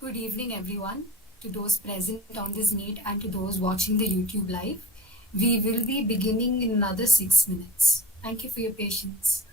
Good evening, everyone, to those present on this meet and to those watching the YouTube live. We will be beginning in another 6 minutes. Thank you for your patience.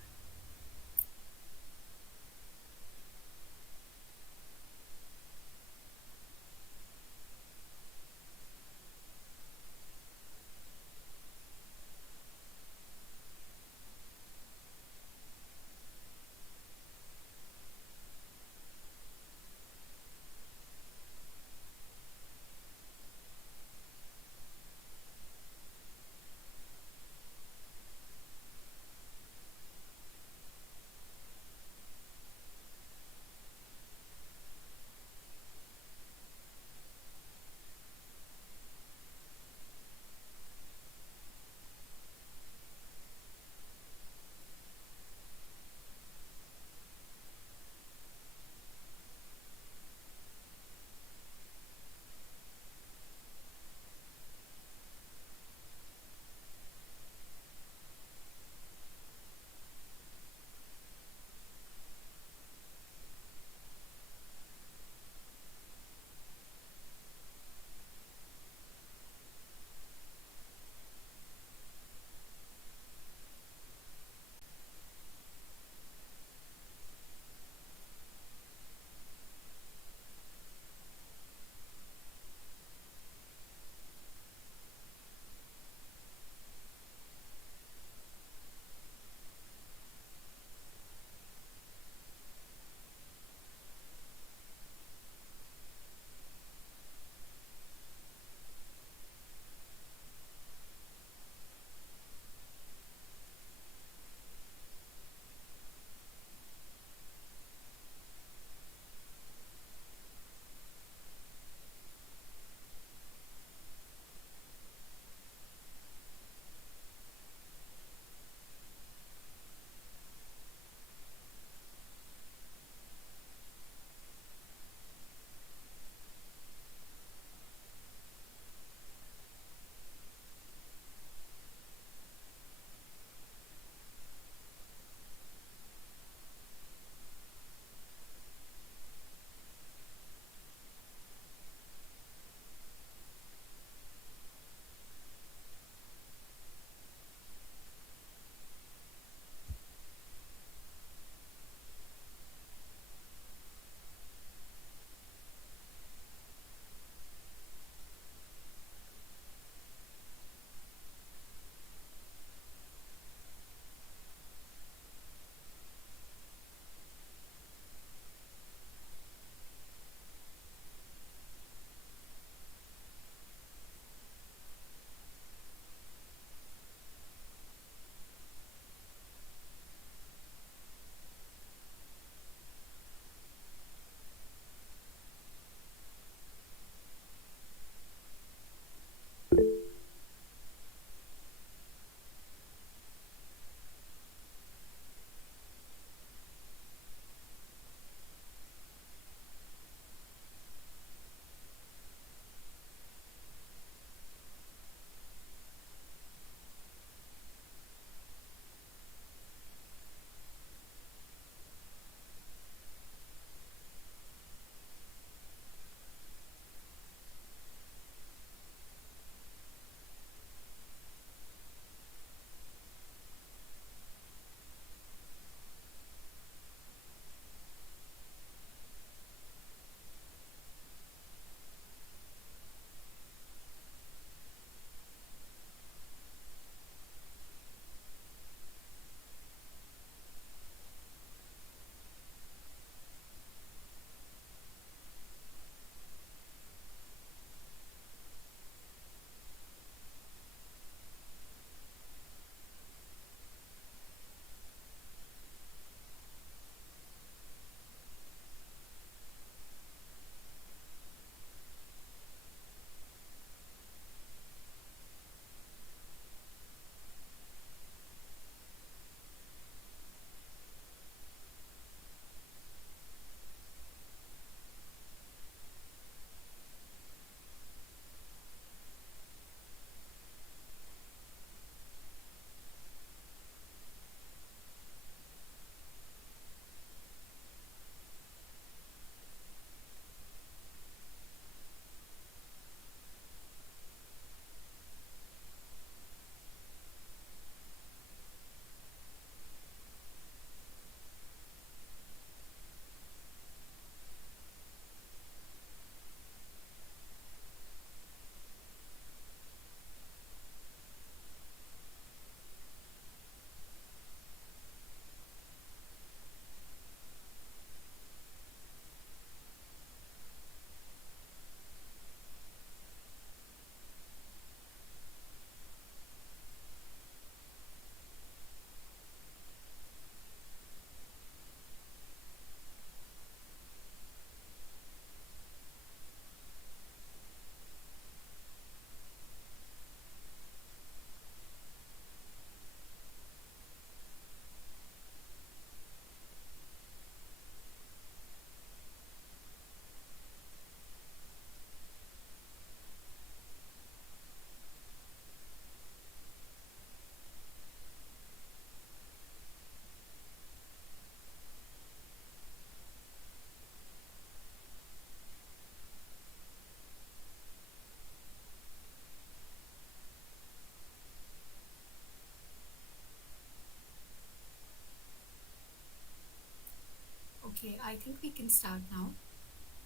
Okay, I think we can start now.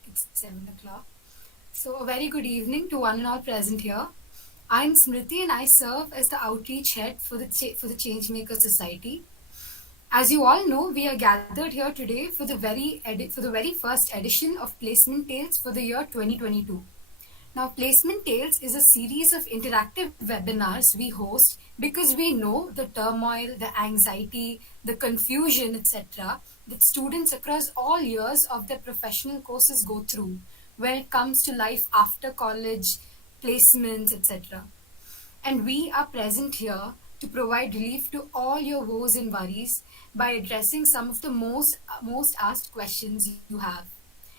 It's 7 o'clock. So, a very good evening to one and all present here. I'm Smriti and I serve as the outreach head for the Changemakers Society. As you all know, we are gathered here today for the very first edition of Placement Tales for the year 2022. Now, Placement Tales is a series of interactive webinars we host because we know the turmoil, the anxiety, the confusion, etc., that students across all years of their professional courses go through when it comes to life after college, placements, etc. And we are present here to provide relief to all your woes and worries by addressing some of the most asked questions you have.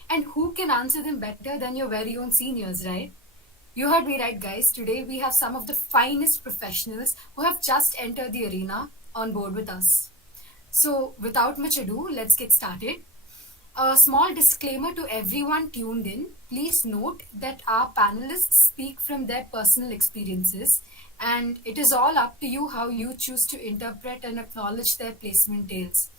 And who can answer them better than your very own seniors, right? You heard me right, guys. Today we have some of the finest professionals who have just entered the arena on board with us. So, without much ado, let's get started. A small disclaimer to everyone tuned in. Please note that our panelists speak from their personal experiences, and it is all up to you how you choose to interpret and acknowledge their placement tales.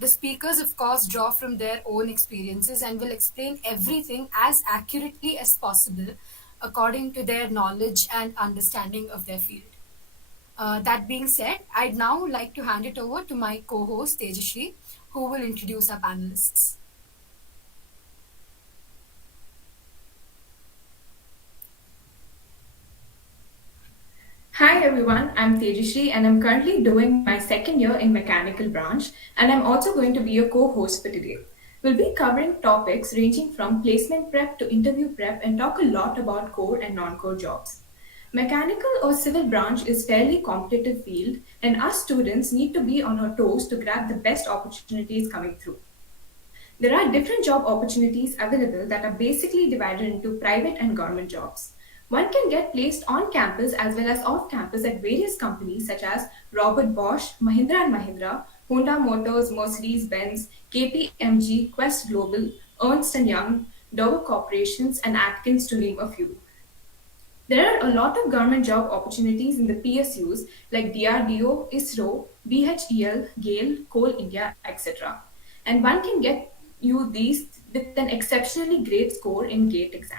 The speakers, of course, draw from their own experiences and will explain everything as accurately as possible according to their knowledge and understanding of their field. That being said, I'd now like to hand it over to my co host Tejashri, who will introduce our panelists. Hi everyone, I'm Tejashri and I'm currently doing my second year in mechanical branch and I'm also going to be your co-host for today. We'll be covering topics ranging from placement prep to interview prep and talk a lot about core and non-core jobs. Mechanical or civil branch is fairly competitive field and us students need to be on our toes to grab the best opportunities coming through. There are different job opportunities available that are basically divided into private and government jobs. One can get placed on campus as well as off campus at various companies such as Robert Bosch, Mahindra and Mahindra, Honda Motors, Mercedes-Benz, KPMG, Quest Global, Ernst& Young, Dover Corporations and Atkins to name a few. There are a lot of government job opportunities in the PSUs like DRDO, ISRO, BHEL, GAIL, Coal India, etc. And one can get you these with an exceptionally great score in GATE exam.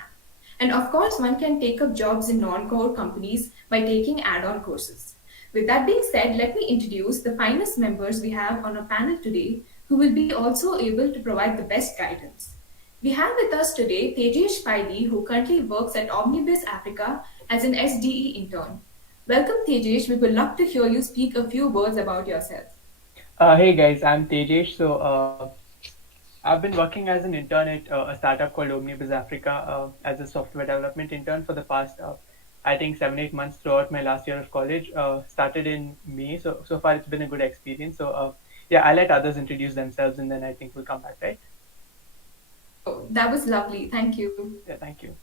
And of course, one can take up jobs in non-core companies by taking add-on courses. With that being said, let me introduce the finest members we have on our panel today who will be also able to provide the best guidance. We have with us today Tejesh Paidi, who currently works at Omnibus Africa as an SDE intern. Welcome, Tejesh. We would love to hear you speak a few words about yourself. Hey guys, I'm Tejesh. I've been working as an intern at a startup called Omnibus Africa as a software development intern for the past, I think, 7-8 months throughout my last year of college. Started in May, so far it's been a good experience. Yeah, I'll let others introduce themselves and then I think we'll come back, right? Oh, that was lovely. Thank you. Yeah, thank you.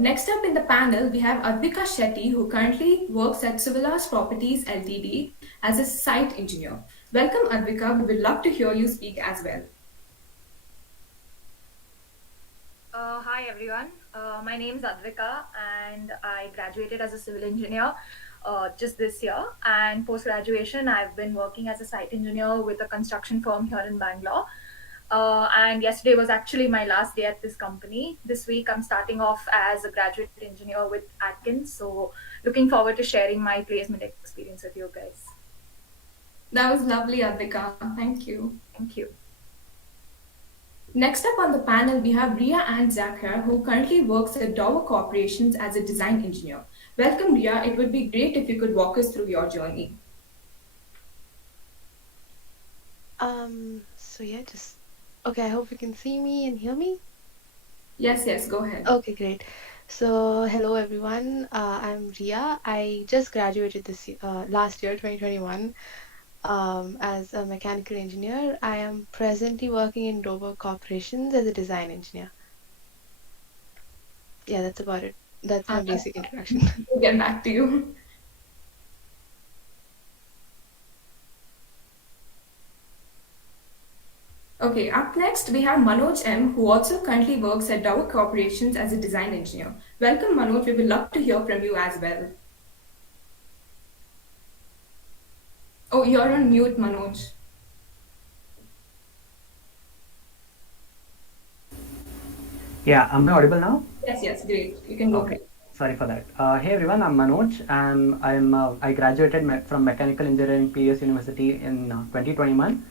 Next up in the panel, we have Advika Shetty, who currently works at Civilas Properties Ltd as a site engineer. Welcome, Advika. We would love to hear you speak as well. Hi everyone, my name is Advika and I graduated as a civil engineer just this year, and post-graduation I've been working as a site engineer with a construction firm here in Bangalore. And yesterday was actually my last day at this company. This week I'm starting off as a graduate engineer with Atkins, so looking forward to sharing my placement experience with you guys. That was lovely, Advika. Thank you. Thank you. Next up on the panel, we have Ria Ann Zachariah, who currently works at Dover Corporations as a design engineer. Welcome, Ria. It would be great if you could walk us through your journey. Okay, I hope you can see me and hear me. Yes, go ahead. Okay, great. So, hello everyone. I'm Ria. I just graduated last year, 2021, as a mechanical engineer. I am presently working in Dover Corporations as a design engineer. Yeah, that's about it. That's my basic introduction. We'll get back to you. Okay, up next we have Manoj M, who also currently works at Dover Corporations as a design engineer. Welcome, Manoj. We would love to hear from you as well. Oh, you're on mute, Manoj. Yeah, am I audible now? Yes, yes, great. You can go Okay, ahead. sorry for that. Hey everyone, I'm Manoj. I graduated from Mechanical Engineering PS University in 2021,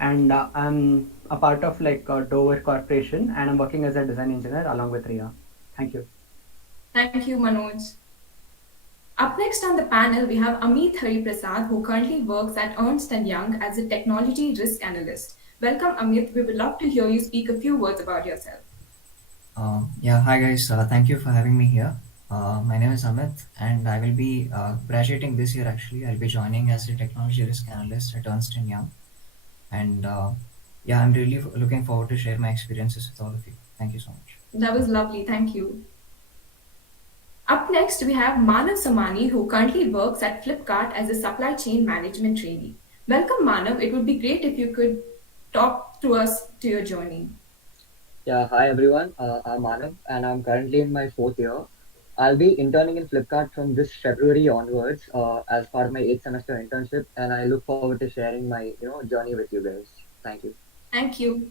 and I'm a part of Dover Corporation, and I'm working as a design engineer along with Ria. Thank you. Thank you, Manoj. Up next on the panel, we have Ameeth Prasad, who currently works at Ernst& Young as a technology risk analyst. Welcome, Ameeth. We would love to hear you speak a few words about yourself. Yeah, hi guys. Thank you for having me here. My name is Amit, and I will be graduating this year. Actually, I'll be joining as a technology risk analyst at Ernst and Young, and yeah, I'm really looking forward to share my experiences with all of you. Thank you so much. That was lovely. Thank you. Up next, we have Manav Somani, who currently works at Flipkart as a supply chain management trainee. Welcome, Manav. It would be great if you could talk to us to your journey. Yeah, hi everyone. I'm Manav and I'm currently in my fourth year. I'll be interning in Flipkart from this February onwards as part of my eighth semester internship, and I look forward to sharing my journey with you guys. Thank you. Thank you.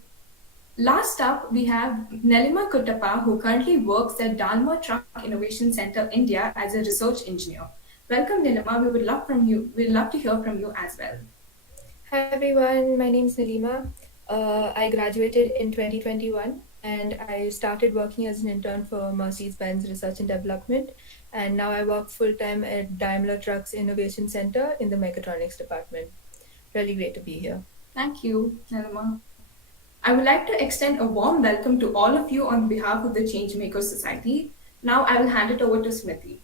Last up, we have Neelima Kuttappa, who currently works at Dalma Truck Innovation Center, India, as a research engineer. Welcome, Neelima. We would love from you. We'd love to hear from you as well. Hi everyone, my name is Neelima. I graduated in 2021 and I started working as an intern for Mercedes-Benz Research and Development, and now I work full-time at Daimler Trucks Innovation Center in the Mechatronics department. Really great to be here. Thank you, Neelima. I would like to extend a warm welcome to all of you on behalf of the Changemakers Society. Now I will hand it over to Smriti.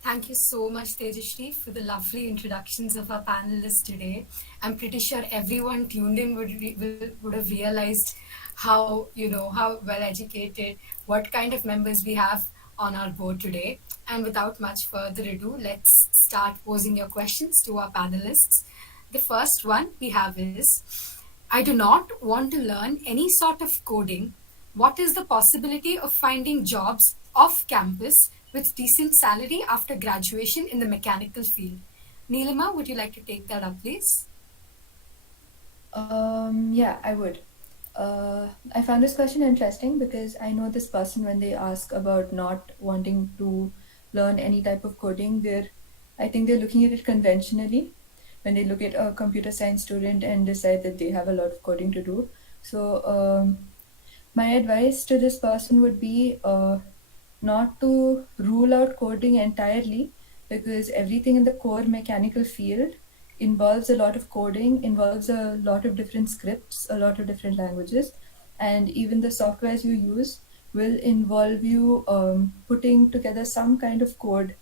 Thank you so much, Tejashri, for the lovely introductions of our panelists today. I'm pretty sure everyone tuned in would have realized how how well educated, what kind of members we have on our board today. And without much further ado, let's start posing your questions to our panelists. The first one we have is, I do not want to learn any sort of coding. What is the possibility of finding jobs off campus with decent salary after graduation in the mechanical field? Neelima, would you like to take that up, please? Yeah, I would. I found this question interesting because I know this person, when they ask about not wanting to learn any type of coding, I think they're looking at it conventionally when they look at a computer science student and decide that they have a lot of coding to do. So my advice to this person would be not to rule out coding entirely, because everything in the core mechanical field involves a lot of coding, involves a lot of different scripts, a lot of different languages, and even the softwares you use will involve you putting together some kind of code.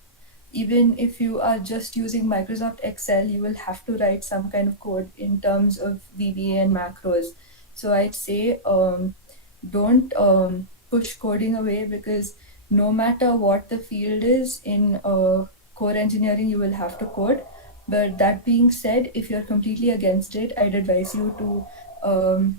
Even if you are just using Microsoft Excel, you will have to write some kind of code in terms of VBA and macros. So I'd say don't push coding away, because no matter what the field is in core engineering, you will have to code. But that being said, if you're completely against it, I'd advise you to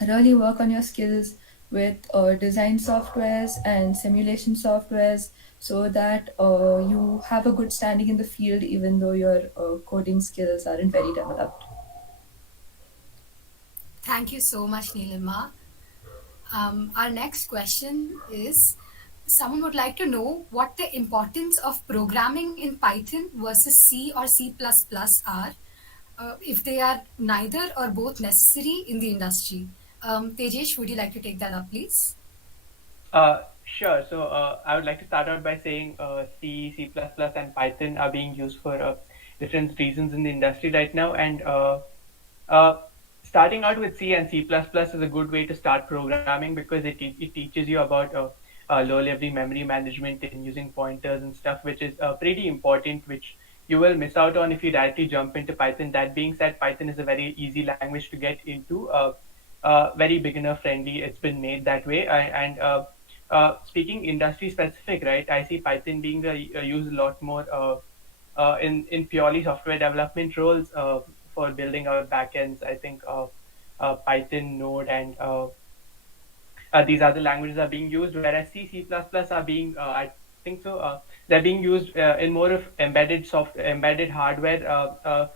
really work on your skills with design softwares and simulation softwares, so that you have a good standing in the field even though your coding skills aren't very developed. Thank you so much, Neelima. Our next question is, someone would like to know what the importance of programming in Python versus C or C++ are, if they are neither or both necessary in the industry. Tejesh, would you like to take that up, please? Sure. So I would like to start out by saying C, C++, and Python are being used for different reasons in the industry right now. And starting out with C and C++ is a good way to start programming, because it teaches you about low-level memory management and using pointers and stuff, which is pretty important, which you will miss out on if you directly jump into Python. That being said, Python is a very easy language to get into, very beginner friendly. It's been made that way. And speaking industry specific, right? I see Python being used a lot more in purely software development roles for building out backends. I think Python, Node, and these other languages are being used, whereas C, C++ are being, I think so, they're being used in more of embedded hardware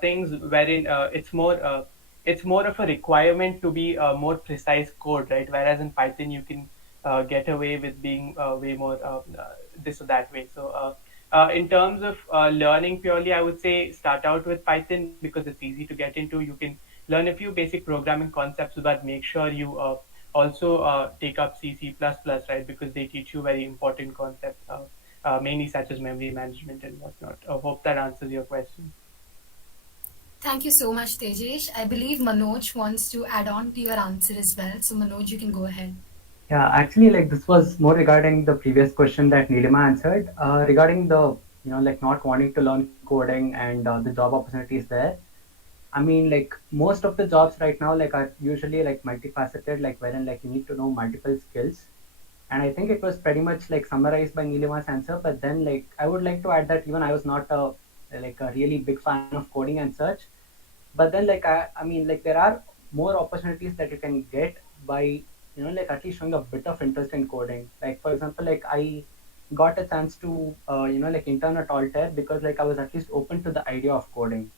things, wherein it's more of a requirement to be more precise code, right? Whereas in Python you can get away with being way more this or that way. So in terms of learning purely, I would say start out with Python because it's easy to get into. You can learn a few basic programming concepts, but make sure you also take up C++, right? Because they teach you very important concepts, mainly such as memory management and whatnot. I hope that answers your question. Thank you so much, Tejesh. I believe Manoj wants to add on to your answer as well. So, Manoj, you can go ahead. Yeah, actually, like this was more regarding the previous question that Neelima answered, regarding the like not wanting to learn coding and the job opportunities there. I mean, like most of the jobs right now like are usually like multifaceted, like wherein like you need to know multiple skills. And I think it was pretty much like summarized by Neelima's answer. But then like I would like to add that even I was not a really big fan of coding and such. But then like I mean like there are more opportunities that you can get by like at least showing a bit of interest in coding. Like for example, like I got a chance to like intern at Altair because like I was at least open to the idea of coding.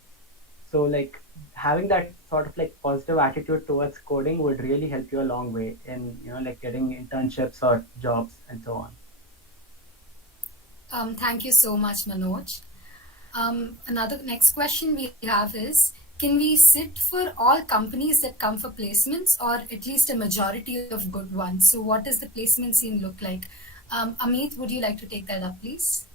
So like having that sort of like positive attitude towards coding would really help you a long way in like getting internships or jobs and so on. Thank you so much, Manoj. Another next question we have is, can we sit for all companies that come for placements, or at least a majority of good ones? So what does the placement scene look like? Ameeth, would you like to take that up, please?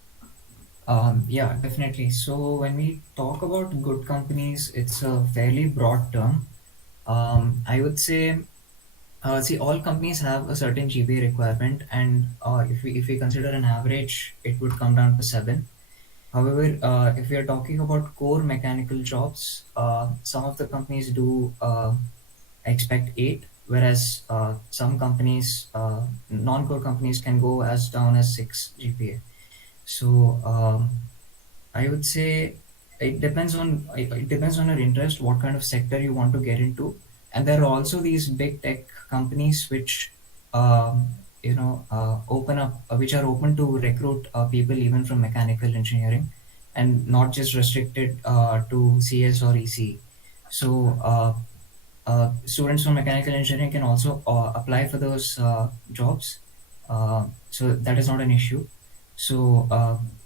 Yeah, definitely. So when we talk about good companies, it's a fairly broad term. I would say, see, all companies have a certain GPA requirement, and if we consider an average, it would come down to 7. However, if we are talking about core mechanical jobs, some of the companies do expect 8, whereas some companies, non-core companies, can go as down as 6 GPA. So I would say it depends on your interest, what kind of sector you want to get into, and there are also these big tech companies which open up, which are open to recruit people even from mechanical engineering, and not just restricted to CS or EC. So students from mechanical engineering can also apply for those jobs. So that is not an issue. So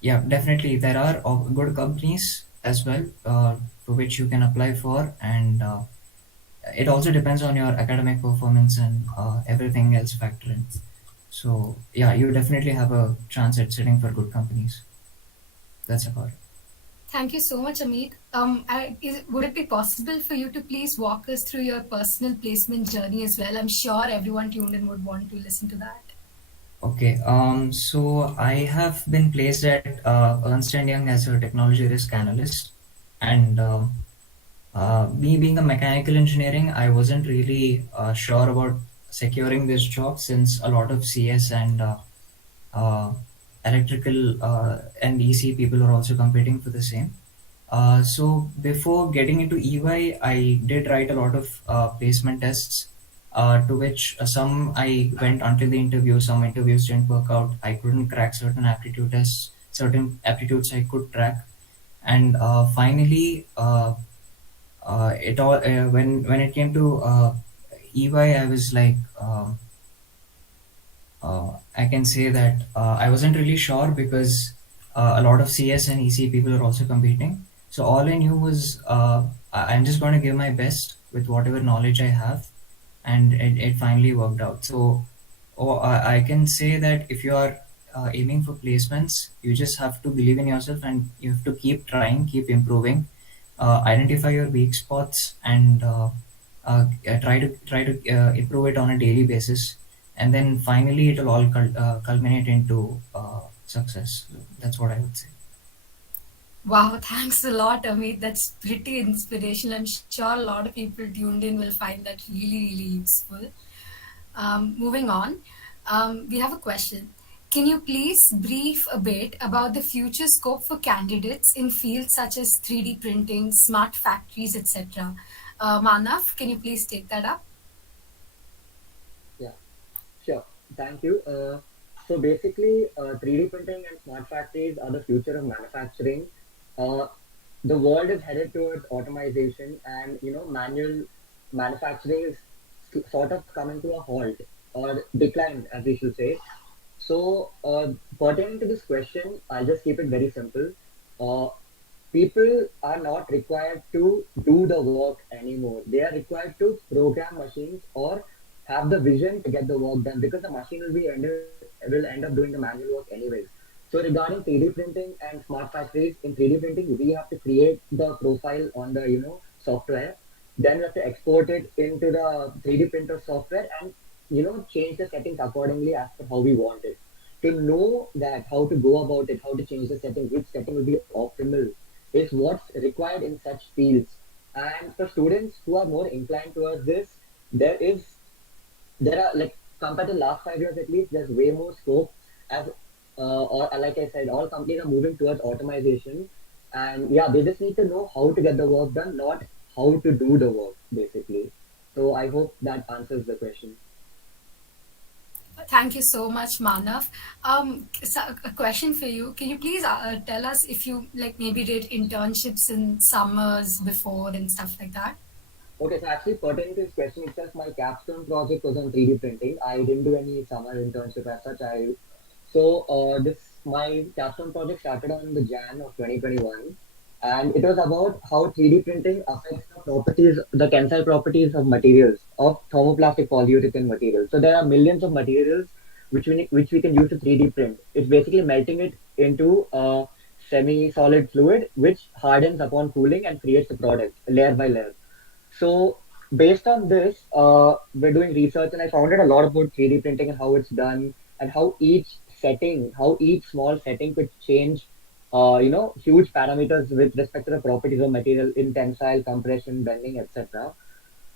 yeah, definitely there are good companies as well for which you can apply for, and it also depends on your academic performance and everything else factor in. So yeah, you definitely have a chance at sitting for good companies. That's about it. Thank you so much, Ameeth. Would it be possible for you to please walk us through your personal placement journey as well? I'm sure everyone tuned in would want to listen to that. Okay, so I have been placed at Ernst& Young as a technology risk analyst, and me being a mechanical engineering, I wasn't really sure about securing this job since a lot of CS and uh, electrical and EC people are also competing for the same. So before getting into EY, I did write a lot of placement tests, to which some I went until the interview. Some interviews didn't work out. I couldn't crack certain aptitude tests. Certain aptitudes I could crack, and finally, it all when it came to EY, I was like. I can say that I wasn't really sure because a lot of CS and EC people are also competing. So all I knew was I'm just going to give my best with whatever knowledge I have, and it finally worked out. So I can say that if you are aiming for placements, you just have to believe in yourself and you have to keep trying, keep improving, identify your weak spots, and try to improve it on a daily basis, and then finally it'll all culminate into success. So that's what I would say. Wow, thanks a lot, Amit. That's pretty inspirational. I'm sure a lot of people tuned in will find that really, really useful. Moving on, we have a question. Can you please brief a bit about the future scope for candidates in fields such as 3D printing, smart factories, etc.? Manav, can you please take that up? Yeah, sure. Thank you. So basically, 3D printing and smart factories are the future of manufacturing. Uh, the world is headed towards automation, and manual manufacturing is sort of coming to a halt or decline, as we should say. So, pertaining to this question, I'll just keep it very simple. Uh, People are not required to do the work anymore. They are required to program machines or have the vision to get the work done, because the machine will end up doing the manual work anyways. So regarding 3D printing and smart factories, in 3D printing, we have to create the profile on the software. Then we have to export it into the 3D printer software and change the settings accordingly as per how we want it. To know that how to go about it, how to change the settings, which setting will be optimal, is what's required in such fields. And for students who are more inclined towards this, there is there are, like, compared to last 5 years at least, there's way more scope, as or like I said, all companies are moving towards automation, and yeah, they just need to know how to get the work done, not how to do the work, basically. So I hope that answers the question. Thank you so much, Manav. So a question for you. Can you please tell us if you like maybe did internships in summers before and stuff like that? Okay, so actually pertaining to this question itself, my capstone project was on 3D printing. I didn't do any summer internship as such. This my capstone project started on the Jan of 2021, and it was about how 3D printing affects the properties, the tensile properties of materials, of thermoplastic polyurethane materials. So there are millions of materials which we can use to 3D print. It's basically melting it into a semi-solid fluid, which hardens upon cooling and creates the product layer by layer. So based on this, we're doing research, and I found out a lot about 3D printing and how it's done, and how each small setting could change, huge parameters with respect to the properties of material in tensile, compression, bending, etc.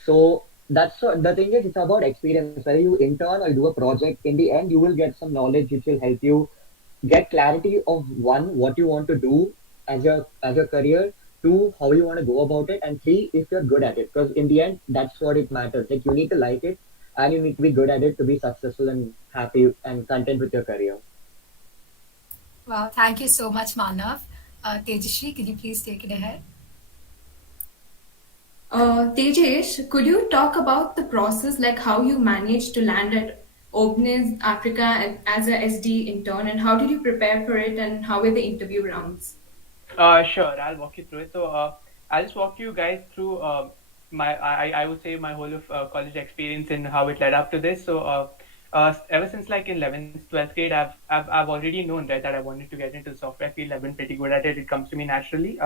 So the thing is, it's about experience. Whether you intern or you do a project, in the end, you will get some knowledge which will help you get clarity of, one, what you want to do as your career, two, how you want to go about it, and three, if you're good at it, because in the end, that's what it matters. Like, you need to like it, and you need to be good at it to be successful and happy and content with your career. Well, thank you so much, Manav. Tejashri, could you please take it ahead? Tejesh, could you talk about the process, like how you managed to land at Openness Africa and as a SD intern, and how did you prepare for it, and how were the interview rounds? Sure, I'll walk you through it. So, I'll just walk you guys through I would say my whole of college experience and how it led up to this. So, ever since like in 11th, 12th grade, I've already known, right, that I wanted to get into the software field. I've been pretty good at it. It comes to me naturally.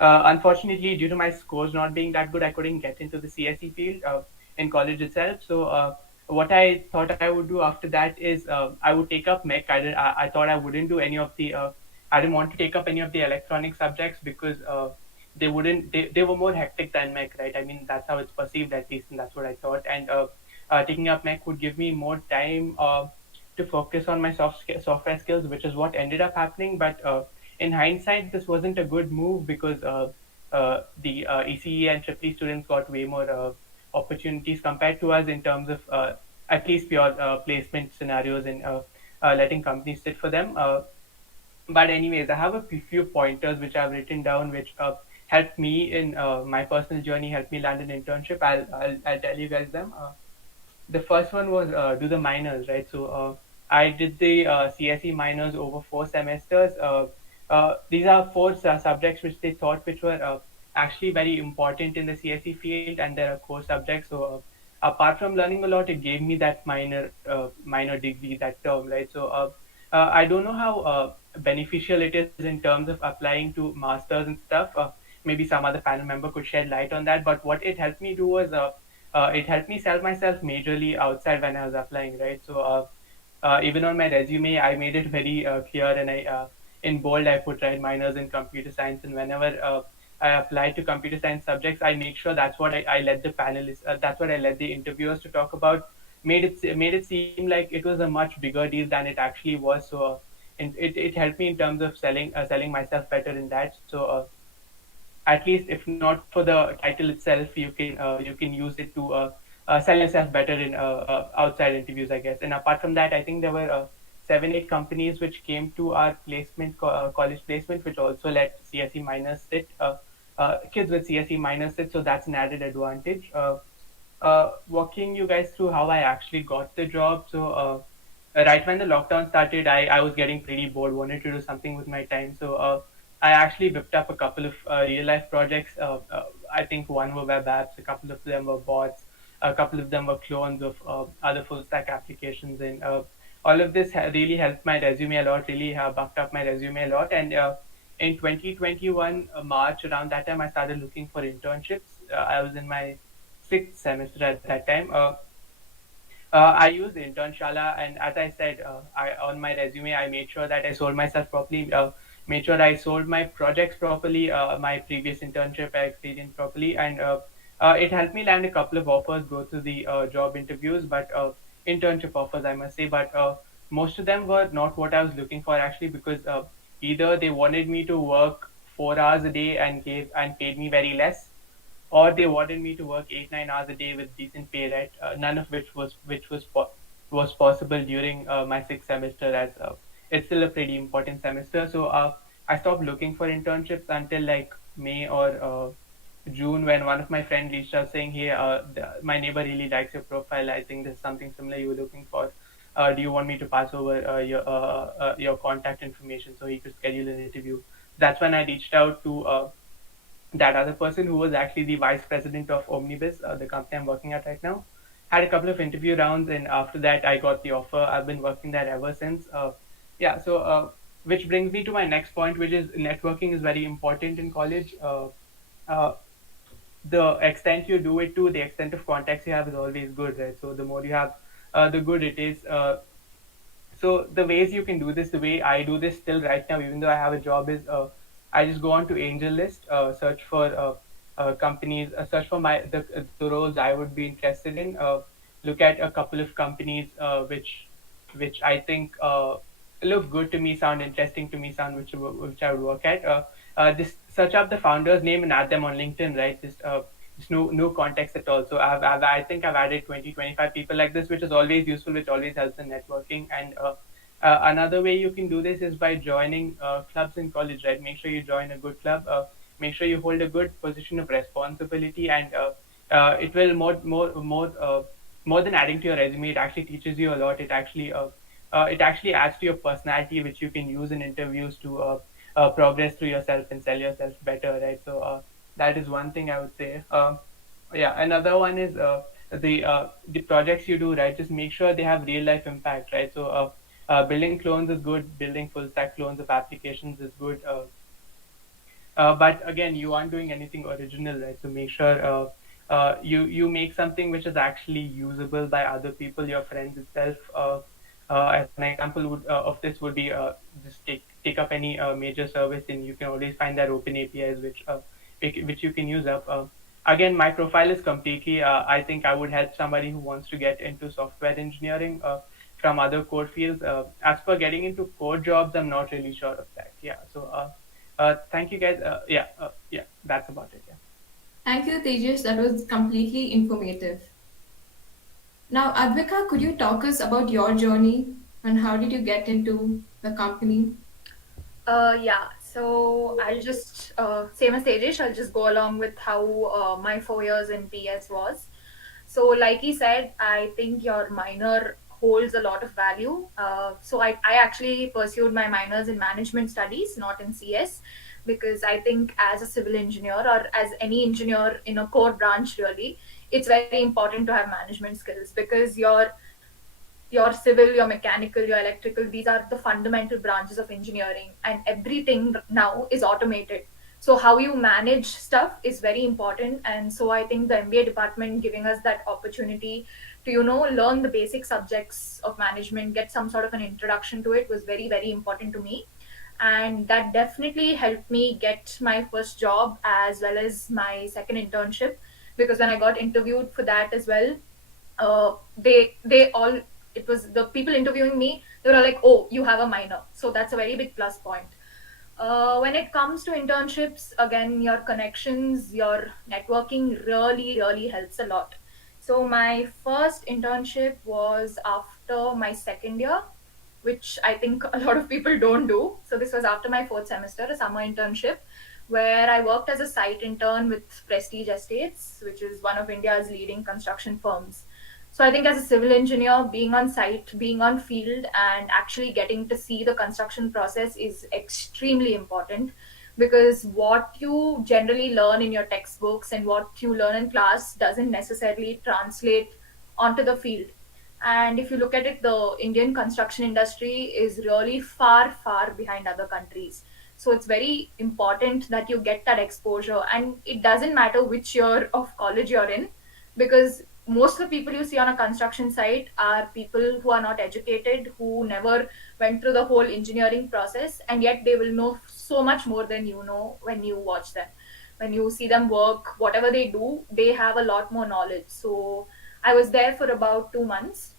Unfortunately, due to my scores not being that good, I couldn't get into the CSE field in college itself. So, what I thought I would do after that is I would take up mech. I thought I wouldn't do any of the I didn't want to take up any of the electronic subjects because they were more hectic than mech, right? I mean, that's how it's perceived at least, and that's what I thought. And taking up mech would give me more time to focus on my software skills, which is what ended up happening. But in hindsight, this wasn't a good move because the ECE and EEE students got way more opportunities compared to us in terms of at least pure placement scenarios and letting companies sit for them. But anyways, I have a few pointers which I've written down, which helped me in my personal journey, helped me land an internship. I'll tell you guys them. The first one was do the minors, right? So I did the CSE minors over 4 semesters. These are four subjects which they thought which were actually very important in the CSE field, and they're core subjects. So apart from learning a lot, it gave me that minor degree, that term, right? So I don't know how beneficial it is in terms of applying to masters and stuff. Maybe some other panel member could shed light on that. But what it helped me do was it helped me sell myself majorly outside when I was applying, right? So even on my resume, I made it very clear, and I in bold I put, right, minors in computer science, and whenever I apply to computer science subjects, I make sure that's what I let the panelists, that's what I let the interviewers to talk about. Made it seem like it was a much bigger deal than it actually was. So it helped me in terms of selling myself better in that. So at least if not for the title itself, you can use it to sell yourself better in outside interviews, I guess. And apart from that, I think there were 7-8 companies which came to our college placement, which also let CSE minors sit, kids with CSE minors sit. So that's an added advantage. Walking you guys through how I actually got the job. So right when the lockdown started, I was getting pretty bored, wanted to do something with my time. So I actually whipped up a couple of real life projects. I think one were web apps, a couple of them were bots, a couple of them were clones of other full stack applications, and all of this really helped my resume a lot, really buffed up my resume a lot. And in 2021 March, around that time, I started looking for internships. I was in my sixth semester at that time. I used Internshala, and as I said, on my resume, I made sure that I sold myself properly, made sure I sold my projects properly, my previous internship experience properly, and it helped me land a couple of offers, go through the job interviews, but internship offers, I must say, but most of them were not what I was looking for actually, because either they wanted me to work 4 hours a day and paid me very less, or they wanted me to work 8-9 hours a day with decent pay, right? None of which was possible during my sixth semester, as it's still a pretty important semester. So I stopped looking for internships until like May or June, when one of my friends reached out saying, "Hey, my neighbor really likes your profile. I think there's something similar you were looking for. Do you want me to pass over your contact information so he could schedule an interview?" That's when I reached out to that other person, who was actually the vice president of Omnibus, the company I'm working at right now. Had a couple of interview rounds, and after that, I got the offer. I've been working there ever since. Yeah, so which brings me to my next point, which is networking is very important in college. Uh, the extent you do it to, the extent of contacts you have is always good, right? So the more you have, the good it is. So the ways you can do this, the way I do this still right now, even though I have a job, is I just go on to Angel List, search for companies, search for the roles I would be interested in, look at a couple of companies which I think look good to me, sound interesting to me, sound which I would work at. Just search up the founder's name and add them on LinkedIn, right? Just no context at all. So I think I've added 20-25 people like this, which is always useful, which always helps in networking. And another way you can do this is by joining clubs in college, right? Make sure you join a good club. Make sure you hold a good position of responsibility, and it will more than adding to your resume. It actually teaches you a lot. It actually adds to your personality, which you can use in interviews to progress through yourself and sell yourself better, right? So that is one thing I would say. Yeah, another one is the projects you do, right? Just make sure they have real life impact, right? So building clones is good, building full stack clones of applications is good, but again, you aren't doing anything original, right? So make sure you make something which is actually usable by other people, your friends itself. As an example of this would be, just take up any major service, and you can always find that open APIs which you can use up. Again, my profile is completely. I think I would help somebody who wants to get into software engineering from other core fields. As for getting into core jobs, I'm not really sure of that. Yeah. So thank you guys. Yeah, that's about it. Yeah. Thank you, Tejas. That was completely informative. Now, Advika, could you talk us about your journey and how did you get into the company? Yeah, so I'll just, same as Tejesh, I'll just go along with how my 4 years in PS was. So, like he said, I think your minor holds a lot of value. So, I actually pursued my minors in management studies, not in CS, because I think as a civil engineer or as any engineer in a core branch, really, it's very important to have management skills, because your civil, your mechanical, your electrical, these are the fundamental branches of engineering, and everything now is automated. So how you manage stuff is very important. And so I think the MBA department giving us that opportunity to, learn the basic subjects of management, get some sort of an introduction to it, was very, very important to me. And that definitely helped me get my first job as well as my second internship, because when I got interviewed for that as well, they all, it was the people interviewing me, they were like, "Oh, you have a minor," so that's a very big plus point. When it comes to internships, again, your connections, your networking really, really helps a lot. So my first internship was after my second year. which I think a lot of people don't do. So this was after my fourth semester, a summer internship, where I worked as a site intern with Prestige Estates, which is one of India's leading construction firms. So I think as a civil engineer, being on site, being on field, and actually getting to see the construction process is extremely important, because what you generally learn in your textbooks and what you learn in class doesn't necessarily translate onto the field. And if you look at it, the Indian construction industry is really far, far behind other countries. So it's very important that you get that exposure. And it doesn't matter which year of college you're in, because most of the people you see on a construction site are people who are not educated, who never went through the whole engineering process, and yet they will know so much more than you know when you watch them. When you see them work, whatever they do, they have a lot more knowledge. So I was there for about 2 months,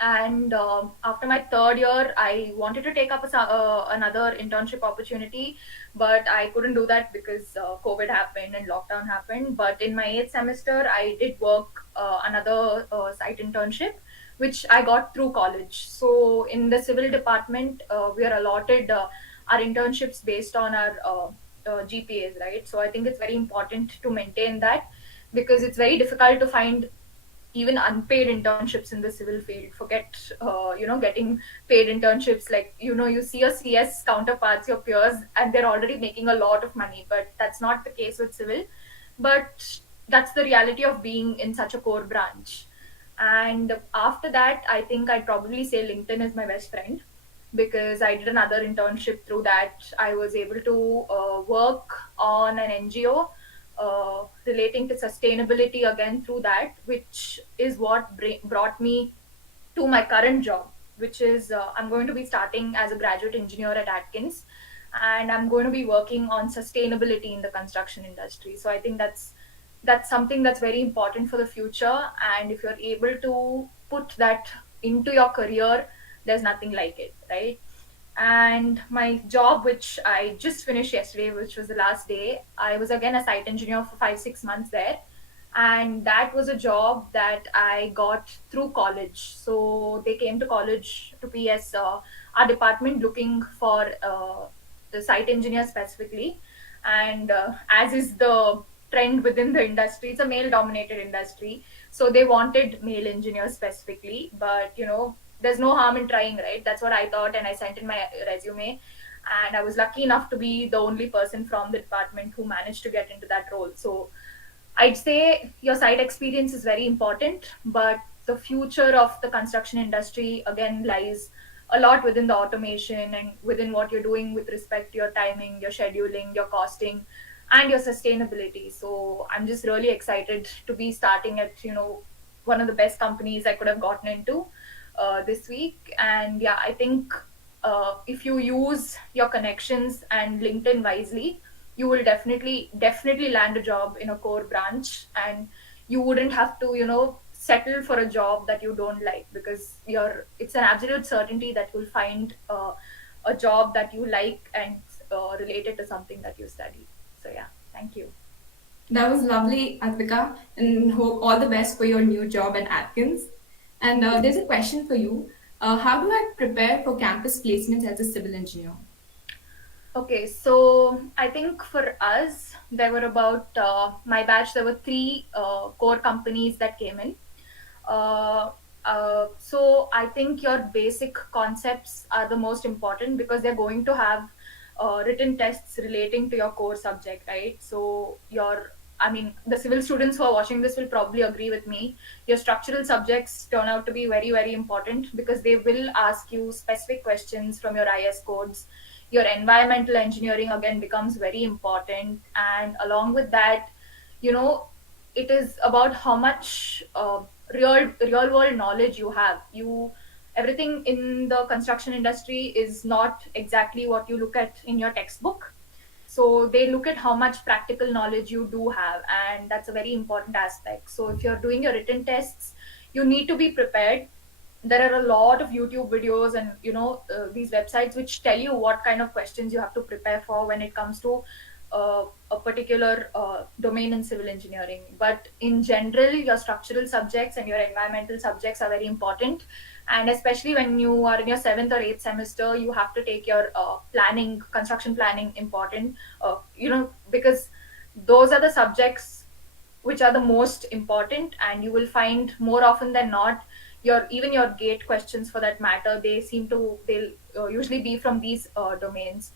and after my third year, I wanted to take up another internship opportunity, but I couldn't do that because COVID happened and lockdown happened. But in my eighth semester, I did work another site internship, which I got through college. So in the civil department, we are allotted our internships based on our GPAs, right? So I think it's very important to maintain that, because it's very difficult to find even unpaid internships in the civil field. Forget getting paid internships. Like, you see your CS counterparts, your peers, and they're already making a lot of money, but that's not the case with civil. But that's the reality of being in such a core branch. And after that, I think I'd probably say LinkedIn is my best friend, because I did another internship through that. I was able to work on an NGO relating to sustainability again through that, which is what brought me to my current job, which is I'm going to be starting as a graduate engineer at Atkins, and I'm going to be working on sustainability in the construction industry. So I think that's something that's very important for the future, and if you're able to put that into your career, there's nothing like it, right? And my job, which I just finished yesterday, which was the last day, I was again a site engineer for 5 6 months there. And that was a job that I got through college. So they came to college to PS our department looking for the site engineer specifically. And as is the trend within the industry, it's a male dominated industry, so they wanted male engineers specifically. But there's no harm in trying, right? That's what I thought, and I sent in my resume, and I was lucky enough to be the only person from the department who managed to get into that role. So I'd say your site experience is very important, but the future of the construction industry again lies a lot within the automation and within what you're doing with respect to your timing, your scheduling, your costing, and your sustainability. So I'm just really excited to be starting at one of the best companies I could have gotten into this week. And yeah, I think if you use your connections and LinkedIn wisely, you will definitely land a job in a core branch, and you wouldn't have to settle for a job that you don't like, because it's an absolute certainty that you'll find a job that you like and related to something that you study. So yeah, thank you. That was lovely, Advika, and hope all the best for your new job at Atkins. And there's a question for you. How do I prepare for campus placements as a civil engineer? Okay, so I think for us, there were about my batch, there were three core companies that came in. Uh, so I think your basic concepts are the most important, because they're going to have written tests relating to your core subject, right? So the civil students who are watching this will probably agree with me. Your structural subjects turn out to be very, very important, because they will ask you specific questions from your IS codes. Your environmental engineering again becomes very important, and along with that, you know, it is about how much real world knowledge you have. Everything in the construction industry is not exactly what you look at in your textbook. So they look at how much practical knowledge you do have, and that's a very important aspect. So if you're doing your written tests, you need to be prepared. There are a lot of YouTube videos and these websites which tell you what kind of questions you have to prepare for when it comes to a particular domain in civil engineering. But in general, your structural subjects and your environmental subjects are very important. And especially when you are in your seventh or eighth semester, you have to take your planning, construction planning important, because those are the subjects which are the most important, and you will find more often than not your gate questions for that matter, they'll usually be from these domains.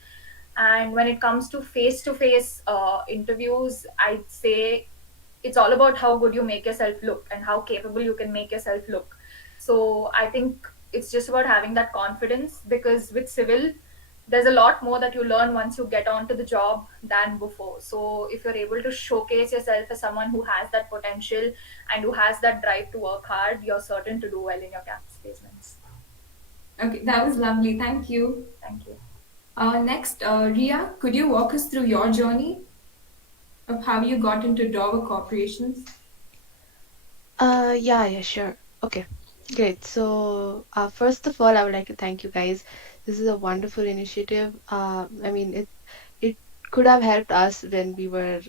And when it comes to face interviews, I'd say it's all about how good you make yourself look and how capable you can make yourself look. So I think it's just about having that confidence, because with civil, there's a lot more that you learn once you get onto the job than before. So if you're able to showcase yourself as someone who has that potential and who has that drive to work hard, you're certain to do well in your campus placements. Okay, that was lovely. Thank you. Thank you. Next, Ria, could you walk us through your journey of how you got into Dover Corporations? Yeah, sure. Okay, great. So, first of all, I would like to thank you guys. This is a wonderful initiative. I mean, it could have helped us when we were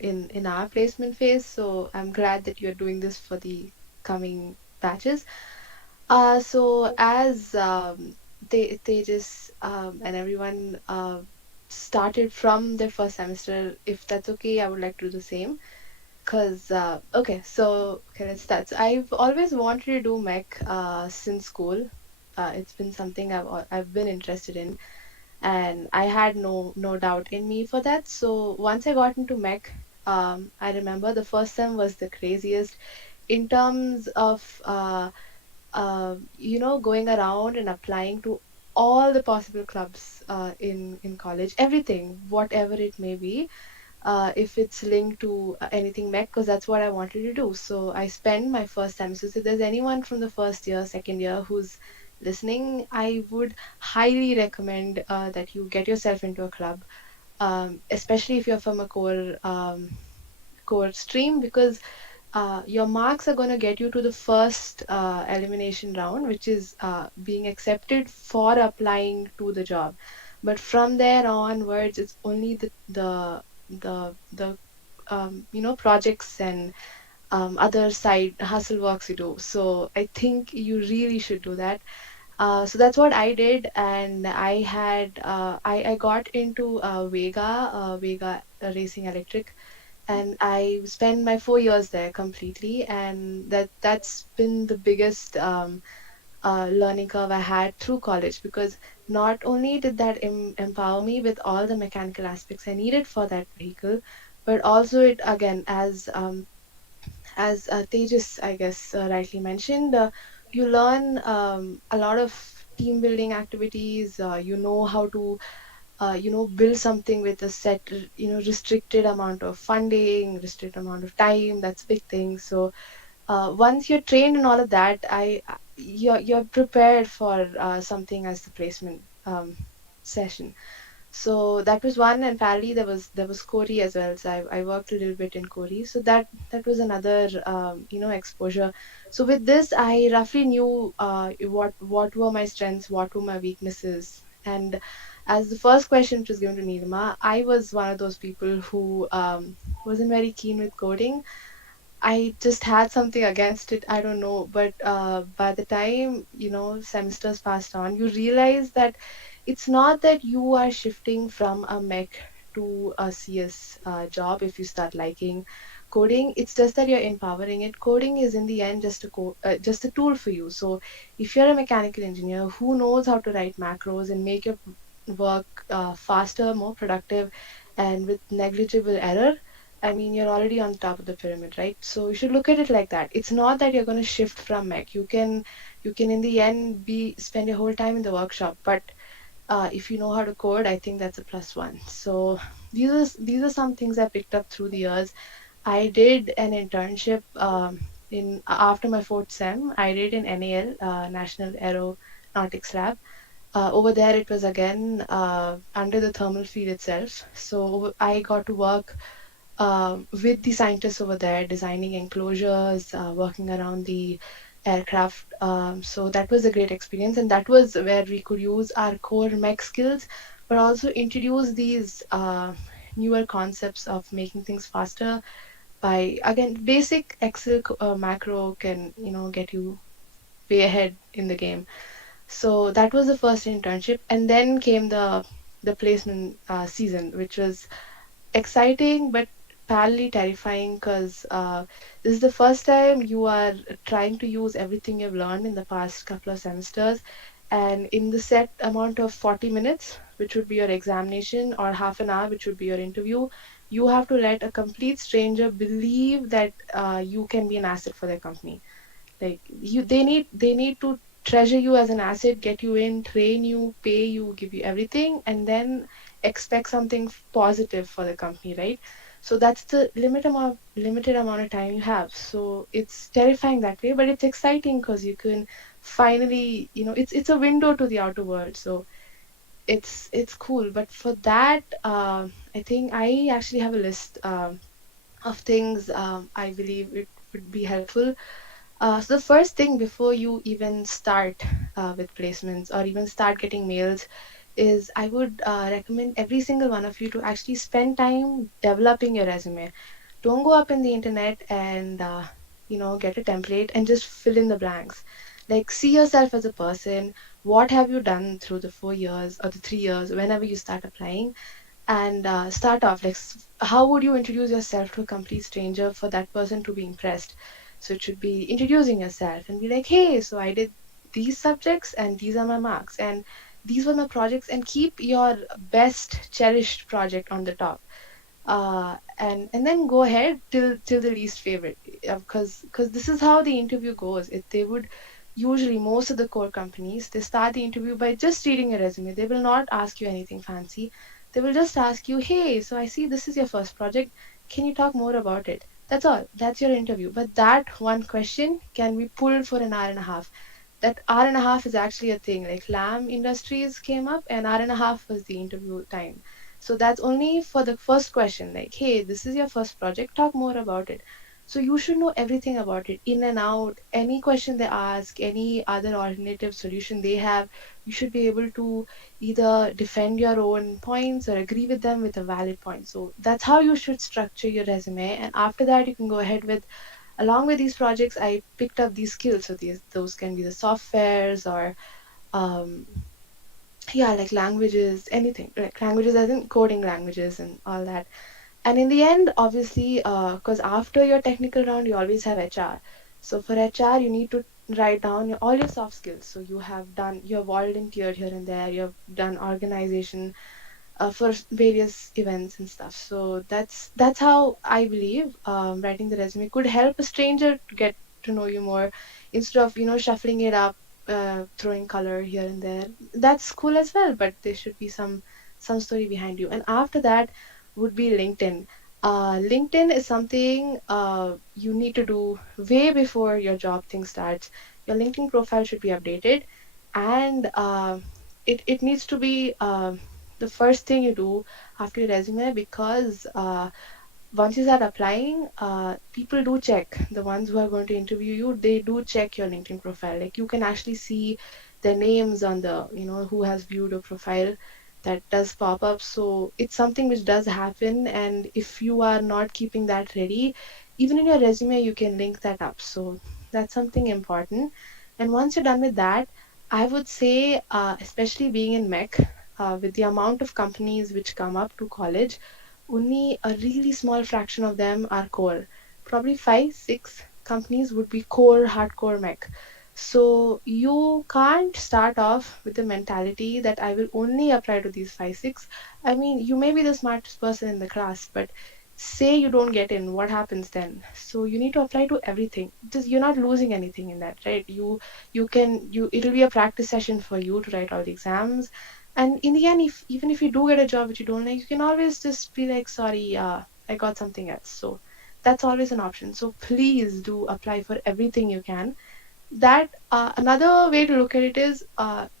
in our placement phase. So I'm glad that you're doing this for the coming batches. So as they just and everyone started from their first semester, if that's okay, I would like to do the same. Cause okay, let's start. So I've always wanted to do mech since school. It's been something I've been interested in, and I had no doubt in me for that. So once I got into mech, I remember the first sem was the craziest in terms of going around and applying to all the possible clubs in college, everything, whatever it may be, if it's linked to anything mech, because that's what I wanted to do. So I spent my first semester. So if there's anyone from the first year, second year who's listening, I would highly recommend that you get yourself into a club, especially if you're from a core stream, because your marks are going to get you to the first elimination round, which is being accepted for applying to the job. But from there onwards, it's only the projects and other side hustle works you do. So I think you really should do that. So that's what I did, and I got into Vega Racing Electric, and I spent my 4 years there completely, and that's been the biggest learning curve I had through college, because not only did that empower me with all the mechanical aspects I needed for that vehicle, but also it again, as Tejas, I guess, rightly mentioned, you learn a lot of team building activities. You know how to build something with a set, restricted amount of funding, restricted amount of time. That's a big thing. So once you're trained in all of that, you're prepared for something as the placement session. So that was one, and parallelly there was Kori as well. So I worked a little bit in Kori. So that was another exposure. So with this, I roughly knew what were my strengths, what were my weaknesses, and as the first question which was given to Neelima, I was one of those people who wasn't very keen with coding. I just had something against it. I don't know. But by the time, semesters passed on, you realize that it's not that you are shifting from a mech to a CS job if you start liking coding. It's just that you're empowering it. Coding is in the end just a tool for you. So if you're a mechanical engineer who knows how to write macros and make your work faster, more productive, and with negligible error, I mean, you're already on top of the pyramid, right? So you should look at it like that. It's not that you're going to shift from mech. You can in the end spend your whole time in the workshop, but if you know how to code, I think that's a plus one. So these are some things I picked up through the years. I did an internship in after my fourth sem. I did in NAL, National Aeronautics Lab. Over there, it was again under the thermal field itself. So I got to work with the scientists over there, designing enclosures, working around the aircraft. So that was a great experience, and that was where we could use our core mech skills, but also introduce these newer concepts of making things faster by, again, basic Excel macro can, get you way ahead in the game. So that was the first internship, and then came the placement season, which was exciting but parallelly terrifying because this is the first time you are trying to use everything you've learned in the past couple of semesters, and in the set amount of 40 minutes, which would be your examination, or half an hour, which would be your interview, you have to let a complete stranger believe that you can be an asset for their company. Like, they need to treasure you as an asset, get you in, train you, pay you, give you everything, and then expect something positive for the company, right? So that's the limited amount of time you have. So it's terrifying that way, but it's exciting because you can finally, it's a window to the outer world. So it's cool. But for that, I think I actually have a list of things I believe it would be helpful. So the first thing before you even start with placements or even start getting mails is I would recommend every single one of you to actually spend time developing your resume. Don't go up in the internet and get a template and just fill in the blanks. Like, see yourself as a person. What have you done through the 4 years or the 3 years whenever you start applying? And start off like, how would you introduce yourself to a complete stranger for that person to be impressed? So it should be introducing yourself and be like, hey, so I did these subjects and these are my marks and these were my projects, and keep your best cherished project on the top. And then go ahead till the least favorite, because this is how the interview goes. They would usually, most of the core companies, they start the interview by just reading a resume. They will not ask you anything fancy. They will just ask you, hey, so I see this is your first project, can you talk more about it? That's all. That's your interview. But that one question can be pulled for an hour and a half. That hour and a half is actually a thing. Like, Lam Industries came up, and hour and a half was the interview time. So that's only for the first question. Like, hey, this is your first project. Talk more about it. So you should know everything about it, in and out. Any question they ask, any other alternative solution they have, you should be able to either defend your own points or agree with them with a valid point. So that's how you should structure your resume. And after that, you can go ahead with, along with these projects, I picked up these skills. So those can be the softwares or um, yeah, like languages, anything, like languages as in coding languages and all that. And in the end, obviously, because after your technical round, you always have HR. So for HR, you need to write down all your soft skills. So you have volunteered here and there, you have done organization for various events and stuff. So that's how I believe writing the resume could help a stranger to get to know you more, instead of shuffling it up, throwing color here and there. That's cool as well, but there should be some story behind you. And after that would be LinkedIn. LinkedIn is something you need to do way before your job thing starts. Your LinkedIn profile should be updated, and it needs to be the first thing you do after your resume, because once you start applying, people do check. The ones who are going to interview you, they do check your LinkedIn profile. Like, you can actually see their names on the, who has viewed a profile. That does pop up. So it's something which does happen. And if you are not keeping that ready, even in your resume, you can link that up. So that's something important. And once you're done with that, I would say, especially being in MEC, with the amount of companies which come up to college, only a really small fraction of them are core. Probably five, six companies would be core, hardcore mech. So you can't start off with the mentality that I will only apply to these five, six. I mean, you may be the smartest person in the class, but say you don't get in, what happens then? So you need to apply to everything. Just, you're not losing anything in that, right? It'll be a practice session for you to write all the exams. And in the end, if even if you do get a job which you don't like, you can always just be like, sorry, I got something else. So that's always an option. So please do apply for everything you can. That another way to look at it is,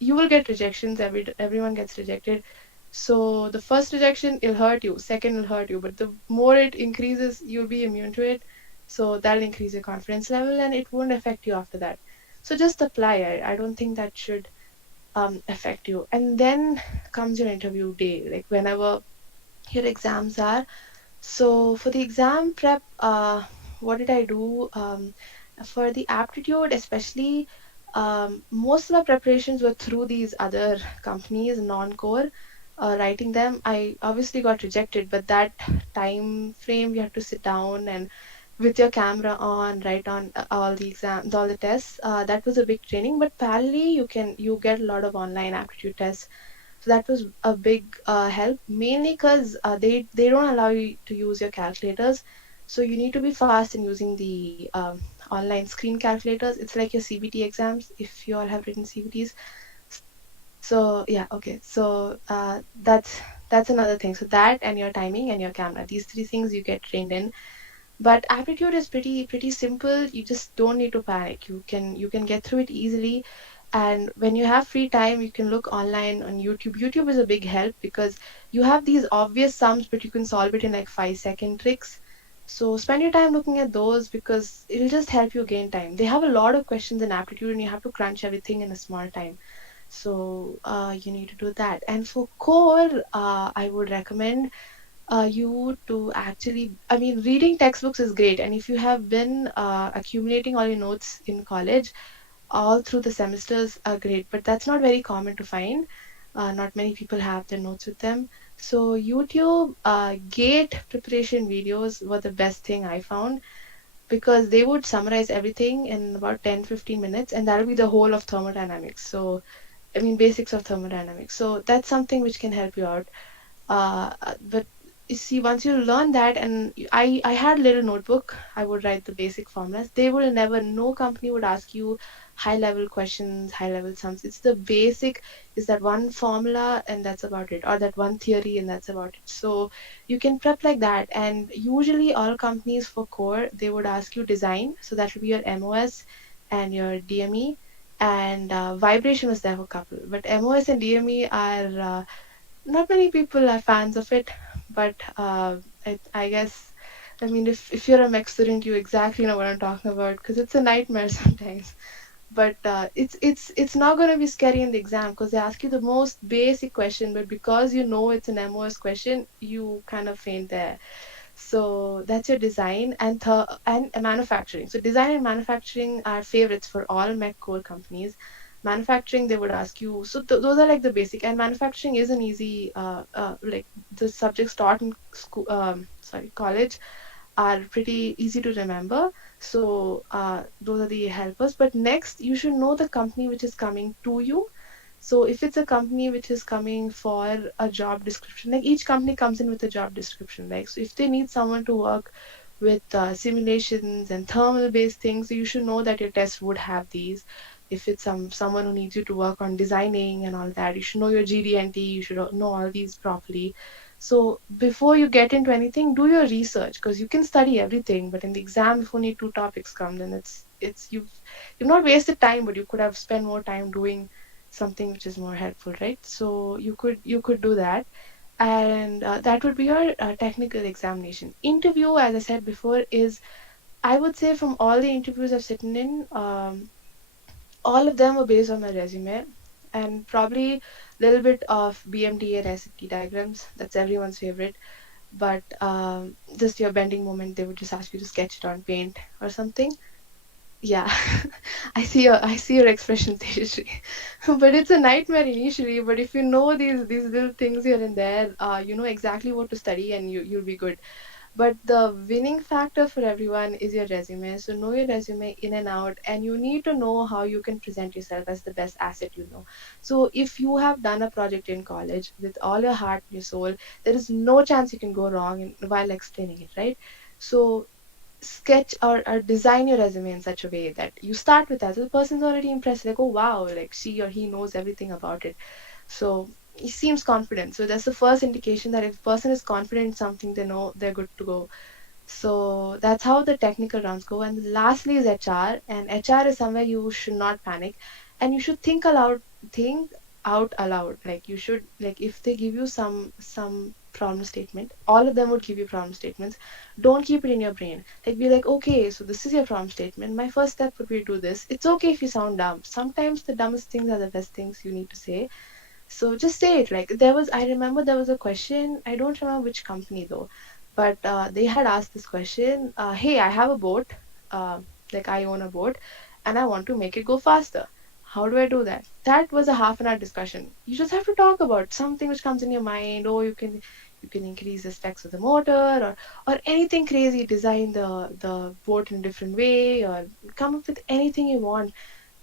you will get rejections. Everyone gets rejected. So the first rejection, it'll hurt you. Second, it'll hurt you. But the more it increases, you'll be immune to it. So that'll increase your confidence level, and it won't affect you after that. So just apply. I don't think that should affect you. And then comes your interview day. Like, whenever your exams are. So for the exam prep, what did I do? For the aptitude, especially, most of my preparations were through these other companies, non-core. Writing them, I obviously got rejected, but that time frame you have to sit down and with your camera on, write on all the exams, all the tests. That was a big training, but parallelly you get a lot of online aptitude tests, so that was a big help, mainly because they don't allow you to use your calculators. So you need to be fast in using the online screen calculators. It's like your CBT exams if you all have written CBTs. So yeah, okay. So that's another thing. So that and your timing and your camera, these three things you get trained in. But aptitude is pretty simple. You just don't need to panic. You can get through it easily. And when you have free time, you can look online on YouTube. YouTube is a big help because you have these obvious sums, but you can solve it in like 5-second tricks. So spend your time looking at those because it'll just help you gain time. They have a lot of questions in aptitude and you have to crunch everything in a small time. So you need to do that. And for core, I would recommend you to actually, I mean, reading textbooks is great. And if you have been accumulating all your notes in college, all through the semesters are great, but that's not very common to find. Not many people have their notes with them. So YouTube gate preparation videos were the best thing I found because they would summarize everything in about 10-15 minutes, and that'll be the whole of thermodynamics. So, I mean, basics of thermodynamics. So that's something which can help you out. But you see, once you learn that, and I had a little notebook, I would write the basic formulas. They will never, no company would ask you high level questions, high level sums. It's the basic, is that one formula and that's about it, or that one theory and that's about it. So you can prep like that. And usually all companies for core, they would ask you design. So that will be your MOS and your DME. And vibration was there for a couple, but MOS and DME are not many people are fans of it, but I guess, I mean, if you're a mech student, you exactly know what I'm talking about because it's a nightmare sometimes. But it's not going to be scary in the exam because they ask you the most basic question, but because you know it's an MOS question, you kind of faint there. So that's your design and manufacturing. So design and manufacturing are favorites for all mech core companies. Manufacturing, they would ask you. So those are like the basic. And manufacturing is an easy, like the subjects taught in school, college are pretty easy to remember. So those are the helpers. But next, you should know the company which is coming to you. So if it's a company which is coming for a job description, like each company comes in with a job description, like so if they need someone to work with simulations and thermal based things, so you should know that your test would have these. If it's someone who needs you to work on designing and all that, you should know your GD&T, you should know all these properly. So before you get into anything, do your research because you can study everything, but in the exam, if only two topics come, then it's you've not wasted time, but you could have spent more time doing something which is more helpful, right? So you could do that, and that would be your technical examination. Interview, as I said before, is, I would say, from all the interviews I've sitting in, all of them were based on my resume and probably a little bit of BMT and SFT diagrams. That's everyone's favorite. But just your bending moment, they would just ask you to sketch it on paint or something. Yeah, I see your expression, Tejasri. But it's a nightmare initially. But if you know these little things here and there, you know exactly what to study, and you'll be good. But the winning factor for everyone is your resume. So know your resume in and out, and you need to know how you can present yourself as the best asset you know. So if you have done a project in college with all your heart and your soul, there is no chance you can go wrong while explaining it, right? So sketch or design your resume in such a way that you start with that. So the person's already impressed, like, oh wow, like she or he knows everything about it. So he seems confident. So that's the first indication that if a person is confident in something, they know they're good to go. So that's how the technical rounds go. And lastly is HR. And HR is somewhere you should not panic. And you should think out aloud. Like you should, like if they give you some problem statement, all of them would give you problem statements. Don't keep it in your brain. Like be like, okay, so this is your problem statement. My first step would be to do this. It's okay if you sound dumb. Sometimes the dumbest things are the best things you need to say. So just say it. Like there was, I remember there was a question. I don't remember which company though, but they had asked this question. Hey, I have a boat. Uh, like I own a boat, and I want to make it go faster. How do I do that? That was a half an hour discussion. You just have to talk about something which comes in your mind. Oh, you can increase the specs of the motor, or anything crazy. Design the boat in a different way, or come up with anything you want,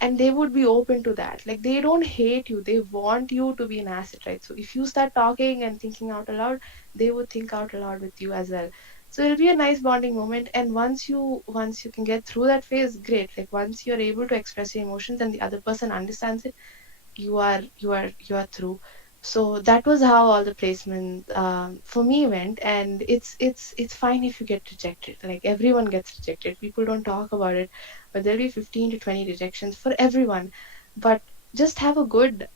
and they would be open to that. Like they don't hate you, they want you to be an asset, right? So if you start talking and thinking out aloud, they would think out aloud with you as well. So it'll be a nice bonding moment, and once you can get through that phase, great. Like once you're able to express your emotions and the other person understands it, you are through. So that was how all the placement for me went, and it's fine if you get rejected. Like everyone gets rejected, people don't talk about it, but there'll be 15 to 20 rejections for everyone. But just have a good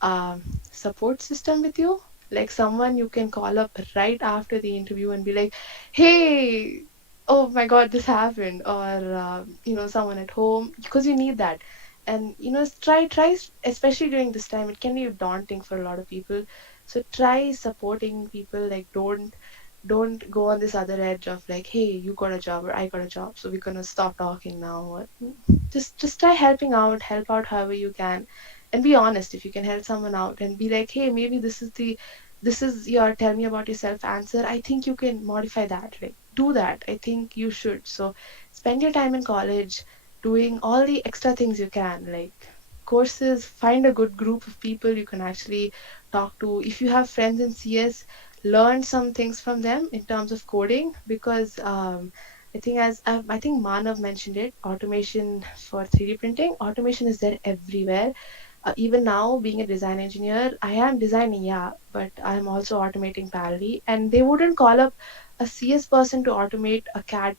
support system with you, like someone you can call up right after the interview and be like, hey, oh my god, this happened, or someone at home, because you need that. And try, especially during this time, it can be daunting for a lot of people. So try supporting people. Like don't go on this other edge of like, hey, you got a job or I got a job, so we're gonna stop talking now. Or just try helping out, help out however you can, and be honest. If you can help someone out and be like, hey, maybe this is your tell me about yourself answer, I think you can modify that. Like do that, I think you should. So spend your time in college doing all the extra things you can, like courses. Find a good group of people you can actually talk to. If you have friends in CS, learn some things from them in terms of coding, because I think Manav mentioned it, automation for 3D printing. Automation is there everywhere. Even now, being a design engineer, I am designing, yeah, but I'm also automating parallelly. And they wouldn't call up a CS person to automate a CAD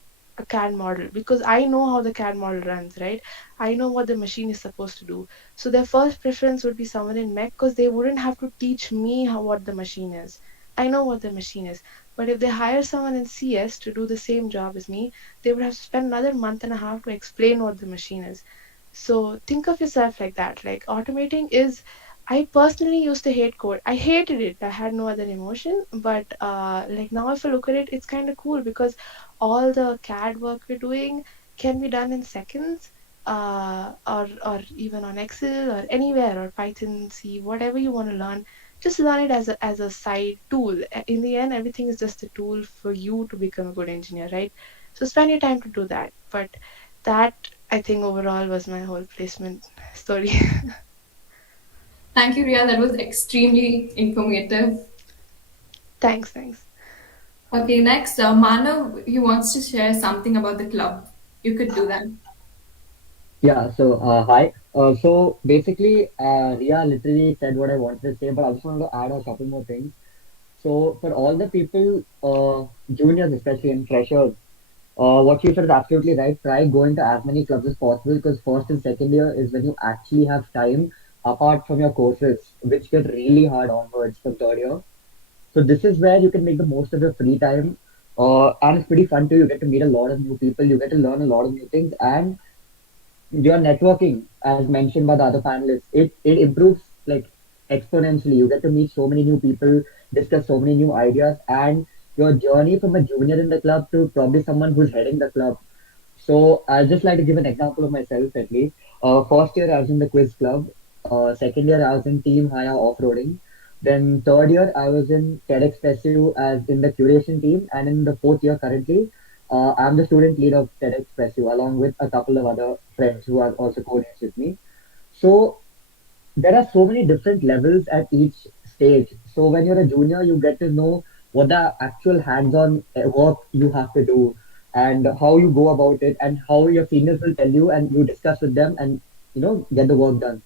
model, because I know how the CAD model runs, right? I know what the machine is supposed to do. So their first preference would be someone in mech, because they wouldn't have to teach me how what the machine is. I know what the machine is. But if they hire someone in CS to do the same job as me, they would have to spend another month and a half to explain what the machine is. So think of yourself like that. Like automating is, I personally used to hate code. I hated it. I had no other emotion. But like now, if I look at it, it's kind of cool, because all the CAD work we're doing can be done in seconds, or even on Excel or anywhere, or Python, C, whatever you want to learn. Just learn it as a side tool. In the end, everything is just a tool for you to become a good engineer, right? So spend your time to do that. But that, I think, overall was my whole placement story. Thank you, Ria. That was extremely informative. Thanks. Okay, next, Manav, he wants to share something about the club. You could do that. Yeah, so hi. So basically, Ria literally said what I wanted to say, but I just wanted to add a couple more things. So for all the people, juniors especially and freshers, what you said is absolutely right. Try going to as many clubs as possible, because first and second year is when you actually have time apart from your courses, which get really hard onwards from third year. So this is where you can make the most of your free time. And it's pretty fun too. You get to meet a lot of new people. You get to learn a lot of new things, and your networking, as mentioned by the other panelists, it improves like exponentially. You get to meet so many new people, discuss so many new ideas, and your journey from a junior in the club to probably someone who's heading the club. So I'll just like to give an example of myself at least. First year I was in the quiz club. Second year I was in team hire off-roading. Then third year I was in TEDx Festival as in the curation team, and in the fourth year currently, I'm the student lead of TEDx Festival along with a couple of other friends who are also coordinates with me. So there are so many different levels at each stage. So when you're a junior, you get to know what the actual hands-on work you have to do and how you go about it and how your seniors will tell you and you discuss with them and get the work done.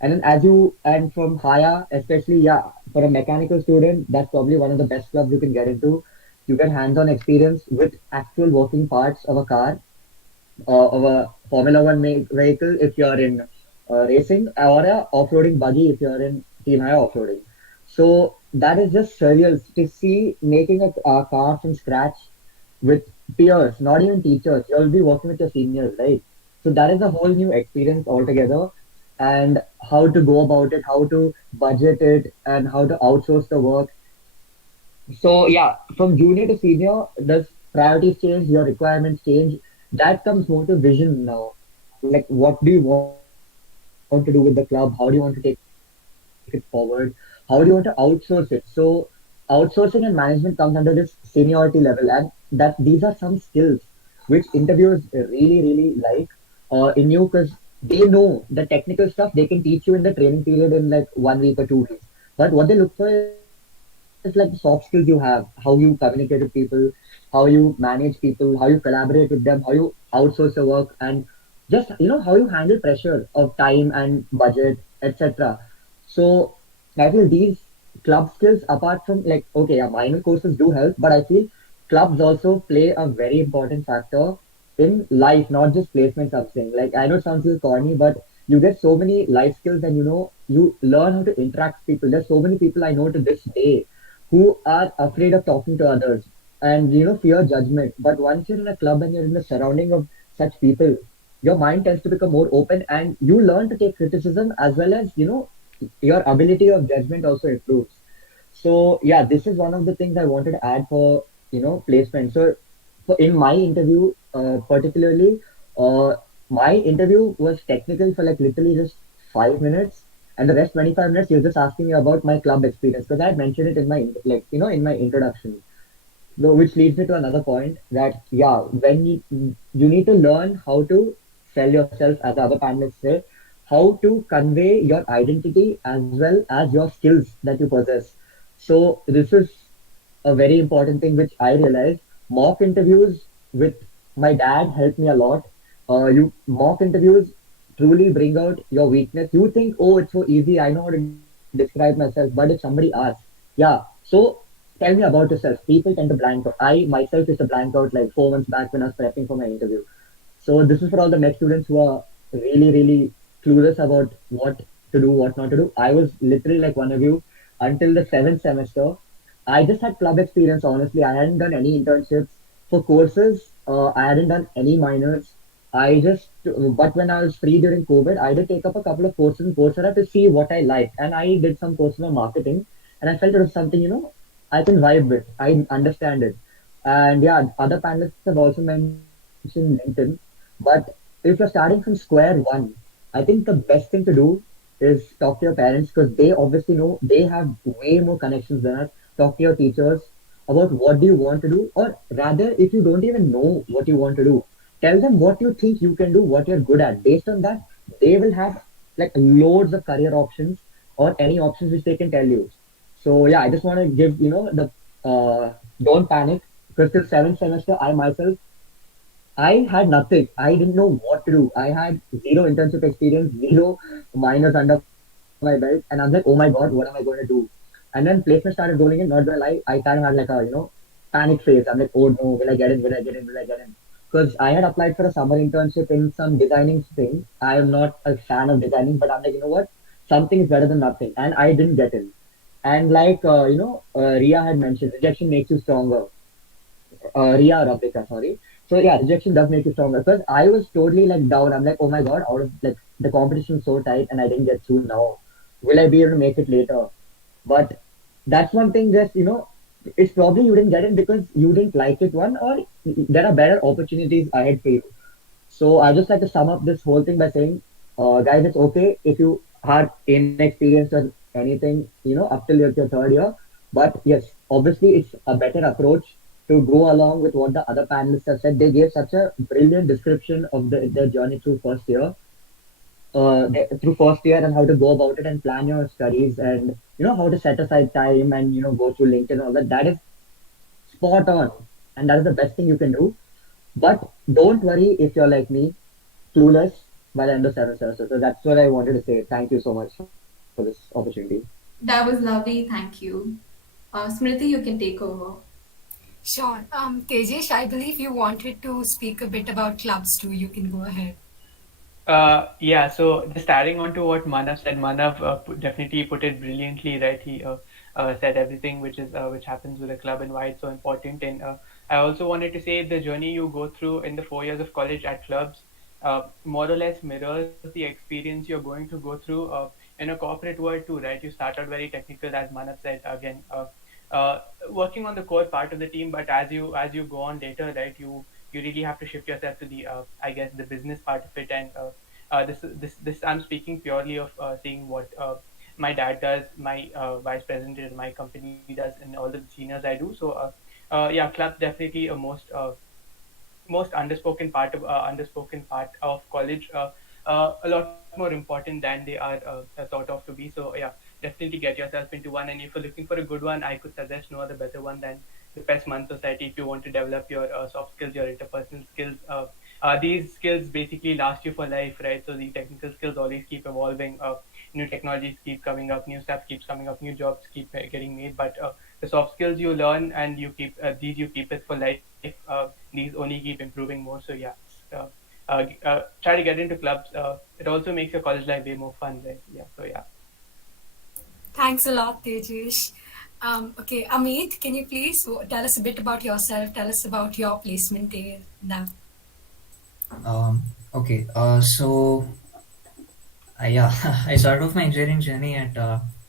And then as you and from Haya, especially yeah, for a mechanical student, that's probably one of the best clubs you can get into. You get hands-on experience with actual working parts of a car of a Formula One vehicle if you're in racing, or a off-roading buggy if you're in team high off-roading. So that is just surreal to see making a car from scratch with peers, not even teachers. You'll be working with your seniors, right? So that is a whole new experience altogether. and how to go about it, how to budget it, and how to outsource the work. So yeah, from junior to senior, the priorities change, your requirements change. That comes more to vision now. Like, what do you want to do with the club? How do you want to take it forward? How do you want to outsource it? So outsourcing and management comes under this seniority level, and that these are some skills which interviewers really like in you, because they know the technical stuff they can teach you in the training period in like 1 week or 2 weeks. But what they look for is like the soft skills you have, how you communicate with people, how you manage people, how you collaborate with them, how you outsource your work, and just how you handle pressure of time and budget, etc. So I feel these club skills, apart from like, okay, yeah, minor courses do help, but I feel clubs also play a very important factor in life, not just placement something. Like, I know it sounds a little corny, but you get so many life skills, and you learn how to interact with people. There's so many people I know to this day who are afraid of talking to others and fear judgment. But once you're in a club and you're in the surrounding of such people, your mind tends to become more open, and you learn to take criticism, as well as your ability of judgment also improves. So yeah, this is one of the things I wanted to add for placement. So in my interview, particularly, uh, my interview was technical for like literally just 5 minutes, and the rest 25 minutes he was just asking me about my club experience, because I had mentioned it in my in my introduction. No, which leads me to another point that yeah, when you need to learn how to sell yourself, as the other panelists say, how to convey your identity as well as your skills that you possess. So this is a very important thing which I realized. Mock interviews with my dad helped me a lot. You mock interviews truly bring out your weakness. You think, oh, it's so easy, I know how to describe myself, but if somebody asks, yeah, so tell me about yourself. People tend to blank out. I myself used to blank out like 4 months back when I was prepping for my interview. So this is for all the med students who are really, really clueless about what to do, what not to do. I was literally like one of you until the seventh semester. I just had club experience, honestly. I hadn't done any internships for courses. I hadn't done any minors. But when I was free during COVID, I did take up a couple of courses in Coursera to see what I liked. And I did some courses on marketing, and I felt it was something, I can vibe with. I understand it. And yeah, other panelists have also mentioned LinkedIn. But if you're starting from square one, I think the best thing to do is talk to your parents, because they obviously know, they have way more connections than us. Talk to your teachers about what do you want to do, or rather, if you don't even know what you want to do, tell them what you think you can do, what you're good at. Based on that, they will have like loads of career options or any options which they can tell you. So yeah, I just want to give the don't panic, because till seventh semester, I myself, I had nothing. I didn't know what to do. I had zero internship experience, zero minors under my belt, and I'm like, oh my god, what am I going to do? And then placement started rolling in. Not gonna lie, I kind of had like a panic phase. I'm like, oh no, will I get in? Will I get in? Will I get in? Because I had applied for a summer internship in some designing thing. I am not a fan of designing, but I'm like, you know what? Something is better than nothing, and I didn't get in. And like Ria had mentioned, rejection makes you stronger. Ria or Advika, sorry. So yeah, rejection does make you stronger, because I was totally like down. I'm like, oh my god, out of like the competition is so tight and I didn't get through now. Will I be able to make it later? But that's one thing, just it's probably you didn't get it because you didn't like it, one, or there are better opportunities ahead for you. So I just like to sum up this whole thing by saying, guys, it's okay if you are inexperienced or anything, up till your third year. But yes, obviously it's a better approach to go along with what the other panelists have said. They gave such a brilliant description of their journey through first year, and how to go about it and plan your studies, and how to set aside time, and go through LinkedIn and all that. That is spot on, and that is the best thing you can do. But don't worry if you're like me, clueless by the end of seven semesters. So that's what I wanted to say. Thank you so much for this opportunity. That was lovely. Thank you. Smriti, you can take over. Sure. Tejesh, I believe you wanted to speak a bit about clubs too. You can go ahead. Yeah, so just adding on to what Manav said, Manav definitely put it brilliantly, right? He said everything which happens with a club and why it's so important. And I also wanted to say the journey you go through in the 4 years of college at clubs, more or less mirrors the experience you're going to go through in a corporate world too, right? You start out very technical, as Manav said again, uh, working on the core part of the team, but as you go on later, right, you really have to shift yourself to the I guess the business part of it, and this I'm speaking purely of seeing what my dad does, my vice president in my company does, and all the seniors I do. So yeah, clubs definitely a most underspoken part of college, a lot more important than they are thought of to be. So yeah, definitely get yourself into one, and if you're looking for a good one, I could suggest no other better one than the Pest Month Society if you want to develop your soft skills, your interpersonal skills. These skills basically last you for life, right? So the technical skills always keep evolving. New technologies keep coming up, new stuff keeps coming up, new jobs keep getting made. But the soft skills you learn and you keep these you keep it for life. These only keep improving more. So yeah, try to get into clubs. It also makes your college life way more fun, right? Yeah. So yeah. Thanks a lot, Tejesh. Okay, Ameeth, can you please tell us a bit about yourself? Tell us about your placement day now. Okay, so yeah, I started off my engineering journey at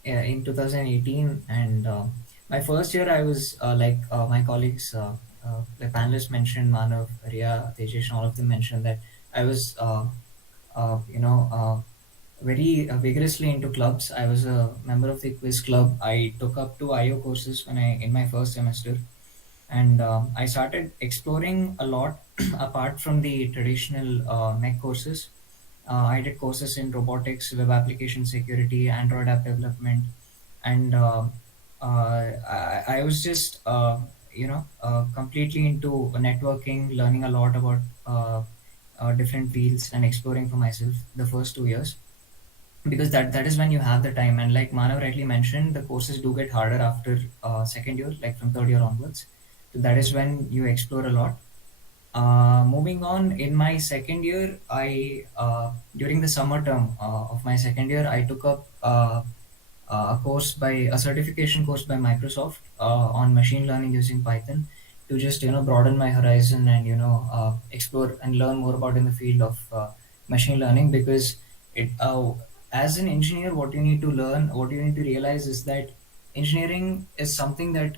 yeah, in 2018, and my first year I was like my colleagues, the panelists mentioned, Manav, Ria, Tejesh, all of them mentioned that I was you know very vigorously into clubs. I was a member of the quiz club. I took up 2 IO courses when I in my first semester, and I started exploring a lot apart from the traditional MEC courses. I did courses in robotics, web application security, Android app development, and I was just completely into networking, learning a lot about different fields and exploring for myself the first 2 years, because that is when you have the time. And like Manav rightly mentioned, the courses do get harder after second year, like from third year onwards. So that is when you explore a lot. Moving on, in my second year, I during the summer term of my second year, I took up a certification course by Microsoft on machine learning using Python, to just broaden my horizon and explore and learn more about in the field of machine learning. Because it as an engineer, what you need to learn, what you need to realize is that engineering is something that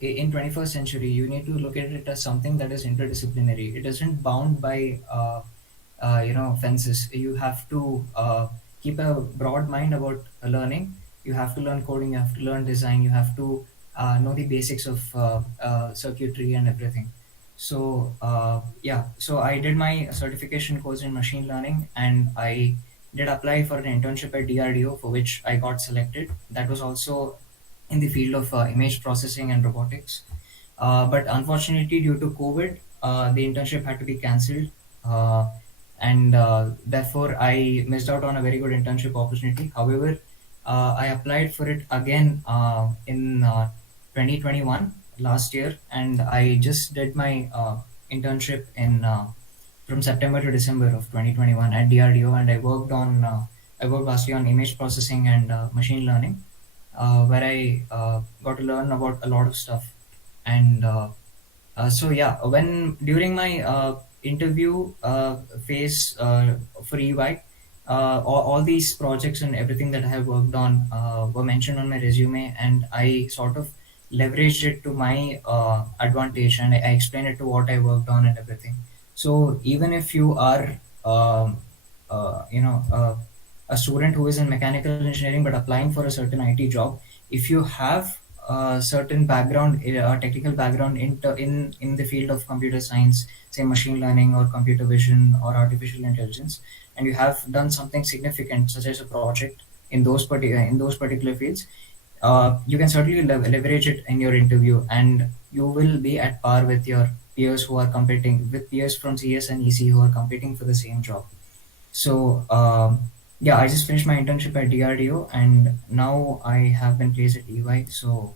in 21st century you need to look at it as something that is interdisciplinary. It isn't bound by fences. You have to keep a broad mind about learning. You have to learn coding, you have to learn design, you have to know the basics of circuitry and everything. So yeah, so I did my certification course in machine learning, and I did apply for an internship at DRDO, for which I got selected. That was also in the field of image processing and robotics. But unfortunately, due to COVID, the internship had to be cancelled, and therefore I missed out on a very good internship opportunity. However, I applied for it again in 2021, last year, and I just did my internship in from September to December of 2021 at DRDO, and I worked lastly on image processing and machine learning, where I got to learn about a lot of stuff. And so yeah, when during my interview phase for EY, all these projects and everything that I have worked on were mentioned on my resume, and I sort of leveraged it to my advantage, and I explained it to what I worked on and everything. So even if you are uh, you know uh, a student who is in mechanical engineering but applying for a certain IT job, if you have a certain background, a technical background in the field of computer science, say machine learning or computer vision or artificial intelligence, and you have done something significant such as a project in those particular fields, you can certainly leverage it in your interview, and you will be at par with your peers who are competing with peers from CS and EC who are competing for the same job. So yeah, I just finished my internship at DRDO, and now I have been placed at EY. So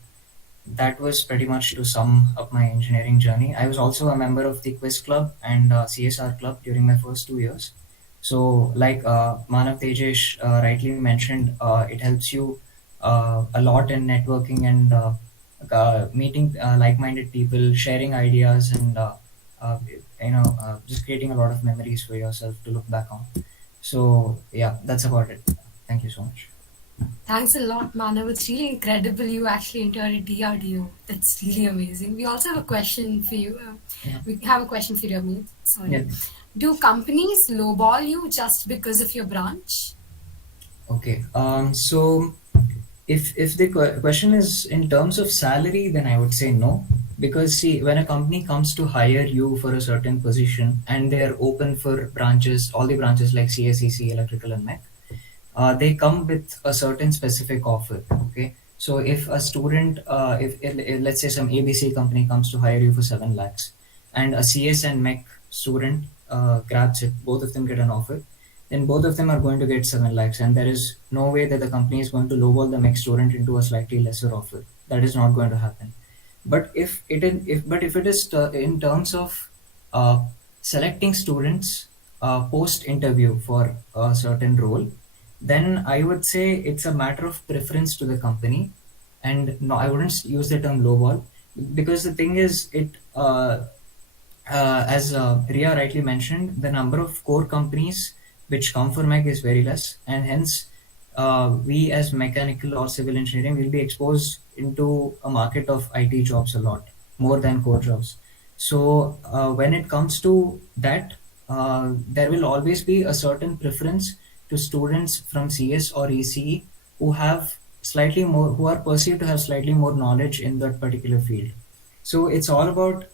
that was pretty much to sum up my engineering journey. I was also a member of the quiz club and CSR club during my first 2 years. So like Manav, Tejesh rightly mentioned, it helps you a lot in networking and meeting like-minded people, sharing ideas, and just creating a lot of memories for yourself to look back on. So yeah, that's about it. Thank you so much. Thanks a lot, Manav. It's really incredible you actually entered a DRDO. That's really amazing. We also have a question for you. Yeah. We have a question for you, Ameeth. Sorry. Yeah. Do companies lowball you just because of your branch? Okay. So if the question is in terms of salary, then I would say no, because see, when a company comes to hire you for a certain position and they are open for branches, all the branches like CSEC, electrical and mech, they come with a certain specific offer. Okay, so if a student, if let's say some ABC company comes to hire you for 7 lakhs, and a CS and mech student grabs it, both of them get an offer, then both of them are going to get 7 lakhs, and there is no way that the company is going to lowball the mech student into a slightly lesser offer. That is not going to happen. But if it is in terms of uh, selecting students post interview for a certain role, then I would say it's a matter of preference to the company, and no, I wouldn't use the term lowball, because the thing is, as Ria rightly mentioned, the number of core companies which come for mech is very less, and hence we as mechanical or civil engineering will be exposed into a market of IT jobs a lot more than core jobs. So when it comes to that, there will always be a certain preference to students from CS or ECE who have slightly more, who are perceived to have slightly more knowledge in that particular field. So it's all about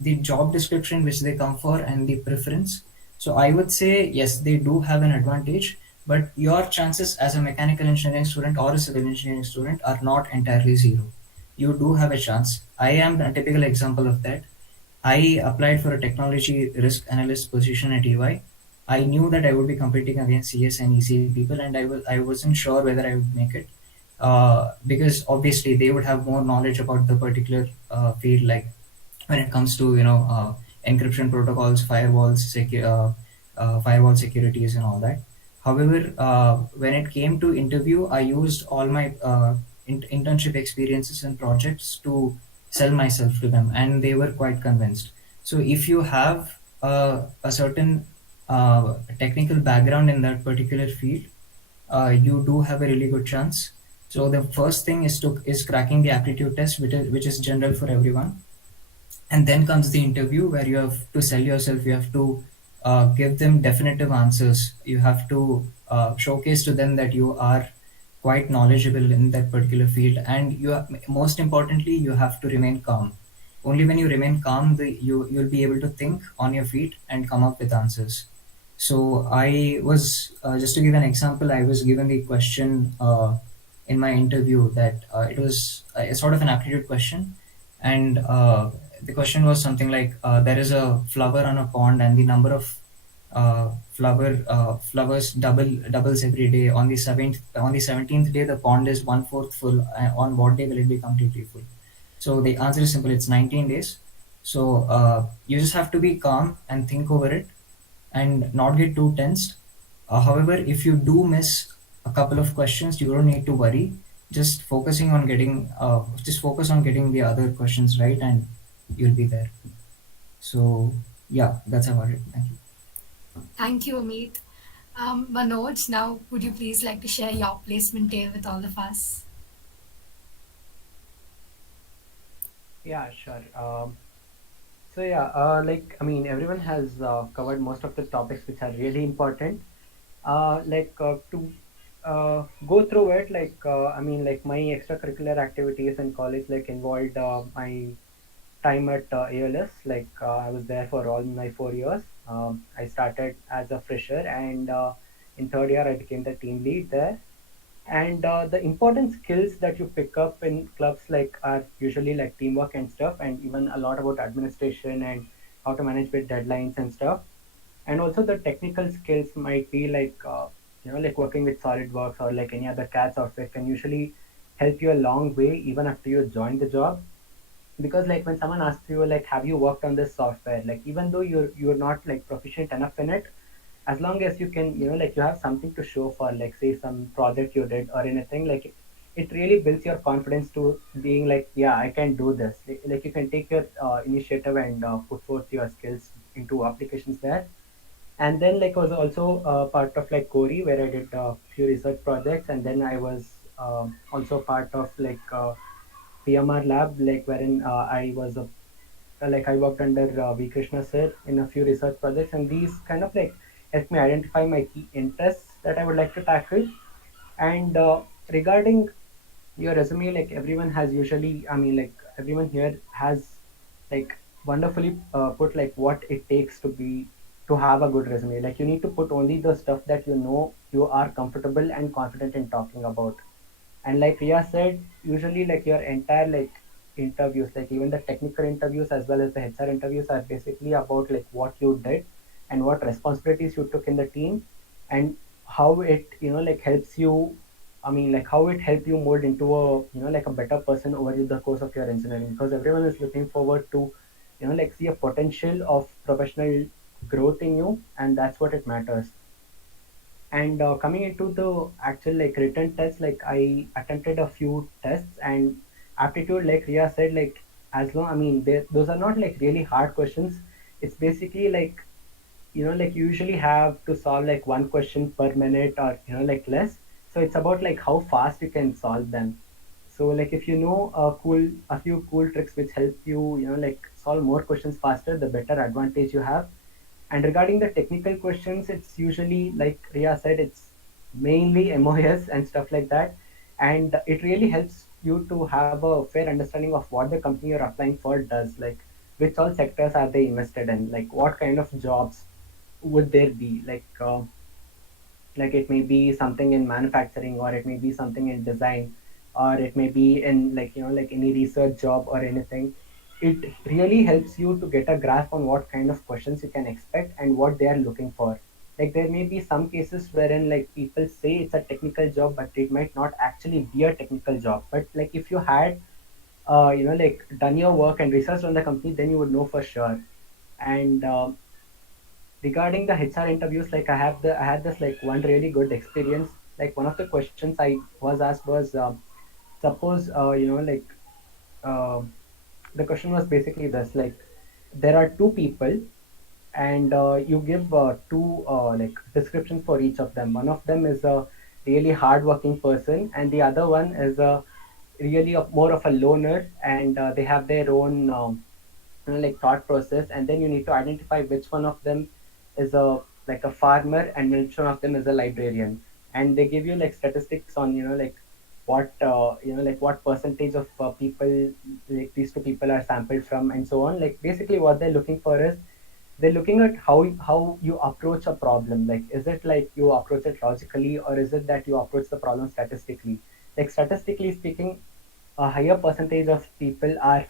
the job description which they come for and the preference. So I would say yes, they do have an advantage, but your chances as a mechanical engineering student or a civil engineering student are not entirely zero. You do have a chance. I am a typical example of that. I applied for a technology risk analyst position at EY. I knew that I would be competing against CS and EC people, and I wasn't sure whether I would make it, because obviously they would have more knowledge about the particular field, like when it comes to encryption protocols, firewall securities, and all that. However, when it came to interview, I used all my internship experiences and projects to sell myself to them, and they were quite convinced. So if you have a certain technical background in that particular field, you do have a really good chance. So the first thing is cracking the aptitude test, which is general for everyone, and then comes the interview where you have to sell yourself. You have to give them definitive answers. You have to showcase to them that you are quite knowledgeable in that particular field, and most importantly, you have to remain calm. Only when you remain calm, you'll be able to think on your feet and come up with answers. So I was, just to give an example, I was given the question in my interview that it was a sort of an aptitude question, and the question was something like, there is a flower on a pond, and the number of flowers doubles every day. On the 17th day, the pond is 1/4 full. On what day will it be completely full? So the answer is simple. It's 19 days. So you just have to be calm and think over it, and not get too tensed. However, if you do miss a couple of questions, you don't need to worry. Just focus on getting the other questions right, and you'll be there. So yeah, that's about it. Thank you. Thank you, Ameeth. Manoj, now would you please like to share your placement day with all of us? Yeah, sure. So yeah, I mean, everyone has covered most of the topics which are really important. To go through it, I mean, like my extracurricular activities in college, like involved my time at ALS. I was there for all my 4 years. I started as a fresher, and in third year I became the team lead there. And the important skills that you pick up in clubs are usually like teamwork and stuff, and even a lot about administration and how to manage with deadlines and stuff. And also the technical skills might be like working with SolidWorks or like any other CAD software can usually help you a long way even after you join the job. Because like when someone asks you like have you worked on this software, like even though you're not like proficient enough in it, as long as you can like you have something to show for like say some project you did or anything, it really builds your confidence to being like, yeah, I can do this. Like you can take your initiative and put forth your skills into applications there. And then like I was also part of like Cori, where I did a few research projects, and then I was also part of like PMR lab, like wherein I was a like I worked under V Krishna sir in a few research projects, and these kind of like helped me identify my key interests that I would like to tackle. And regarding your resume, like everyone has usually, I mean, like everyone here has like wonderfully put like what it takes to be to have a good resume. Like you need to put only the stuff that you know you are comfortable and confident in talking about. And like Ria said, usually like your entire like interviews, like even the technical interviews as well as the HR interviews are basically about like what you did and what responsibilities you took in the team, and how it, you know, like helps you, I mean, like how it helped you mold into a, you know, like a better person over the course of your engineering, because everyone is looking forward to, you know, like see a potential of professional growth in you, and that's what it matters. And coming into the actual like written tests, like I attempted a few tests, and aptitude, like Ria said, like as long, I mean, those are not like really hard questions. It's basically like, you know, like you usually have to solve like one question per minute or, you know, like less. So it's about like how fast you can solve them. So like if you know a few cool tricks which help you, you know, like solve more questions faster, the better advantage you have. And regarding the technical questions, it's usually like Ria said, it's mainly MOS and stuff like that. And it really helps you to have a fair understanding of what the company you're applying for does, like which all sectors are they invested in, like what kind of jobs would there be, like it may be something in manufacturing, or it may be something in design, or it may be in like, you know, like any research job or anything. It really helps you to get a grasp on what kind of questions you can expect and what they are looking for. Like there may be some cases wherein like people say it's a technical job, but it might not actually be a technical job. But like if you had you know, like done your work and researched on the company, then you would know for sure. And regarding the HR interviews, like I had this like one really good experience. Like one of the questions I was asked was, suppose you know, like uh, the question was basically this, like there are two people, and you give two like descriptions for each of them. One of them is a really hardworking person, and the other one is a really more of a loner, and they have their own you know, like thought process. And then you need to identify which one of them is a like a farmer and which one of them is a librarian. And they give you like statistics on, you know, like what you know, like what percentage of people like these two people are sampled from, and so on. Like basically what they're looking for is they're looking at how you approach a problem. Like is it like you approach it logically, or is it that you approach the problem statistically? Like statistically speaking, a higher percentage of people are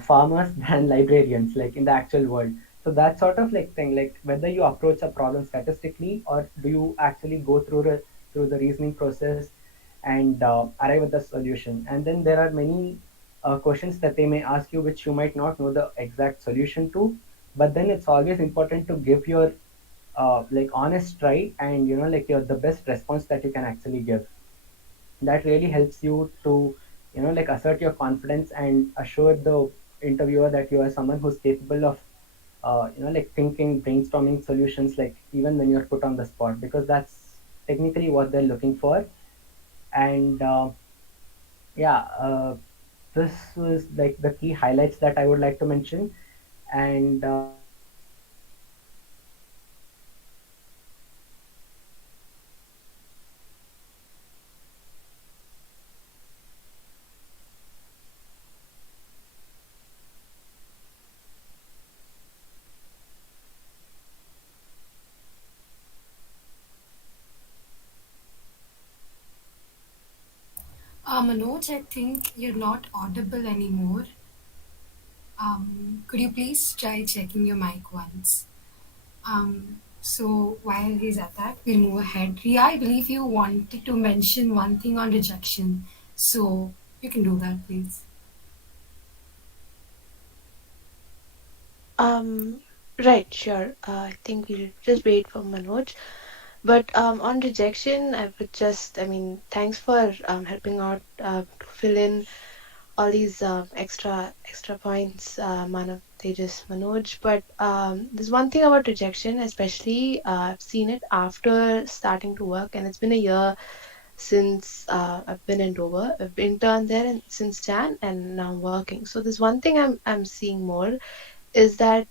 farmers than librarians, like in the actual world. So that sort of like thing, like whether you approach a problem statistically, or do you actually go through the reasoning process and arrive at the solution. And then there are many questions that they may ask you which you might not know the exact solution to, but then it's always important to give your like honest try, and you know, like your the best response that you can actually give. That really helps you to, you know, like assert your confidence and assure the interviewer that you are someone who's capable of you know, like thinking, brainstorming solutions, like even when you're put on the spot, because that's technically what they're looking for. And yeah, this was like the key highlights that I would like to mention. And Manoj, I think you're not audible anymore. Could you please try checking your mic once? So while he's at that, we'll move ahead. Ria, I believe you wanted to mention one thing on rejection. So you can do that, please. Um, right, sure. I think we'll just wait for Manoj. But on rejection, I would just, I mean, thanks for helping out to fill in all these extra points, Manav, Tejas, Manoj. But there's one thing about rejection, especially I've seen it after starting to work, and it's been a year since I've been in Dover. I've interned there since Jan, and now I'm working. So there's one thing I'm seeing more is that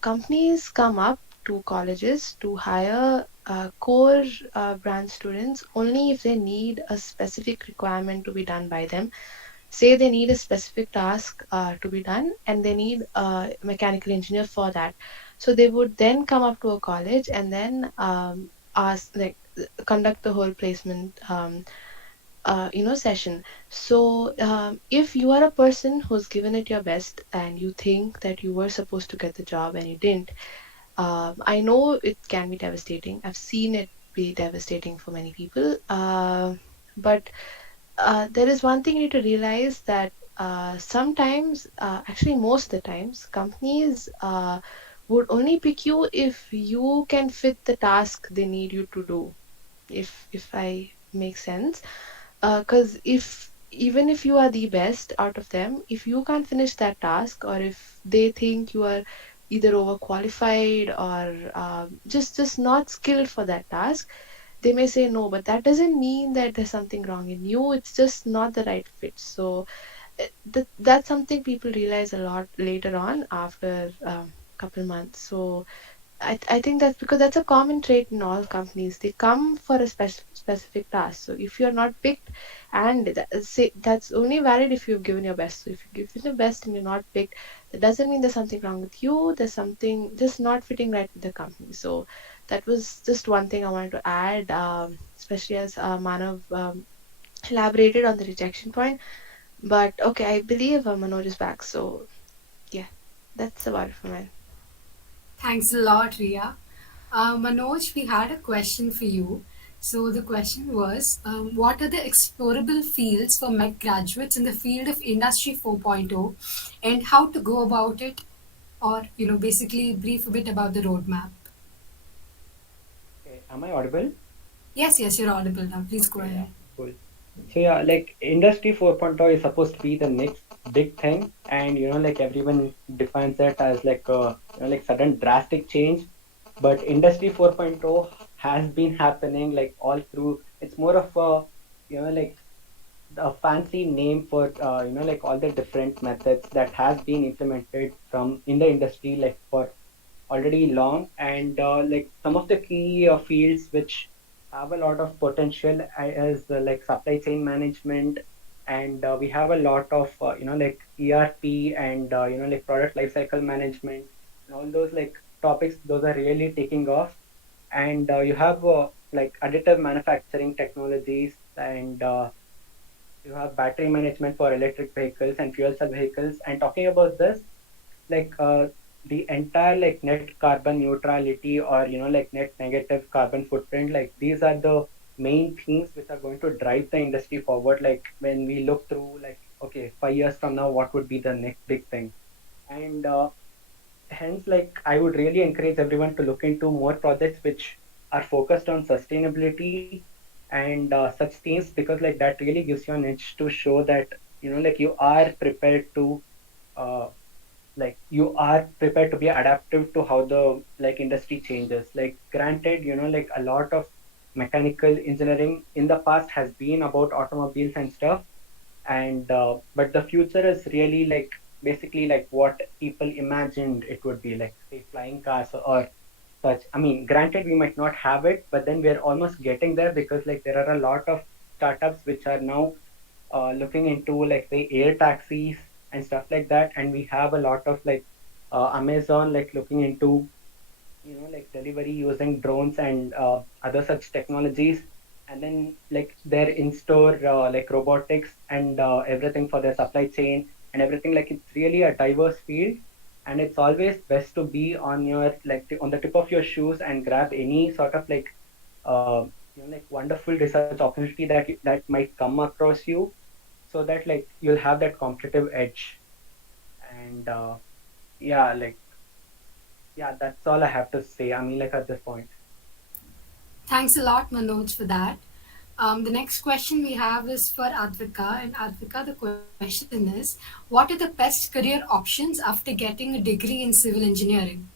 companies come up to colleges to hire core branch students only if they need a specific requirement to be done by them. Say they need a specific task to be done and they need a mechanical engineer for that. So they would then come up to a college and then ask, like, conduct the whole placement session. So if you are a person who's given it your best and you think that you were supposed to get the job and you didn't, I know it can be devastating. I've seen it be devastating for many people. But there is one thing you need to realize that sometimes, actually most of the times, companies would only pick you if you can fit the task they need you to do. If I make sense, because if even if you are the best out of them, if you can't finish that task, or if they think you are either overqualified or just not skilled for that task, they may say no. But that doesn't mean that there's something wrong in you. It's just not the right fit. So that's something people realize a lot later on after couple months. So I think that's because that's a common trait in all companies. They come for a specific task. So if you're not picked, and say that's only valid if you've given your best. So if you give your best and you're not picked, that doesn't mean there's something wrong with you. There's something just not fitting right with the company. So that was just one thing I wanted to add, especially as Manav elaborated on the rejection point. But okay, I believe Manoj is back. So yeah, that's about it for me. Thanks a lot, Ria. Manoj, we had a question for you. So the question was, what are the explorable fields for MEC graduates in the field of Industry 4.0, and how to go about it, or basically brief a bit about the roadmap. Okay, am I audible? Yes, you're audible now. Please go Okay, yeah, ahead. cool. So yeah, like Industry 4.0 is supposed to be the next big thing, and like everyone defines it as like a like sudden drastic change. But Industry 4.0 has been happening like all through. It's more of a like a fancy name for like all the different methods that has been implemented from in the industry like for already long, and like some of the key fields which have a lot of potential is like supply chain management, and we have a lot of like ERP and like product lifecycle management and all those like topics. Those are really taking off, and you have like additive manufacturing technologies, and you have battery management for electric vehicles and fuel cell vehicles. And talking about this, like the entire like net carbon neutrality, or like net negative carbon footprint, like these are the main things which are going to drive the industry forward. Like when we look through, like, okay, 5 years from now, what would be the next big thing? And hence, like, I would really encourage everyone to look into more projects which are focused on sustainability and such things, because like that really gives you an edge to show that like you are prepared to uh, you are prepared to be adaptive to how the like industry changes. Like granted, like a lot of mechanical engineering in the past has been about automobiles and stuff, and but the future is really like basically like what people imagined it would be, like say flying cars or such. I mean, granted, we might not have it, but then we're almost getting there, because like there are a lot of startups which are now looking into like say air taxis and stuff like that, and we have a lot of like Amazon like looking into like delivery using drones and other such technologies, and then like their in-store like robotics and everything for their supply chain and everything. Like it's really a diverse field, and it's always best to be on your like on the tip of your shoes and grab any sort of like uh, like wonderful research opportunity that might come across you, so that like you'll have that competitive edge. And yeah, like, yeah, that's all I have to say. I mean, like at this point. Thanks a lot, Manoj, for that. The next question we have is for Advika. And Advika, the question is, what are the best career options after getting a degree in civil engineering?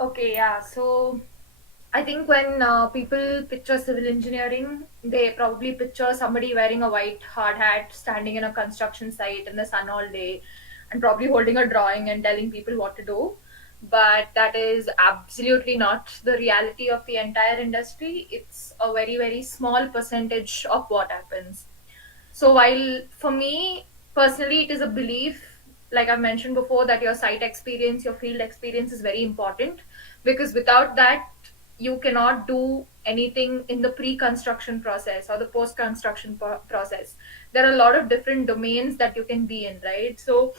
Okay, yeah. So I think when people picture civil engineering, they probably picture somebody wearing a white hard hat, standing in a construction site in the sun all day, and probably holding a drawing and telling people what to do. But that is absolutely not the reality of the entire industry. It's a very, very small percentage of what happens. So while for me personally, it is a belief, like I've mentioned before, that your site experience, your field experience is very important, because without that, you cannot do anything in the pre-construction process or the post-construction process. There are a lot of different domains that you can be in, right? So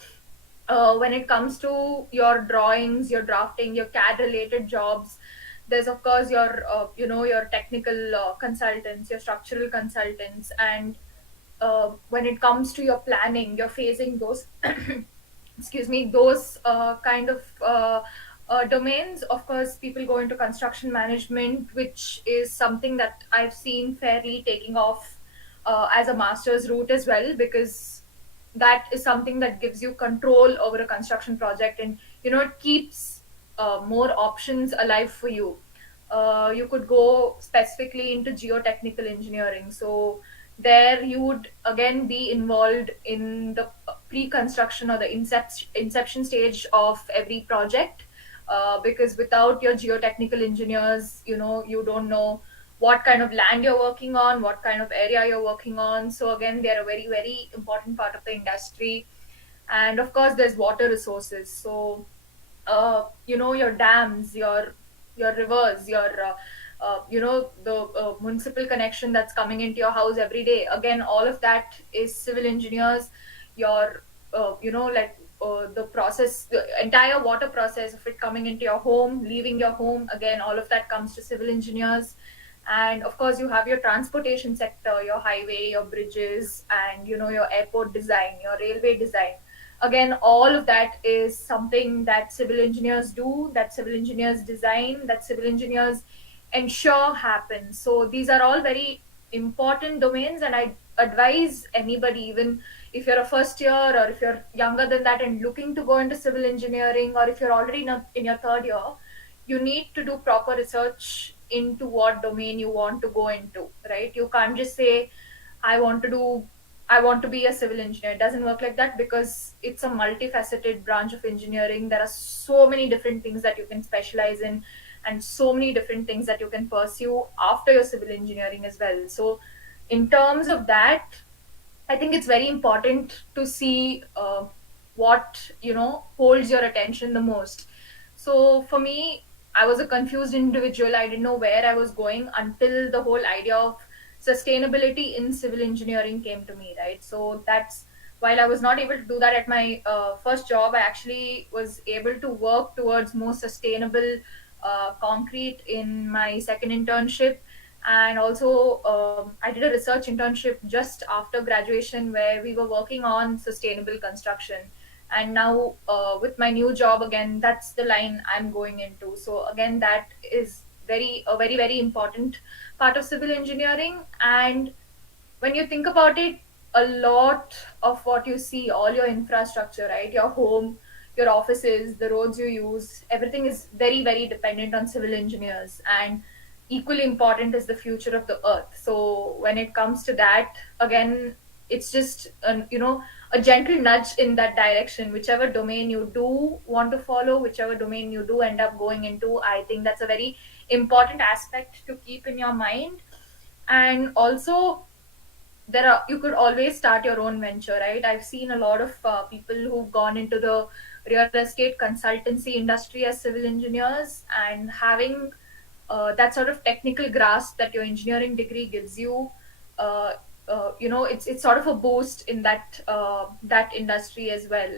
when it comes to your drawings, your drafting, your CAD related jobs, there's of course your your technical consultants, your structural consultants, and when it comes to your planning, you're facing those excuse me, those kind of domains. Of course, people go into construction management, which is something that I've seen fairly taking off as a master's route as well, because that is something that gives you control over a construction project, and it keeps more options alive for you. You could go specifically into geotechnical engineering. So there you would again be involved in the pre-construction or the inception stage of every project, because without your geotechnical engineers, you don't know what kind of land you're working on, what kind of area you're working on. So again, they're a very, very important part of the industry. And of course, there's water resources. So your dams, your rivers, your the municipal connection that's coming into your house every day. Again, all of that is civil engineers. Your the process, the entire water process of it coming into your home, leaving your home, again, all of that comes to civil engineers. And of course, you have your transportation sector, your highway, your bridges, and your airport design, your railway design. Again, all of that is something that civil engineers do, that civil engineers design, that civil engineers ensure happens. So these are all very important domains, and I advise anybody, even if you're a first year or if you're younger than that and looking to go into civil engineering, or if you're already in your third year, you need to do proper research into what domain you want to go into, right? You can't just say, I want to do I want to be a civil engineer. It doesn't work like that, because it's a multifaceted branch of engineering. There are so many different things that you can specialize in, and so many different things that you can pursue after your civil engineering as well. So in terms of that, I think it's very important to see what holds your attention the most. So for me, I was a confused individual. I didn't know where I was going until the whole idea of sustainability in civil engineering came to me. Right. So that's, while I was not able to do that at my first job, I actually was able to work towards more sustainable concrete in my second internship. And also, I did a research internship just after graduation where we were working on sustainable construction. And now, with my new job, again, that's the line I'm going into. So again, that is a very, very important part of civil engineering. And when you think about it, a lot of what you see, all your infrastructure, right, your home, your offices, the roads you use, everything is very, very dependent on civil engineers. And equally important is the future of the earth. So when it comes to that, again, it's just a gentle nudge in that direction. Whichever domain you do want to follow, whichever domain you do end up going into, I think that's a very important aspect to keep in your mind. And also, you could always start your own venture, right? I've seen a lot of people who've gone into the real estate consultancy industry as civil engineers, and having that sort of technical grasp that your engineering degree gives you, uh, it's sort of a boost in that industry as well.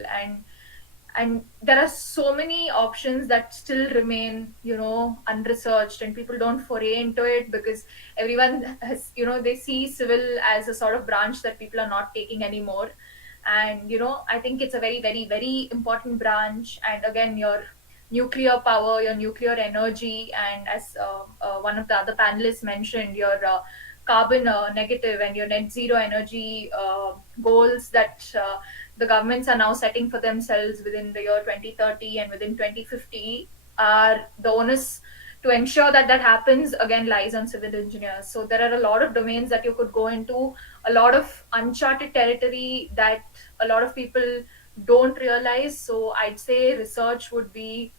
And there are so many options that still remain unresearched, and people don't foray into it because everyone has, they see civil as a sort of branch that people are not taking anymore. And I think it's a very, very, very important branch. And again, nuclear power, your nuclear energy, and as one of the other panelists mentioned, your carbon negative and your net zero energy goals that the governments are now setting for themselves within the year 2030 and within 2050, are the onus to ensure that that happens again lies on civil engineers. So there are a lot of domains that you could go into, a lot of uncharted territory that a lot of people don't realize. So I'd say research would be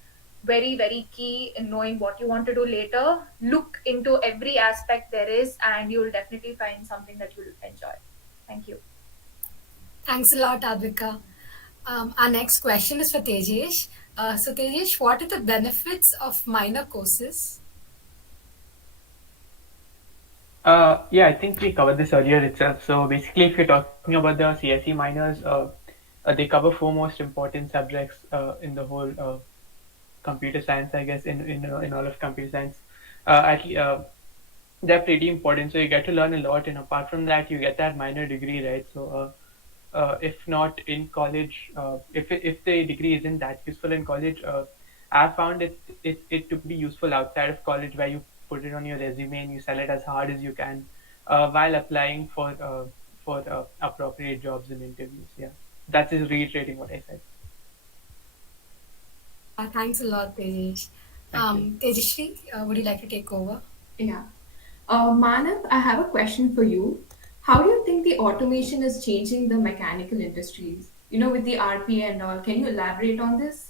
very, very key in knowing what you want to do later. Look into every aspect there is, and you'll definitely find something that you'll enjoy. Thank you. Thanks a lot, Advika. Our next question is for Tejesh. So, Tejesh, what are the benefits of minor courses? Yeah, I think we covered this earlier itself. So basically, if you're talking about the CSE minors, they cover four most important subjects in the whole computer science, I guess, in all of computer science. They're pretty important. So you get to learn a lot, and apart from that, you get that minor degree, right? So if not in college, if the degree isn't that useful in college, I've found it to be useful outside of college, where you put it on your resume and you sell it as hard as you can while applying for appropriate jobs and interviews. Yeah, that's just reiterating what I said. Thanks a lot, Tejesh. Tejashri, would you like to take over? Yeah. Manav, I have a question for you. How do you think the automation is changing the mechanical industries? With the RPA and all, can you elaborate on this?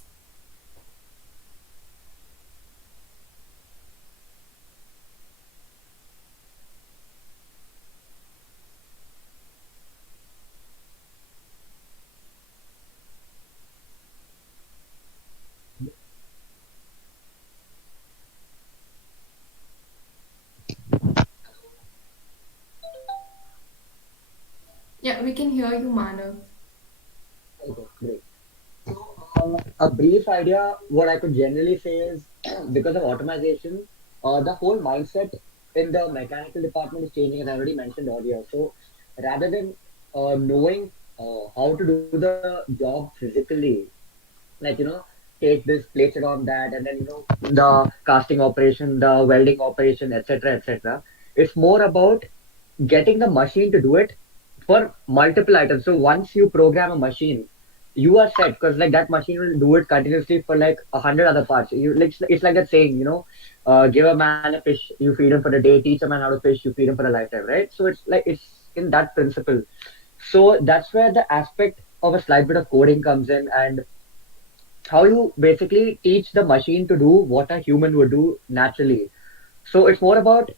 Yeah, we can hear you, Manav. Okay, great. A brief idea, what I could generally say is because of automation, the whole mindset in the mechanical department is changing, as I already mentioned earlier. So rather than knowing how to do the job physically, like, take this, place it on that, and then, the casting operation, the welding operation, etc., etc. It's more about getting the machine to do it for multiple items. So once you program a machine, you are set, because like that machine will do it continuously for like 100 other parts. It's like that saying, give a man a fish, you feed him for the day. Teach a man how to fish, you feed him for a lifetime, right? So it's in that principle. So that's where the aspect of a slight bit of coding comes in, and how you basically teach the machine to do what a human would do naturally. So it's more about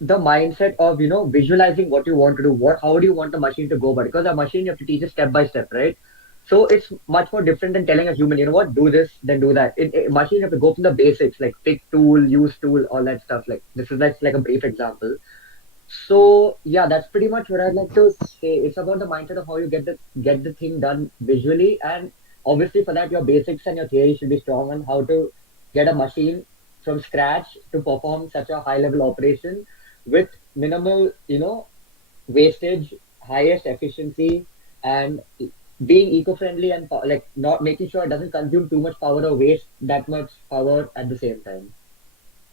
the mindset of visualizing what you want to do, how do you want the machine to go about it? Because a machine you have to teach it step by step, right? So it's much more different than telling a human, what, do this, then do that. In machine you have to go from the basics, like pick tool, use tool, all that stuff. Like this is like a brief example. So yeah, that's pretty much what I'd like to say. It's about the mindset of how you get the thing done visually, and obviously for that your basics and your theory should be strong on how to get a machine from scratch to perform such a high level operation with minimal, wastage, highest efficiency, and being eco-friendly, and like not making sure it doesn't consume too much power or waste that much power at the same time.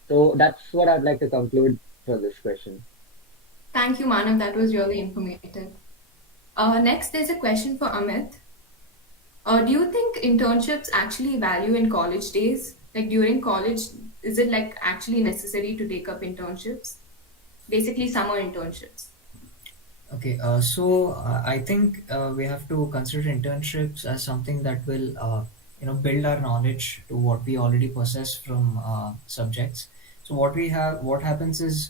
So that's what I'd like to conclude for this question. Thank you, Manav. That was really informative. Next, there's a question for Ameeth. Do you think internships actually value in college days? Like during college, is it like actually necessary to take up internships? Basically, summer internships. Okay, so I think we have to consider internships as something that will, build our knowledge to what we already possess from subjects. So what happens is,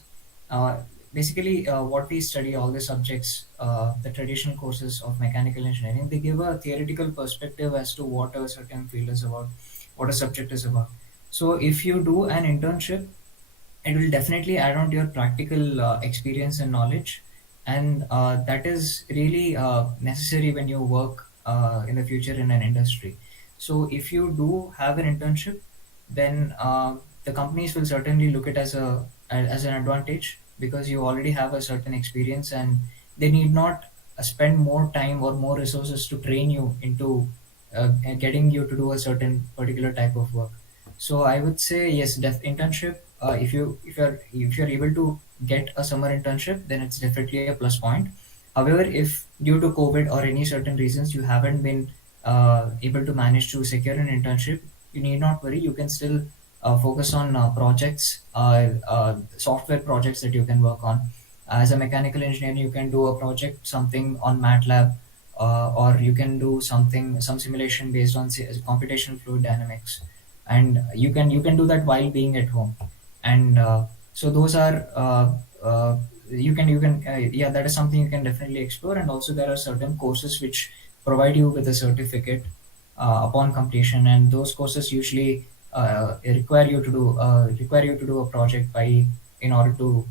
uh, basically, what we study, all the subjects, the traditional courses of mechanical engineering, they give a theoretical perspective as to what a certain field is about, what a subject is about. So if you do an internship, it will definitely add on to your practical experience and knowledge, and that is really necessary when you work in the future in an industry. So if you do have an internship, then the companies will certainly look at as an advantage, because you already have a certain experience, and they need not spend more time or more resources to train you into getting you to do a certain particular type of work. So I would say yes, internship. If you're able to get a summer internship, then it's definitely a plus point. However, if due to COVID or any certain reasons you haven't been able to manage to secure an internship, you need not worry. You can still focus on projects, software projects that you can work on. As a mechanical engineer, you can do a project, something on MATLAB, or you can do some simulation based on computational fluid dynamics, and you can do that while being at home. And so those are you can yeah, that is something you can definitely explore. And also there are certain courses which provide you with a certificate upon completion, and those courses usually require you to do a project by in order to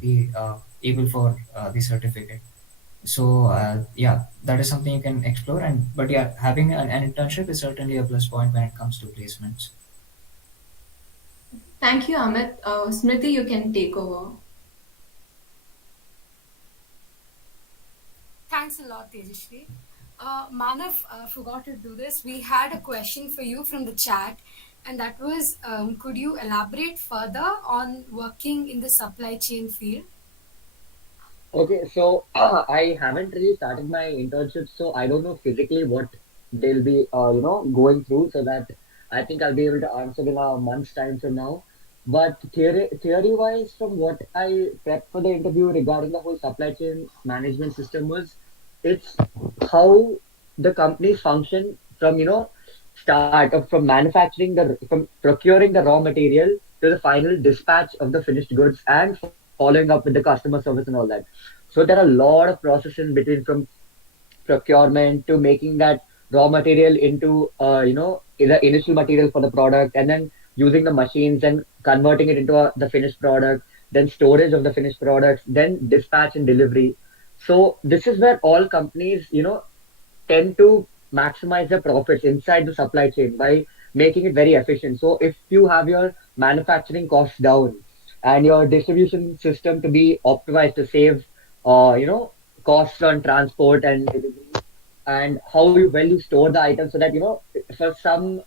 be able for the certificate. So yeah, that is something you can explore. And but yeah, having an internship is certainly a plus point when it comes to placements. Thank you, Amit. Smriti, you can take over. Thanks a lot, Tejashri. Manav forgot to do this. We had a question for you from the chat, and that was, could you elaborate further on working in the supply chain field? Okay, so I haven't really started my internship, so I don't know physically what they'll be, going through. So that I think I'll be able to answer in a month's time from now. But theory-wise, from what I prepped for the interview regarding the whole supply chain management system was, it's how the companies function from start of from manufacturing from procuring the raw material to the final dispatch of the finished goods and following up with the customer service and all that. So there are a lot of processes in between, from procurement to making that raw material into the initial material for the product, and then using the machines and converting it into the finished product, then storage of the finished products, then dispatch and delivery. So this is where all companies tend to maximize their profits inside the supply chain by making it very efficient. So if you have your manufacturing costs down and your distribution system to be optimized to save, costs on transport and delivery, and how you store the items so that for some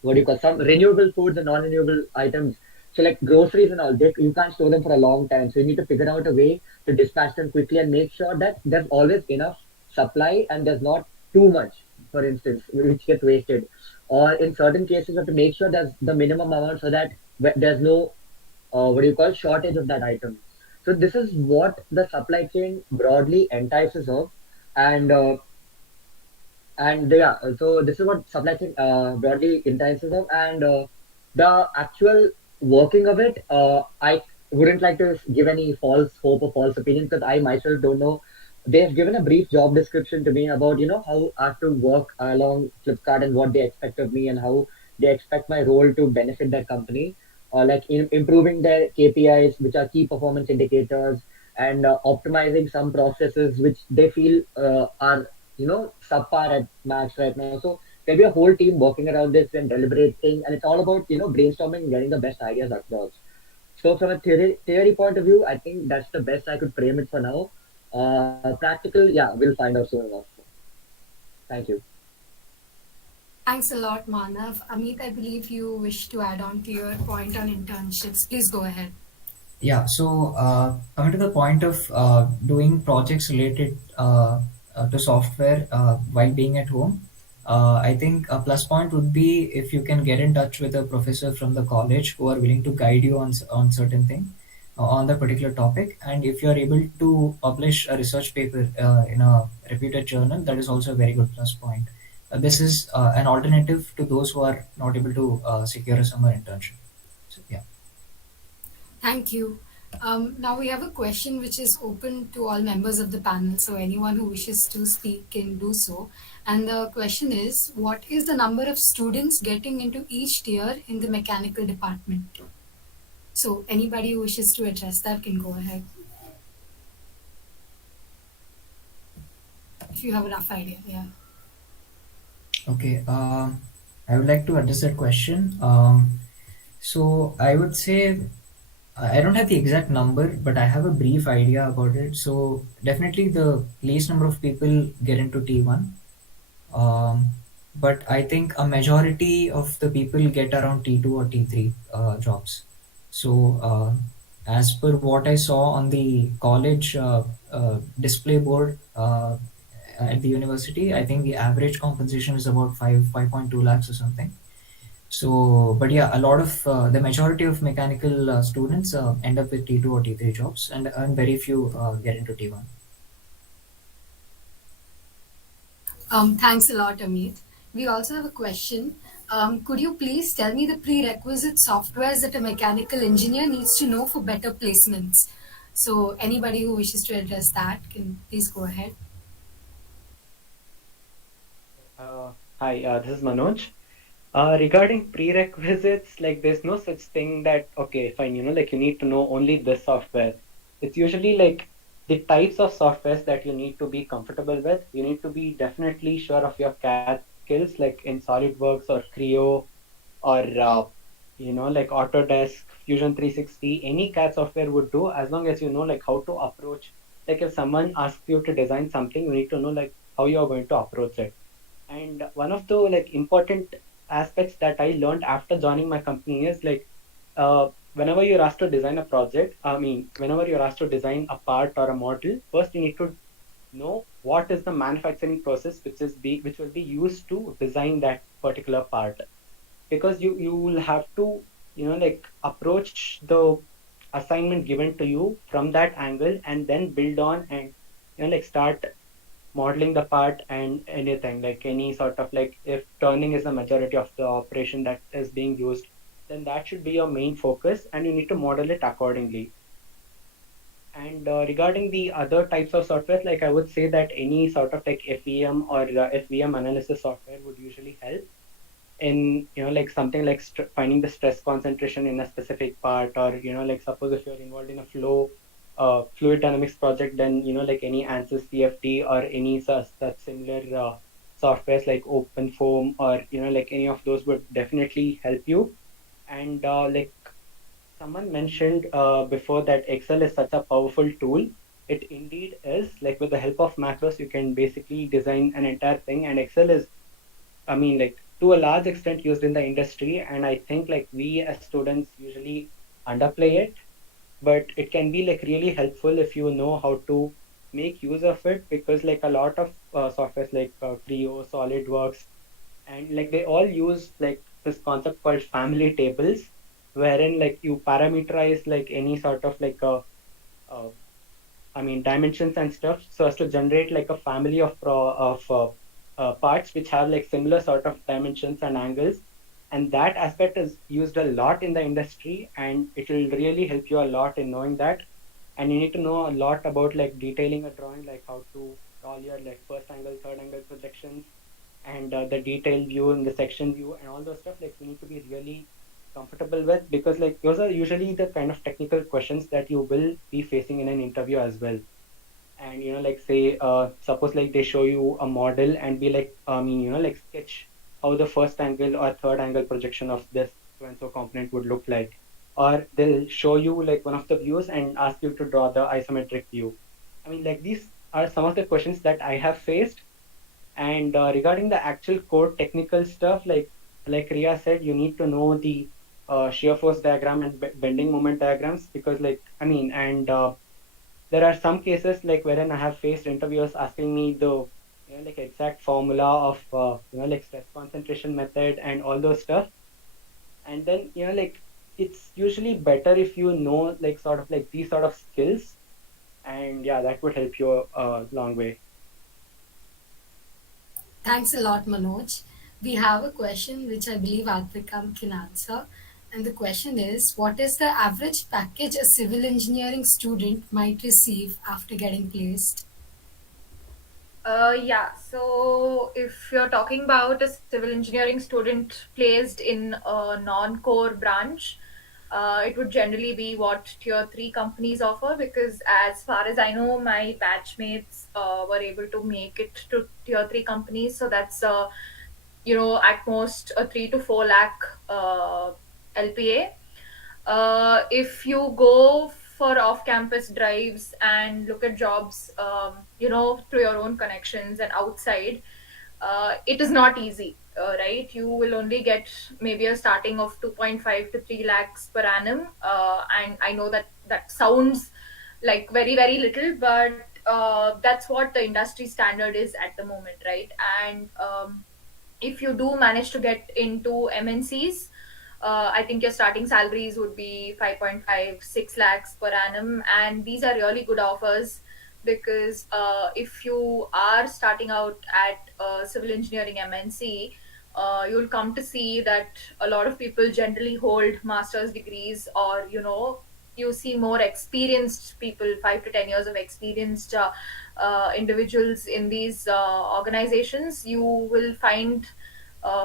what do you call, some renewable foods and non-renewable items. So like groceries and all, you can't store them for a long time. So you need to figure out a way to dispatch them quickly and make sure that there's always enough supply and there's not too much, for instance, which gets wasted. Or in certain cases, you have to make sure there's the minimum amount so that there's no shortage of that item. So this is what the supply chain broadly entices of, and yeah, so this is what supply chain broadly entices of, and the actual working of it, I wouldn't like to give any false hope or false opinion because I myself don't know. They've given a brief job description to me about how I have to work along Flipkart and what they expect of me and how they expect my role to benefit their company, like improving their KPIs, which are key performance indicators, and optimizing some processes which they feel are subpar at max right now. So there'll be a whole team working around this and deliberating, and it's all about brainstorming and getting the best ideas across. So from a theory point of view, I think that's the best I could frame it for now. Practical, yeah, we'll find out soon enough. Thank you. Thanks a lot, Manav. Ameeth, I believe you wish to add on to your point on internships. Please go ahead. Yeah, so coming to the point of doing projects related to software while being at home, I think a plus point would be if you can get in touch with a professor from the college who are willing to guide you on certain thing on the particular topic. And if you are able to publish a research paper in a reputed journal, that is also a very good plus point. This is an alternative to those who are not able to secure a summer internship. So yeah. Thank you. Now we have a question which is open to all members of the panel, so anyone who wishes to speak can do so. And the question is, what is the number of students getting into each tier in the mechanical department? So anybody who wishes to address that can go ahead. If you have a rough idea, yeah. Okay, I would like to address that question. So I would say I don't have the exact number, but I have a brief idea about it. So definitely the least number of people get into T1. Um, but I think a majority of the people get around T2 or T3 jobs. So, as per what I saw on the college display board at the university, I think the average compensation is about 5.2 lakhs or something. So, but yeah, a lot of the majority of mechanical students end up with T2 or T3 jobs, and very few get into T1. Thanks a lot, Ameeth. We also have a question. Could you please tell me the prerequisite softwares that a mechanical engineer needs to know for better placements? So, anybody who wishes to address that can please go ahead. Hi, this is Manoj. Regarding prerequisites, like there's no such thing that, okay, fine, like you need to know only this software. It's usually like the types of softwares that you need to be comfortable with. You need to be definitely sure of your CAD skills, like in SolidWorks or Creo or, like Autodesk, Fusion 360, any CAD software would do as long as you know like how to approach. Like if someone asks you to design something, you need to know like how you are going to approach it. And one of the like important aspects that I learned after joining my company is like whenever you're asked to design a project, whenever you're asked to design a part or a model, first you need to know what is the manufacturing process which will be used to design that particular part. Because you will have to like approach the assignment given to you from that angle and then build on and like start modeling the part and anything like any sort of like if turning is the majority of the operation that is being used, then that should be your main focus and you need to model it accordingly. And regarding the other types of software, like I would say that any sort of like FEM or FVM analysis software would usually help in like something like finding the stress concentration in a specific part, or like suppose if you're involved in a fluid dynamics project, then like any ANSYS CFD or any such similar softwares like OpenFOAM or like any of those would definitely help you. And like someone mentioned before that Excel is such a powerful tool. It indeed is. Like with the help of macros you can basically design an entire thing, and Excel is, like to a large extent used in the industry, and I think like we as students usually underplay it, but it can be like really helpful if you know how to make use of it, because like a lot of softwares like Creo, SolidWorks, and like they all use like this concept called family tables, wherein like you parameterize like any sort of like a dimensions and stuff, so as to generate like a family of parts which have like similar sort of dimensions and angles. And that aspect is used a lot in the industry, and it will really help you a lot in knowing that. And you need to know a lot about like detailing a drawing, like how to draw your like first angle, third angle projections, and the detailed view and the section view and all those stuff. Like you need to be really comfortable with, because like those are usually the kind of technical questions that you will be facing in an interview as well. And like say suppose like they show you a model and be like like sketch how the first angle or third angle projection of this so and so component would look like, or they'll show you like one of the views and ask you to draw the isometric view. Like these are some of the questions that I have faced. And regarding the actual core technical stuff, like Ria said, you need to know the shear force diagram and bending moment diagrams, because and there are some cases like wherein I have faced interviewers asking me the like exact formula of like stress concentration method and all those stuff. And then like it's usually better if you know like sort of like these sort of skills, and yeah, that would help you a long way. Thanks a lot, Manoj. We have a question which I believe Advika can answer. And the question is, what is the average package a civil engineering student might receive after getting placed? Yeah, so if you're talking about a civil engineering student placed in a non-core branch, it would generally be what tier 3 companies offer, because as far as I know, my batchmates were able to make it to tier 3 companies. So that's, at most a 3 to 4 lakh LPA. If you go for off-campus drives and look at jobs, through your own connections and outside, it is not easy. right? You will only get maybe a starting of 2.5 to 3 lakhs per annum. And I know that that sounds like very, very little, but that's what the industry standard is at the moment, right? And if you do manage to get into MNCs, I think your starting salaries would be 5.5, 6 lakhs per annum. And these are really good offers because if you are starting out at civil engineering MNC, you'll come to see that a lot of people generally hold master's degrees, or you see more experienced people, 5 to 10 years of experienced individuals in these organizations. You will find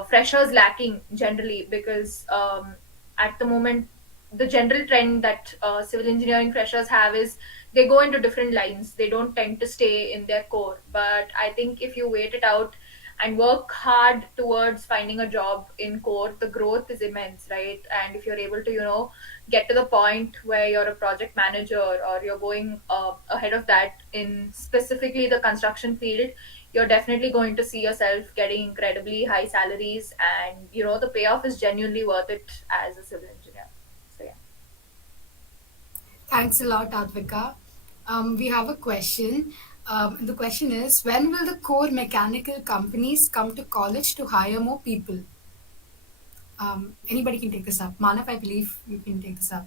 freshers lacking generally because at the moment the general trend that civil engineering freshers have is they go into different lines. They don't tend to stay in their core. But I think if you wait it out and work hard towards finding a job in core, the growth is immense, right? And if you're able to get to the point where you're a project manager, or you're going ahead of that in specifically the construction field, you're definitely going to see yourself getting incredibly high salaries, and the payoff is genuinely worth it as a civil engineer. So yeah. Thanks a lot, Advika. We have a question. The question is, when will the core mechanical companies come to college to hire more people? Anybody can take this up. Manav, I believe you can take this up.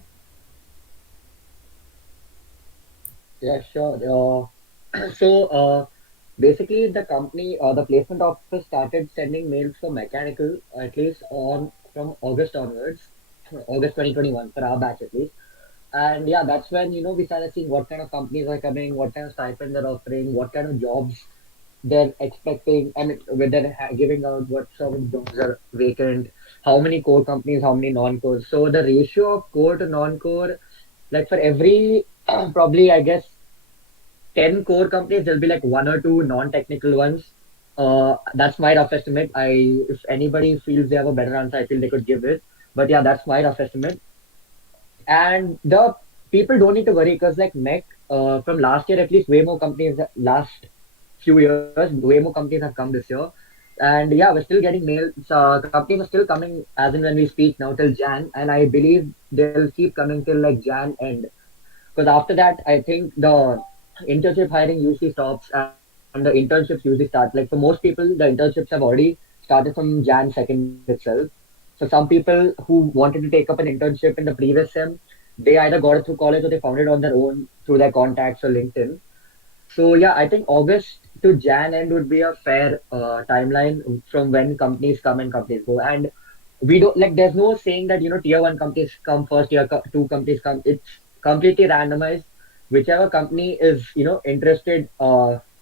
Yeah, sure. Basically, the company, the placement office started sending mails for mechanical at least on from August onwards, August 2021 for our batch at least. And yeah, that's when we started seeing what kind of companies are coming, what kind of stipend they're offering, what kind of jobs they're expecting, and when they're giving out what sort of jobs are vacant, how many core companies, how many non-core. So the ratio of core to non-core, like for every probably I guess 10 core companies, there'll be like one or two non-technical ones. That's my rough estimate. If anybody feels they have a better answer, I feel they could give it. But yeah, that's my rough estimate. And the people don't need to worry because like mech, from last year at least, way more companies, last few years, way more companies have come this year. And yeah, we're still getting mails. Companies are still coming as in when we speak now till Jan, and I believe they'll keep coming till like Jan end. Because after that, I think the internship hiring usually stops and the internships usually start. Like for most people, the internships have already started from Jan 2nd itself. So some people who wanted to take up an internship in the previous sem, they either got it through college or they found it on their own through their contacts or LinkedIn. So yeah, I think August to Jan end would be a fair timeline from when companies come and companies go. And we don't like there's no saying that tier one companies come first, two companies come. It's completely randomized. Whichever company is interested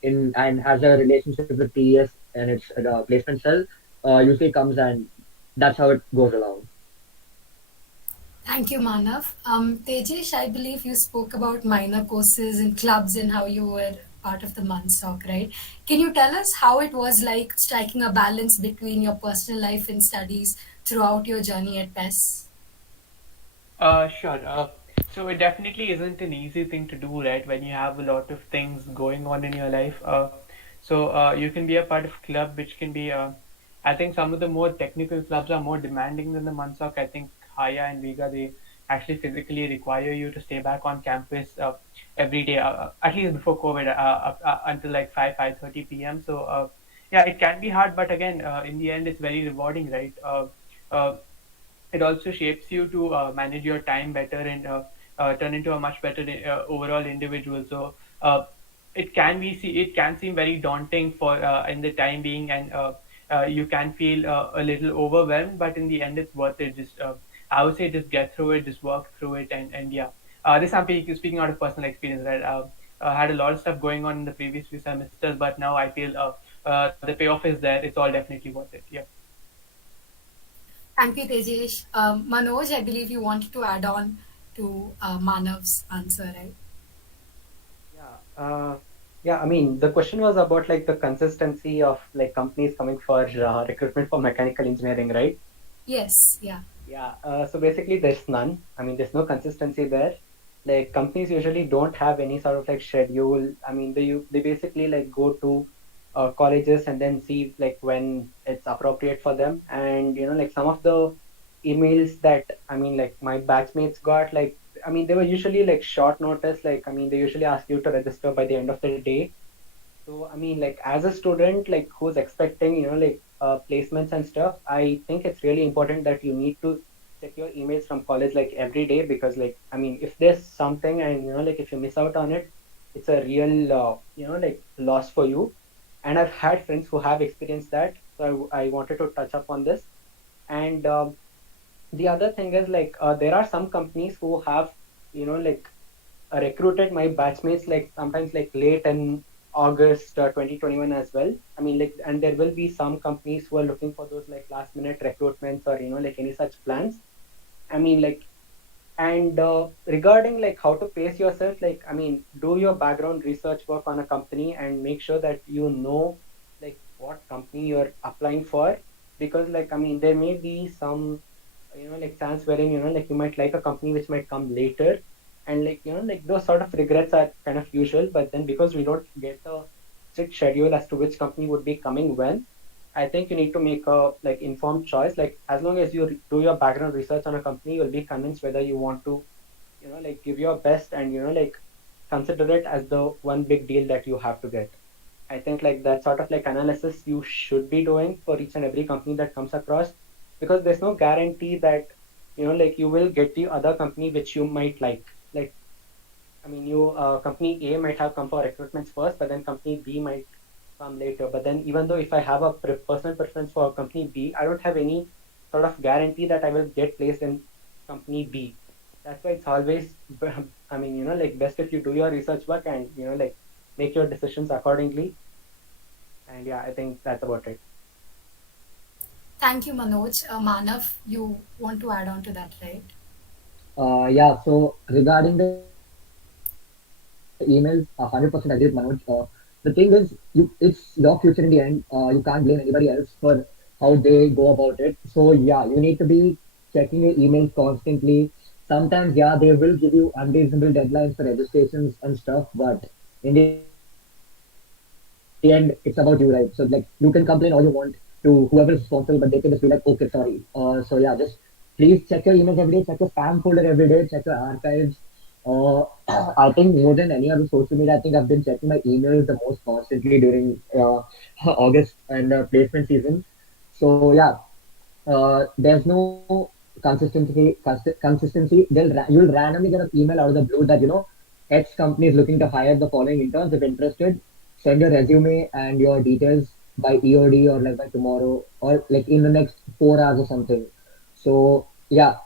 in and has a relationship with PES and its placement cell usually comes, and that's how it goes along. Thank you, Manav. Tejesh, I believe you spoke about minor courses and clubs and how you were part of the MUNSOC, right? Can you tell us how it was like striking a balance between your personal life and studies throughout your journey at PES? Sure. So it definitely isn't an easy thing to do, right? When you have a lot of things going on in your life. You can be a part of club, which can be. I think some of the more technical clubs are more demanding than the Mansak. I think Haya and Viga, they actually physically require you to stay back on campus every day, at least before COVID, until like 5:30 p.m. Yeah, it can be hard, but again, in the end, it's very rewarding, right? Uh, it also shapes you to manage your time better and turn into a much better overall individual. It can seem very daunting for in the time being, and you can feel a little overwhelmed, but in the end it's worth it. Just I would say just get through it, just work through it, and yeah. This I'm speaking out of personal experience, right? I had a lot of stuff going on in the previous few semesters, but now I feel the payoff is there. It's all definitely worth it. Yeah. Thank you, Tejesh. Manoj, I believe you wanted to add on to Manav's answer, right? Yeah. Yeah. I mean, the question was about like the consistency of like companies coming for recruitment for mechanical engineering, right? Yes, yeah. Yeah. So basically, there's none. I mean, there's no consistency there. Like companies usually don't have any sort of like schedule. I mean, they basically like go to colleges and then see like when it's appropriate for them. And like some of the emails that like my batchmates got, like they were usually like short notice, like they usually ask you to register by the end of the day. So like as a student like who's expecting like placements and stuff, I think it's really important that you need to check your emails from college like every day, because like if there's something and like if you miss out on it, it's a real like loss for you. And I've had friends who have experienced that, so I wanted to touch up on this. And the other thing is like there are some companies who have like recruited my batchmates like sometimes like late in August 2021 as well. Like, and there will be some companies who are looking for those like last minute recruitments or like any such plans. Like, and regarding like how to pace yourself, like do your background research work on a company and make sure that like what company you're applying for, because like there may be some like chance wherein like you might like a company which might come later, and like like those sort of regrets are kind of usual. But then because we don't get a strict schedule as to which company would be coming when, I think you need to make a like informed choice. Like as long as you do your background research on a company, you'll be convinced whether you want to like give your best and like consider it as the one big deal that you have to get. I think like that sort of like analysis you should be doing for each and every company that comes across, because there's no guarantee that like you will get the other company which you might like. Like you company A might have come for recruitments first, but then company B might come later. But then even though if I have a personal preference for company B, I don't have any sort of guarantee that I will get placed in company B. That's why it's always like best if you do your research work and like make your decisions accordingly. And yeah, I think that's about it. Thank you, Manoj. Manav, you want to add on to that, right? Yeah, so regarding the emails, 100% agree with Manoj. The thing is, it's your future in the end. You can't blame anybody else for how they go about it. So yeah, you need to be checking your emails constantly. Sometimes, yeah, they will give you unreasonable deadlines for registrations and stuff, but in the end, it's about you, right? So like you can complain all you want to whoever is responsible, but they can just be like, okay, sorry. So yeah, just please check your emails every day, check your spam folder every day, check your archives. I think more than any other social media, I think I've been checking my emails the most constantly during August and placement season. So yeah, there's no consistency. You'll randomly get an email out of the blue that X company is looking to hire the following interns. If interested, send your resume and your details by EOD or like by tomorrow or like in the next 4 hours or something. So yeah,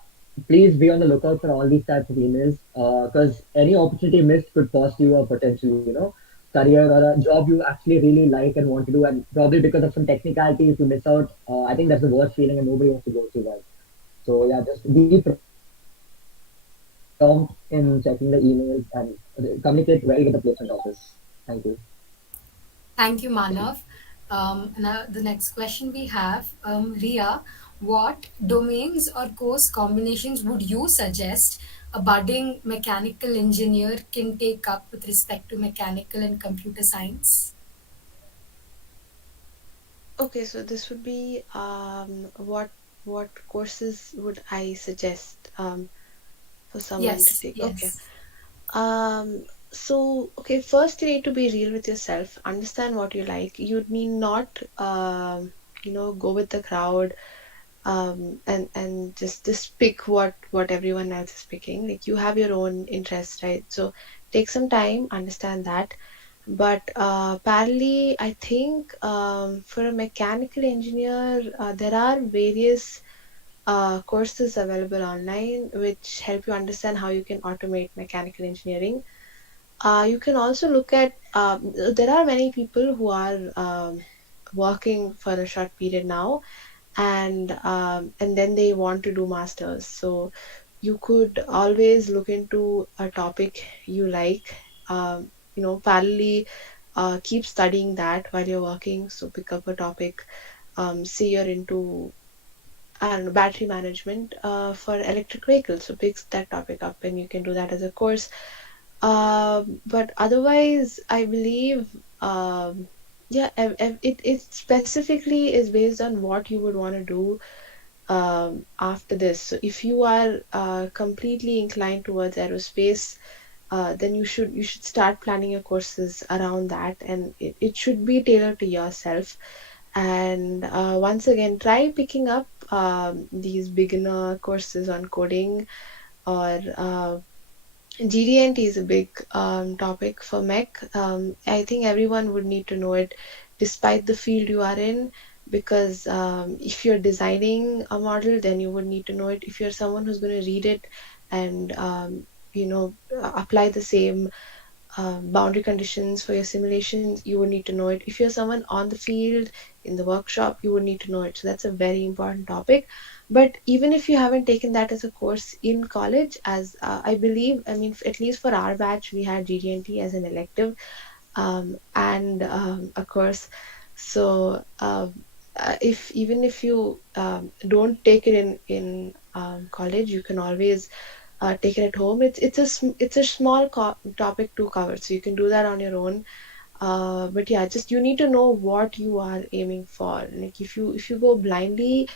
please be on the lookout for all these types of emails, because any opportunity missed could cost you a potential career or a job you actually really like and want to do, and probably because of some technicalities you miss out. I think that's the worst feeling and nobody wants to go through that. So yeah, just be prompt in checking the emails and communicate well with the placement office. Thank you. Thank you, Manav. Now, the next question we have, Ria, what domains or course combinations would you suggest a budding mechanical engineer can take up with respect to mechanical and computer science? Okay, so this would be what courses would I suggest for someone to Yes, take? Okay. yes. So okay, first you need to be real with yourself, understand what you like. You need not go with the crowd and just pick what everyone else is picking. Like you have your own interest, right? So take some time, understand that. But parallelly, I think for a mechanical engineer, there are various courses available online which help you understand how you can automate mechanical engineering. You can also look at there are many people who are working for a short period now, and then they want to do masters. So you could always look into a topic you like. Parallelly, keep studying that while you're working. So pick up a topic. Say you're into, I don't know, battery management for electric vehicles. So pick that topic up, and you can do that as a course. But otherwise, I believe Yeah, it specifically is based on what you would want to do after this. So if you are completely inclined towards aerospace, then you should start planning your courses around that, and it should be tailored to yourself. And once again, try picking up these beginner courses on coding, or GD&T is a big topic for mech. I think everyone would need to know it, despite the field you are in, because if you're designing a model, then you would need to know it. If you're someone who's going to read it and apply the same boundary conditions for your simulations, you would need to know it. If you're someone on the field in the workshop, you would need to know it. So that's a very important topic. But even if you haven't taken that as a course in college, as I believe, I mean, at least for our batch, we had GD&T as an elective, and a course. So if even if you don't take it in college, you can always take it at home. It's a small topic to cover, so you can do that on your own. But yeah, just you need to know what you are aiming for. Like if you go blindly,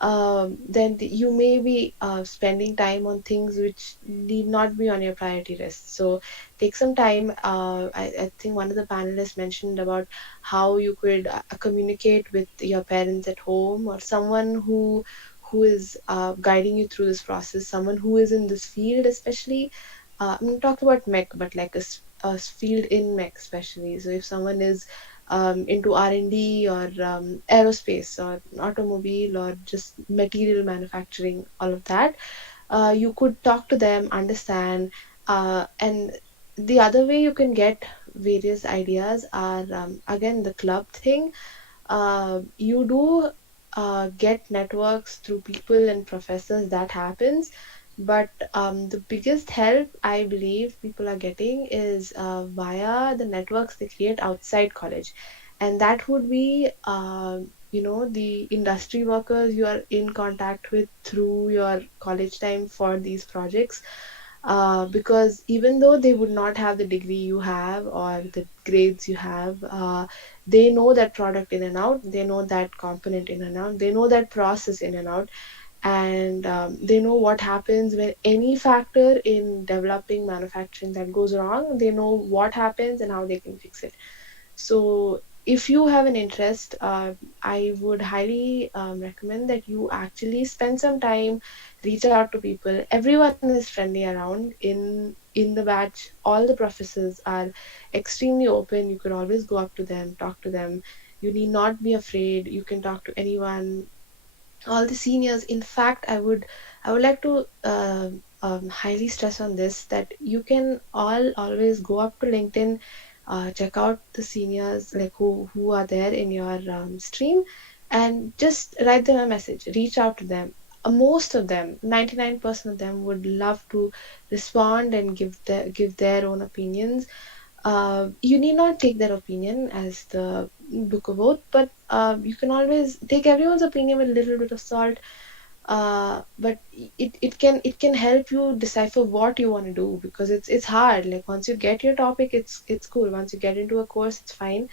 then you may be spending time on things which need not be on your priority list. So take some time. I think one of the panelists mentioned about how you could communicate with your parents at home, or someone who is guiding you through this process, someone who is in this field, especially. I'm not talking about mech, but like a field in mech, especially. So if someone is into R&D, or aerospace, or automobile, or just material manufacturing, all of that, you could talk to them, understand. And the other way you can get various ideas are, again, the club thing. You do get networks through people and professors, that happens. But the biggest help I believe people are getting is via the networks they create outside college. And that would be, the industry workers you are in contact with through your college time for these projects. Because even though they would not have the degree you have or the grades you have, they know that product in and out, they know that component in and out, they know that process in and out. And they know what happens when any factor in developing manufacturing that goes wrong. They know what happens and how they can fix it. So if you have an interest, I would highly recommend that you actually spend some time, reach out to people. Everyone is friendly around in the batch. All the professors are extremely open. You can always go up to them, talk to them. You need not be afraid. You can talk to anyone, all the seniors. In fact, I would like to highly stress on this, that you can all always go up to LinkedIn, check out the seniors, like who are there in your stream, and just write them a message, reach out to them. Most of them, 99% of them, would love to respond and give their own opinions. You need not take their opinion as the book of oath, but you can always take everyone's opinion with a little bit of salt. But it can help you decipher what you want to do, because it's hard. Like once you get your topic, it's cool. Once you get into a course, it's fine.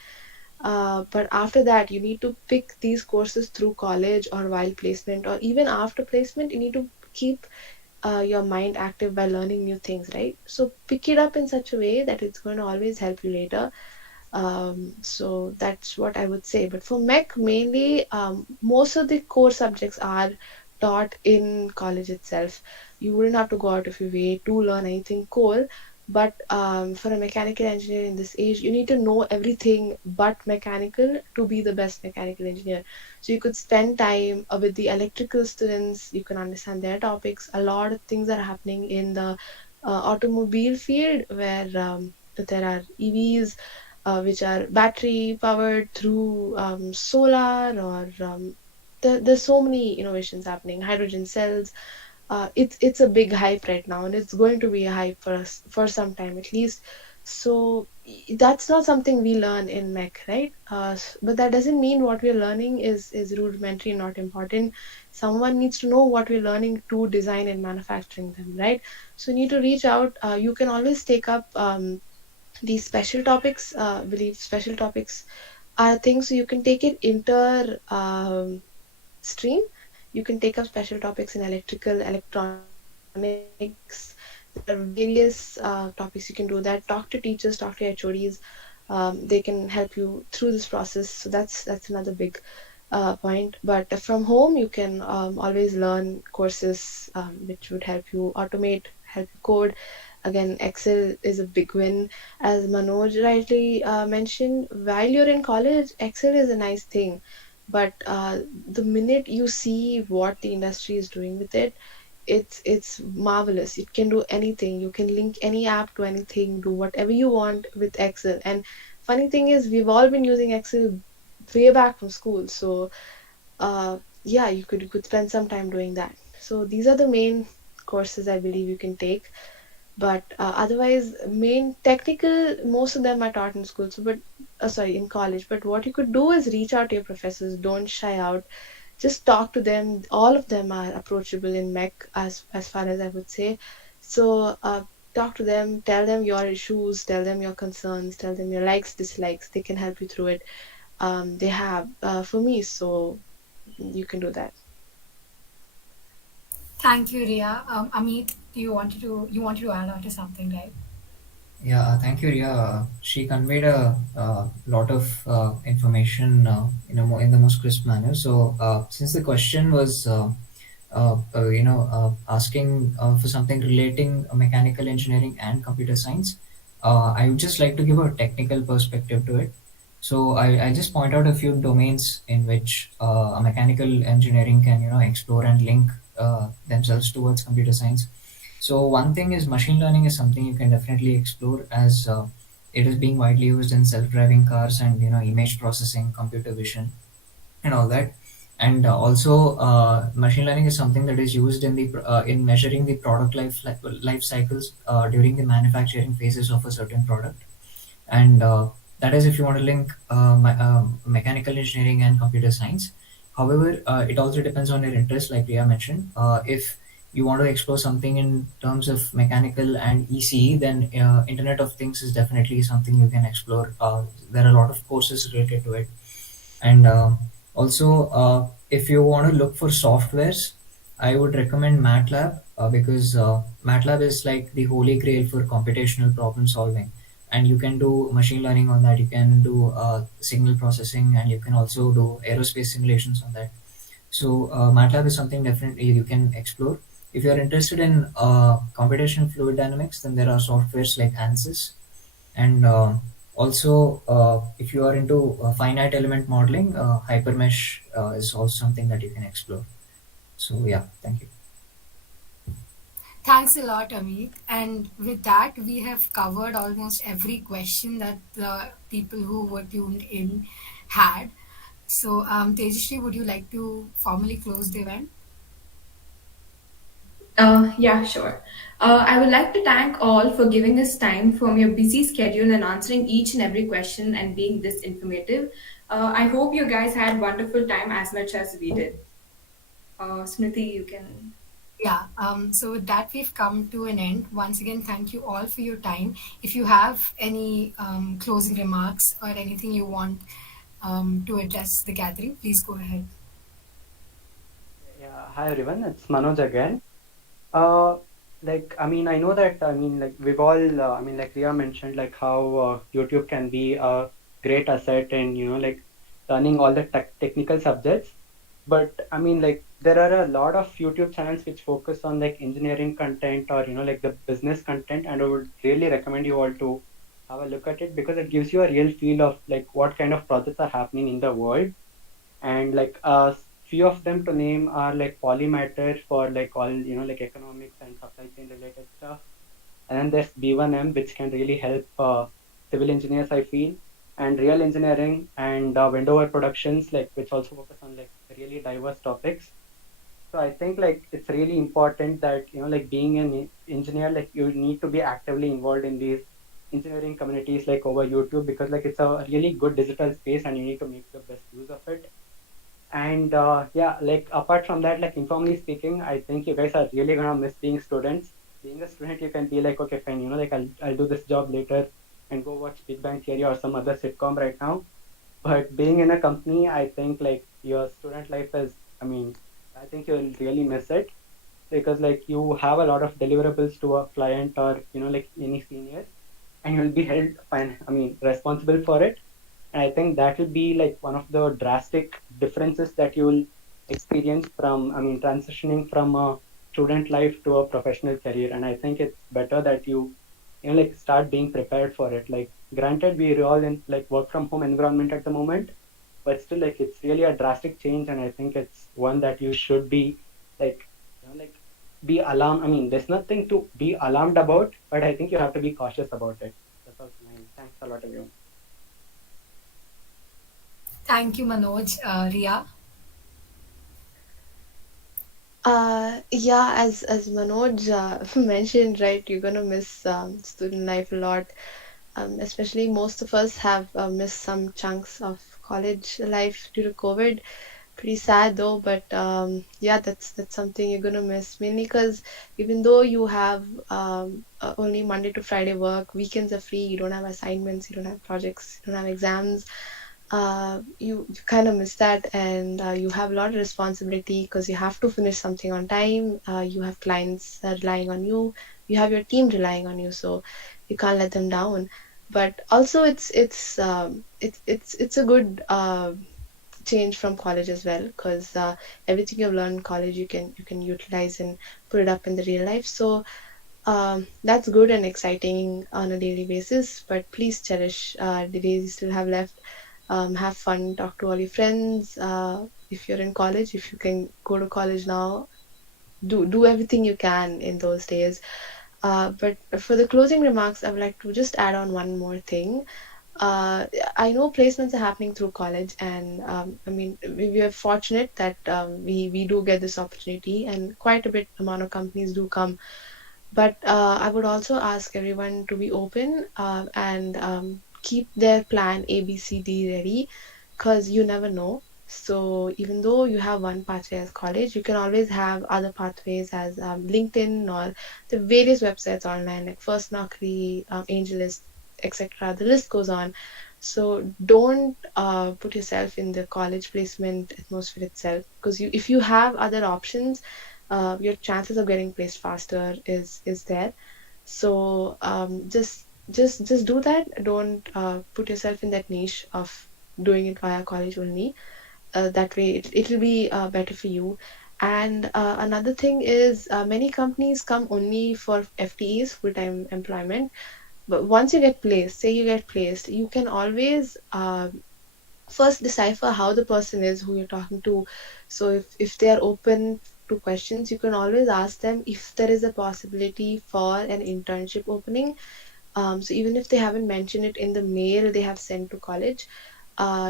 But after that, you need to pick these courses through college or while placement, or even after placement. You need to keep your mind active by learning new things, right? So pick it up in such a way that it's going to always help you later. So that's what I would say. But for mech, mainly, most of the core subjects are taught in college itself. You wouldn't have to go out of your way to learn anything core. But for a mechanical engineer in this age, you need to know everything but mechanical to be the best mechanical engineer. So you could spend time with the electrical students, you can understand their topics. A lot of things are happening in the automobile field, where there are EVs, which are battery powered through solar, or there's so many innovations happening, hydrogen cells. It's a big hype right now, and it's going to be a hype for us for some time at least. So that's not something we learn in mech, right? But that doesn't mean what we're learning is rudimentary, not important. Someone needs to know what we're learning to design and manufacturing them, right? So you need to reach out. You can always take up these special topics. Believe special topics are things, so you can take it inter stream. You can take up special topics in electrical, electronics. There are various topics you can do that. Talk to teachers, talk to HODs. They can help you through this process. So that's another big point. But from home, you can always learn courses which would help you automate, help you code. Again, Excel is a big win. As Manoj rightly mentioned, while you're in college, Excel is a nice thing. But the minute you see what the industry is doing with it, it's marvelous. It can do anything. You can link any app to anything, do whatever you want with Excel. And funny thing is, we've all been using Excel way back from school. So yeah, you could spend some time doing that. So these are the main courses I believe you can take. But otherwise, main technical, most of them are taught in school. So, but sorry, in college. But what you could do is reach out to your professors. Don't shy out. Just talk to them. All of them are approachable in MEC, as far as I would say. So talk to them. Tell them your issues. Tell them your concerns. Tell them your likes, dislikes. They can help you through it. They have for me. So you can do that. Thank you, Ria. Ameeth, you wanted to add on to something, right? Yeah, thank you, Ria. She conveyed a lot of information in the most crisp manner. So, since the question was, asking for something relating mechanical engineering and computer science, I would just like to give a technical perspective to it. So, I just point out a few domains in which a mechanical engineering can, explore and link themselves towards computer science. So one thing is machine learning is something you can definitely explore as it is being widely used in self-driving cars and image processing, computer vision, and all that. And also, machine learning is something that is used in measuring the product life cycles during the manufacturing phases of a certain product. And that is if you want to link mechanical engineering and computer science. However, it also depends on your interest, like Ria mentioned. If you want to explore something in terms of mechanical and ECE, then Internet of Things is definitely something you can explore. There are a lot of courses related to it. And also, if you want to look for softwares, I would recommend MATLAB because MATLAB is like the holy grail for computational problem solving. And you can do machine learning on that. You can do signal processing, and you can also do aerospace simulations on that. So MATLAB is something definitely you can explore. If you are interested in computational fluid dynamics, then there are softwares like ANSYS, and also if you are into finite element modeling, hypermesh is also something that you can explore. So yeah, thank you. Thanks a lot, Ameeth. And with that, we have covered almost every question that the people who were tuned in had. So, Tejashri, would you like to formally close the event? Yeah, sure. I would like to thank all for giving us time from your busy schedule and answering each and every question and being this informative. I hope you guys had wonderful time as much as we did. Smriti, you can. Yeah, so with that, we've come to an end. Once again, thank you all for your time. If you have any closing remarks or anything you want to address the gathering, please go ahead. Yeah, hi everyone, it's Manoj again. Uh, I mean, I know that, I mean, like we've all, I mean, like Ria mentioned, like how YouTube can be a great asset in, like learning all the technical subjects. But I mean, like there are a lot of YouTube channels which focus on like engineering content or, like the business content. And I would really recommend you all to have a look at it because it gives you a real feel of like what kind of projects are happening in the world. And like few of them to name are like Polymatter for like all like economics and supply chain related stuff, and then there's B1M which can really help civil engineers, I feel, and Real Engineering and Wendover Productions, like which also focus on like really diverse topics. So I think like it's really important that like being an engineer, like you need to be actively involved in these engineering communities like over YouTube because like it's a really good digital space and you need to make the best use of it. And yeah, like apart from that, like informally speaking, I think you guys are really gonna miss being students. Being a student, you can be like, okay, fine, like I'll do this job later and go watch Big Bang Theory or some other sitcom right now. But being in a company, I think like your student life is, I mean, I think you'll really miss it, because like you have a lot of deliverables to a client or like any seniors, and you'll be held fine, I mean responsible for it. And I think that will be like one of the drastic differences that you will experience from, I mean, transitioning from a student life to a professional career. And I think it's better that you like start being prepared for it. Like granted, we're all in like work from home environment at the moment, but still like it's really a drastic change, and I think it's one that you should be like like be alarmed. I mean, there's nothing to be alarmed about, but I think you have to be cautious about it. That's all from mine. Thanks a lot, everyone. Thank you, Manoj. Ria? Yeah, as Manoj mentioned, right, you're gonna miss student life a lot. Especially most of us have missed some chunks of college life due to COVID. Pretty sad though, but yeah, that's something you're gonna miss, mainly because even though you have only Monday to Friday work, weekends are free. You don't have assignments, you don't have projects, you don't have exams. You kind of miss that, and you have a lot of responsibility because you have to finish something on time. You have clients relying on you. You have your team relying on you, so you can't let them down. But also, it's a good change from college as well, because everything you've learned in college you can utilize and put it up in the real life. So that's good and exciting on a daily basis, but please cherish the days you still have left. Have fun, talk to all your friends. If you're in college, if you can go to college now, do everything you can in those days. But for the closing remarks, I would like to just add on one more thing. uh, I know placements are happening through college, and I mean, we are fortunate that we do get this opportunity, and quite a bit amount of companies do come. But I would also ask everyone to be open and keep their plan A, B, C, D ready, because you never know. So even though you have one pathway as college, you can always have other pathways as LinkedIn or the various websites online like First Naukri, AngelList, etc. The list goes on. So don't put yourself in the college placement atmosphere itself, because if you have other options, your chances of getting placed faster is there. So just do that. Don't put yourself in that niche of doing it via college only. That way it'll be better for you. And another thing is, many companies come only for FTEs, full-time employment. But once you get placed, say you get placed, you can always first decipher how the person is who you're talking to. So if they are open to questions, you can always ask them if there is a possibility for an internship opening. So even if they haven't mentioned it in the mail they have sent to college,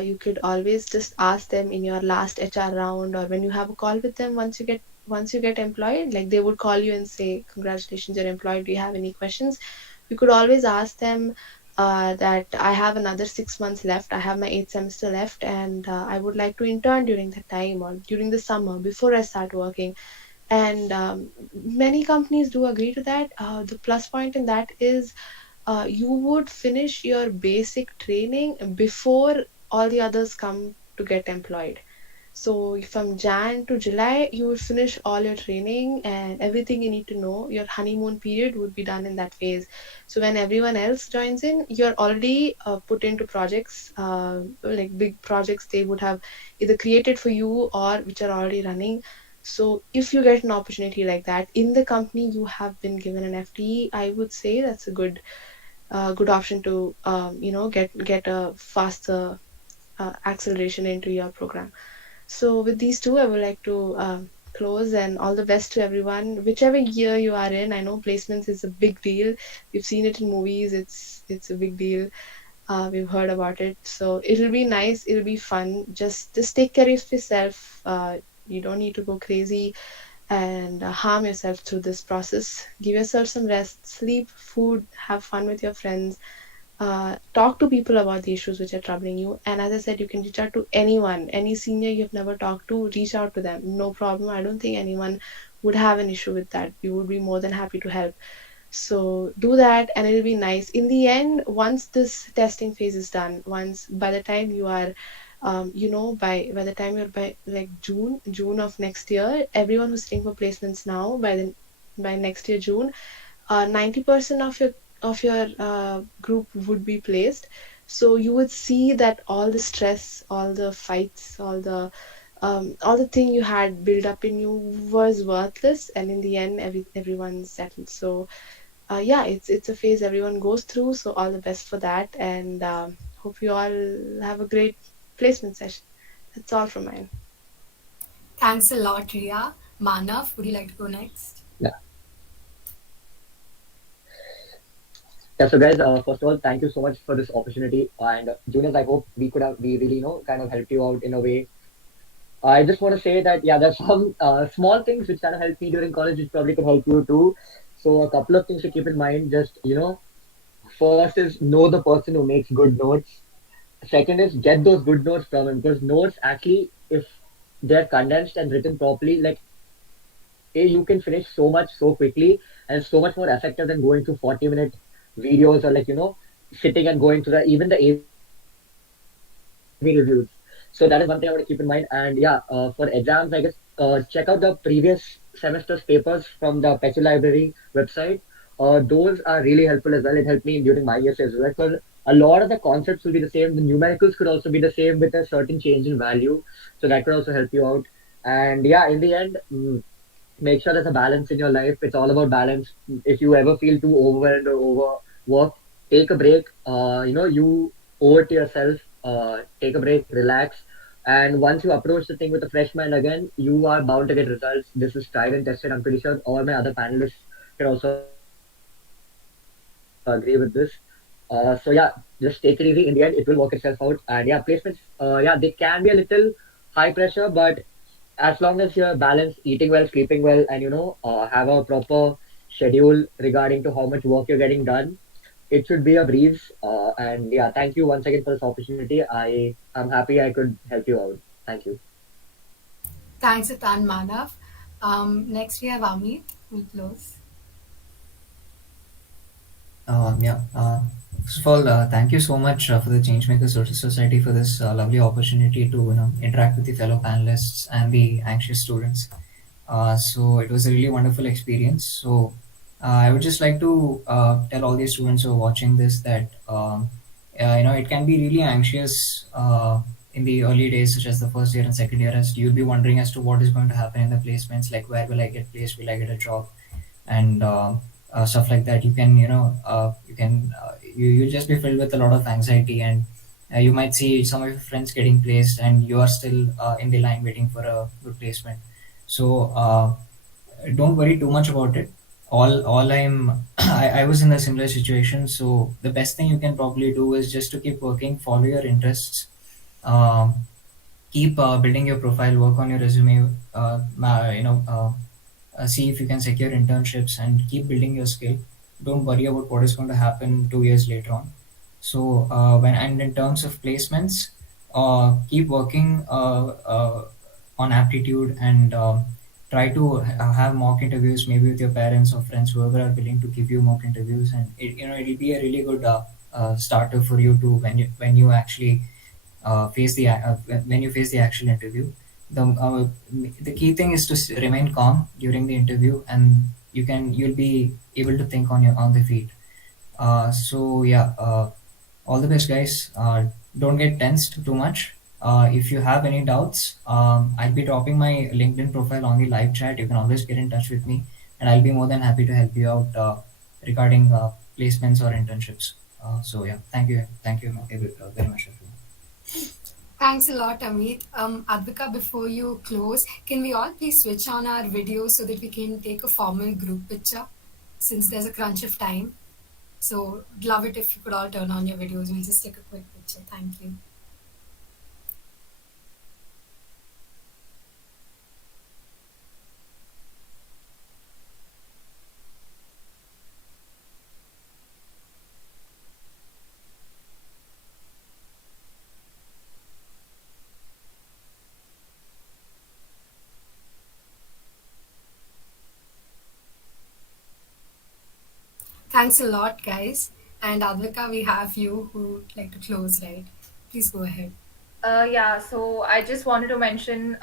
you could always just ask them in your last HR round, or when you have a call with them once you get employed. Like, they would call you and say, congratulations, you're employed, do you have any questions? You could always ask them that I have another 6 months left, I have my eighth semester left, and I would like to intern during that time or during the summer before I start working. And many companies do agree to that. The plus point in that is you would finish your basic training before all the others come to get employed. So from Jan to July, you would finish all your training and everything you need to know. Your honeymoon period would be done in that phase. So when everyone else joins in, you're already put into projects, like big projects they would have either created for you or which are already running. So if you get an opportunity like that in the company you have been given an FTE, I would say that's a good option to get a faster acceleration into your program. So with these two, I would like to close, and all the best to everyone, whichever year you are in. I know placements is a big deal. We've seen it in movies. It's a big deal. We've heard about it. So it'll be nice. It'll be fun. Just take care of yourself. You don't need to go crazy and harm yourself through this process. Give yourself some rest, sleep, food, have fun with your friends. Talk to people about the issues which are troubling you. And as I said, you can reach out to anyone, any senior you've never talked to, reach out to them. No problem. I don't think anyone would have an issue with that. We would be more than happy to help. So do that and it'll be nice. In the end, once this testing phase is done, once by the time you are by the time you're by like June of next year, everyone who's sitting for placements now, by next year June, 90% of your group would be placed. So you would see that all the stress, all the fights, all the thing you had built up in you was worthless, and in the end, everyone's settled. So yeah, it's a phase everyone goes through. So all the best for that, and hope you all have a great placement session. That's all from mine. Thanks a lot, Ria. Manav, would you like to go next? Yeah. Yeah, so guys, first of all, thank you so much for this opportunity. And juniors, I hope we really, kind of helped you out in a way. I just want to say that, yeah, there's some small things which kind of helped me during college, which probably could help you too. So a couple of things to keep in mind. Just, first is know the person who makes good notes. Second is get those good notes from him, because notes actually, if they're condensed and written properly, like you can finish so much so quickly, and it's so much more effective than going through 40-minute videos, or like sitting and going through the even the AV reviews. So that is one thing I want to keep in mind. And yeah, for exams, I guess check out the previous semester's papers from the Pechu Library website. Those are really helpful as well. It helped me during my years as well, because a lot of the concepts will be the same. The numericals could also be the same with a certain change in value, so that could also help you out. And yeah, in the end, make sure there's a balance in your life. It's all about balance. If you ever feel too overwhelmed or overworked, take a break. You owe it to yourself. Take a break, relax. And once you approach the thing with a fresh mind again, you are bound to get results. This is tried and tested. I'm pretty sure all my other panelists can also agree with this. So yeah, just take it easy. In the end, it will work itself out. And yeah, placements, yeah, they can be a little high pressure, but as long as you're balanced, eating well, sleeping well, and have a proper schedule regarding to how much work you're getting done, it should be a breeze. And yeah, thank you once again for this opportunity. I'm happy I could help you out. Thank you. Thanks a ton, Manav. Next, we have Ameeth, who will close. Yeah. First of all, thank you so much for the Changemakers Society for this lovely opportunity to interact with the fellow panelists and the anxious students. So it was a really wonderful experience. So I would just like to tell all the students who are watching this that it can be really anxious in the early days, such as the first year and second year, as you'll be wondering as to what is going to happen in the placements, like where will I get placed, will I get a job, and stuff like that. You'll just be filled with a lot of anxiety, and you might see some of your friends getting placed and you are still in the line waiting for a good placement. So don't worry too much about it. All I was in a similar situation, so the best thing you can probably do is just to keep working, follow your interests, um, keep building your profile, work on your resume, see if you can secure internships and keep building your skill. Don't worry about what is going to happen 2 years later on. So when and in terms of placements, keep working on aptitude, and try to have mock interviews, maybe with your parents or friends, whoever are willing to give you mock interviews, and it'll be a really good starter for you to when you actually face the when you face the actual interview. The key thing is to remain calm during the interview, and you'll be able to think on the feet. So yeah, all the best, guys. Don't get tensed too much. If you have any doubts, I'll be dropping my LinkedIn profile on the live chat. You can always get in touch with me, and I'll be more than happy to help you out regarding placements or internships. So yeah, thank you very much, everyone. Thanks a lot, Ameeth. Advika, before you close, can we all please switch on our video so that we can take a formal group picture, since there's a crunch of time? So, love it if you could all turn on your videos. We'll just take a quick picture. Thank you. Thanks a lot, guys. And Advika, we have you who would like to close, right? Please go ahead. Yeah, so I just wanted to mention,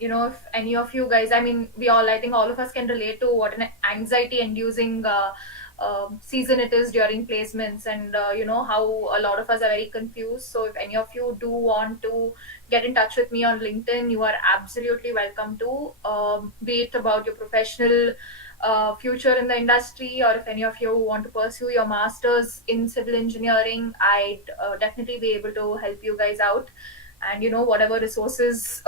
if any of you guys, I mean, I think all of us can relate to what an anxiety inducing season it is during placements, and how a lot of us are very confused. So, if any of you do want to get in touch with me on LinkedIn, you are absolutely welcome to, be it about your professional future in the industry, or if any of you want to pursue your masters in civil engineering, I'd definitely be able to help you guys out. And whatever resources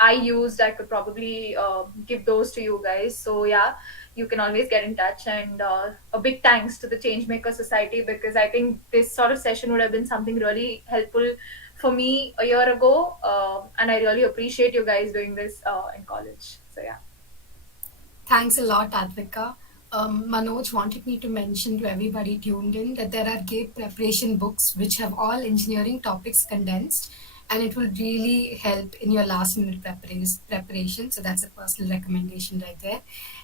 I used, I could probably give those to you guys. So yeah, you can always get in touch. And a big thanks to the Changemakers Society, because I think this sort of session would have been something really helpful for me a year ago, and I really appreciate you guys doing this in college. So yeah. Thanks a lot, Advika. Manoj wanted me to mention to everybody tuned in that there are GATE preparation books which have all engineering topics condensed, and it will really help in your last minute preparation. So that's a personal recommendation right there.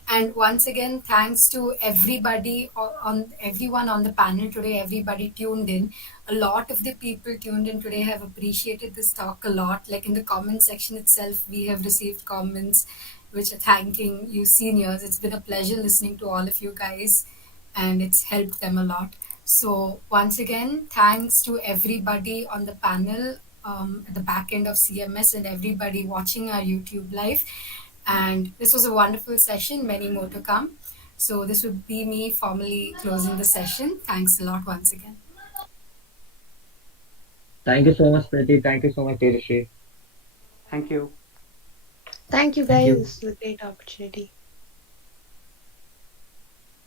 And once again, thanks to everybody on everyone on the panel today, everybody tuned in. A lot of the people tuned in today have appreciated this talk a lot. Like in the comment section itself, we have received comments which are thanking you seniors. It's been a pleasure listening to all of you guys, and it's helped them a lot. So once again, thanks to everybody on the panel, at the back end of CMS, and everybody watching our YouTube live. And this was a wonderful session, many more to come. So this would be me formally closing the session. Thanks a lot once again. Thank you so much, Priti. Thank you so much, Tejesh. Thank you. Thank you, Thank guys. you. This was a great opportunity.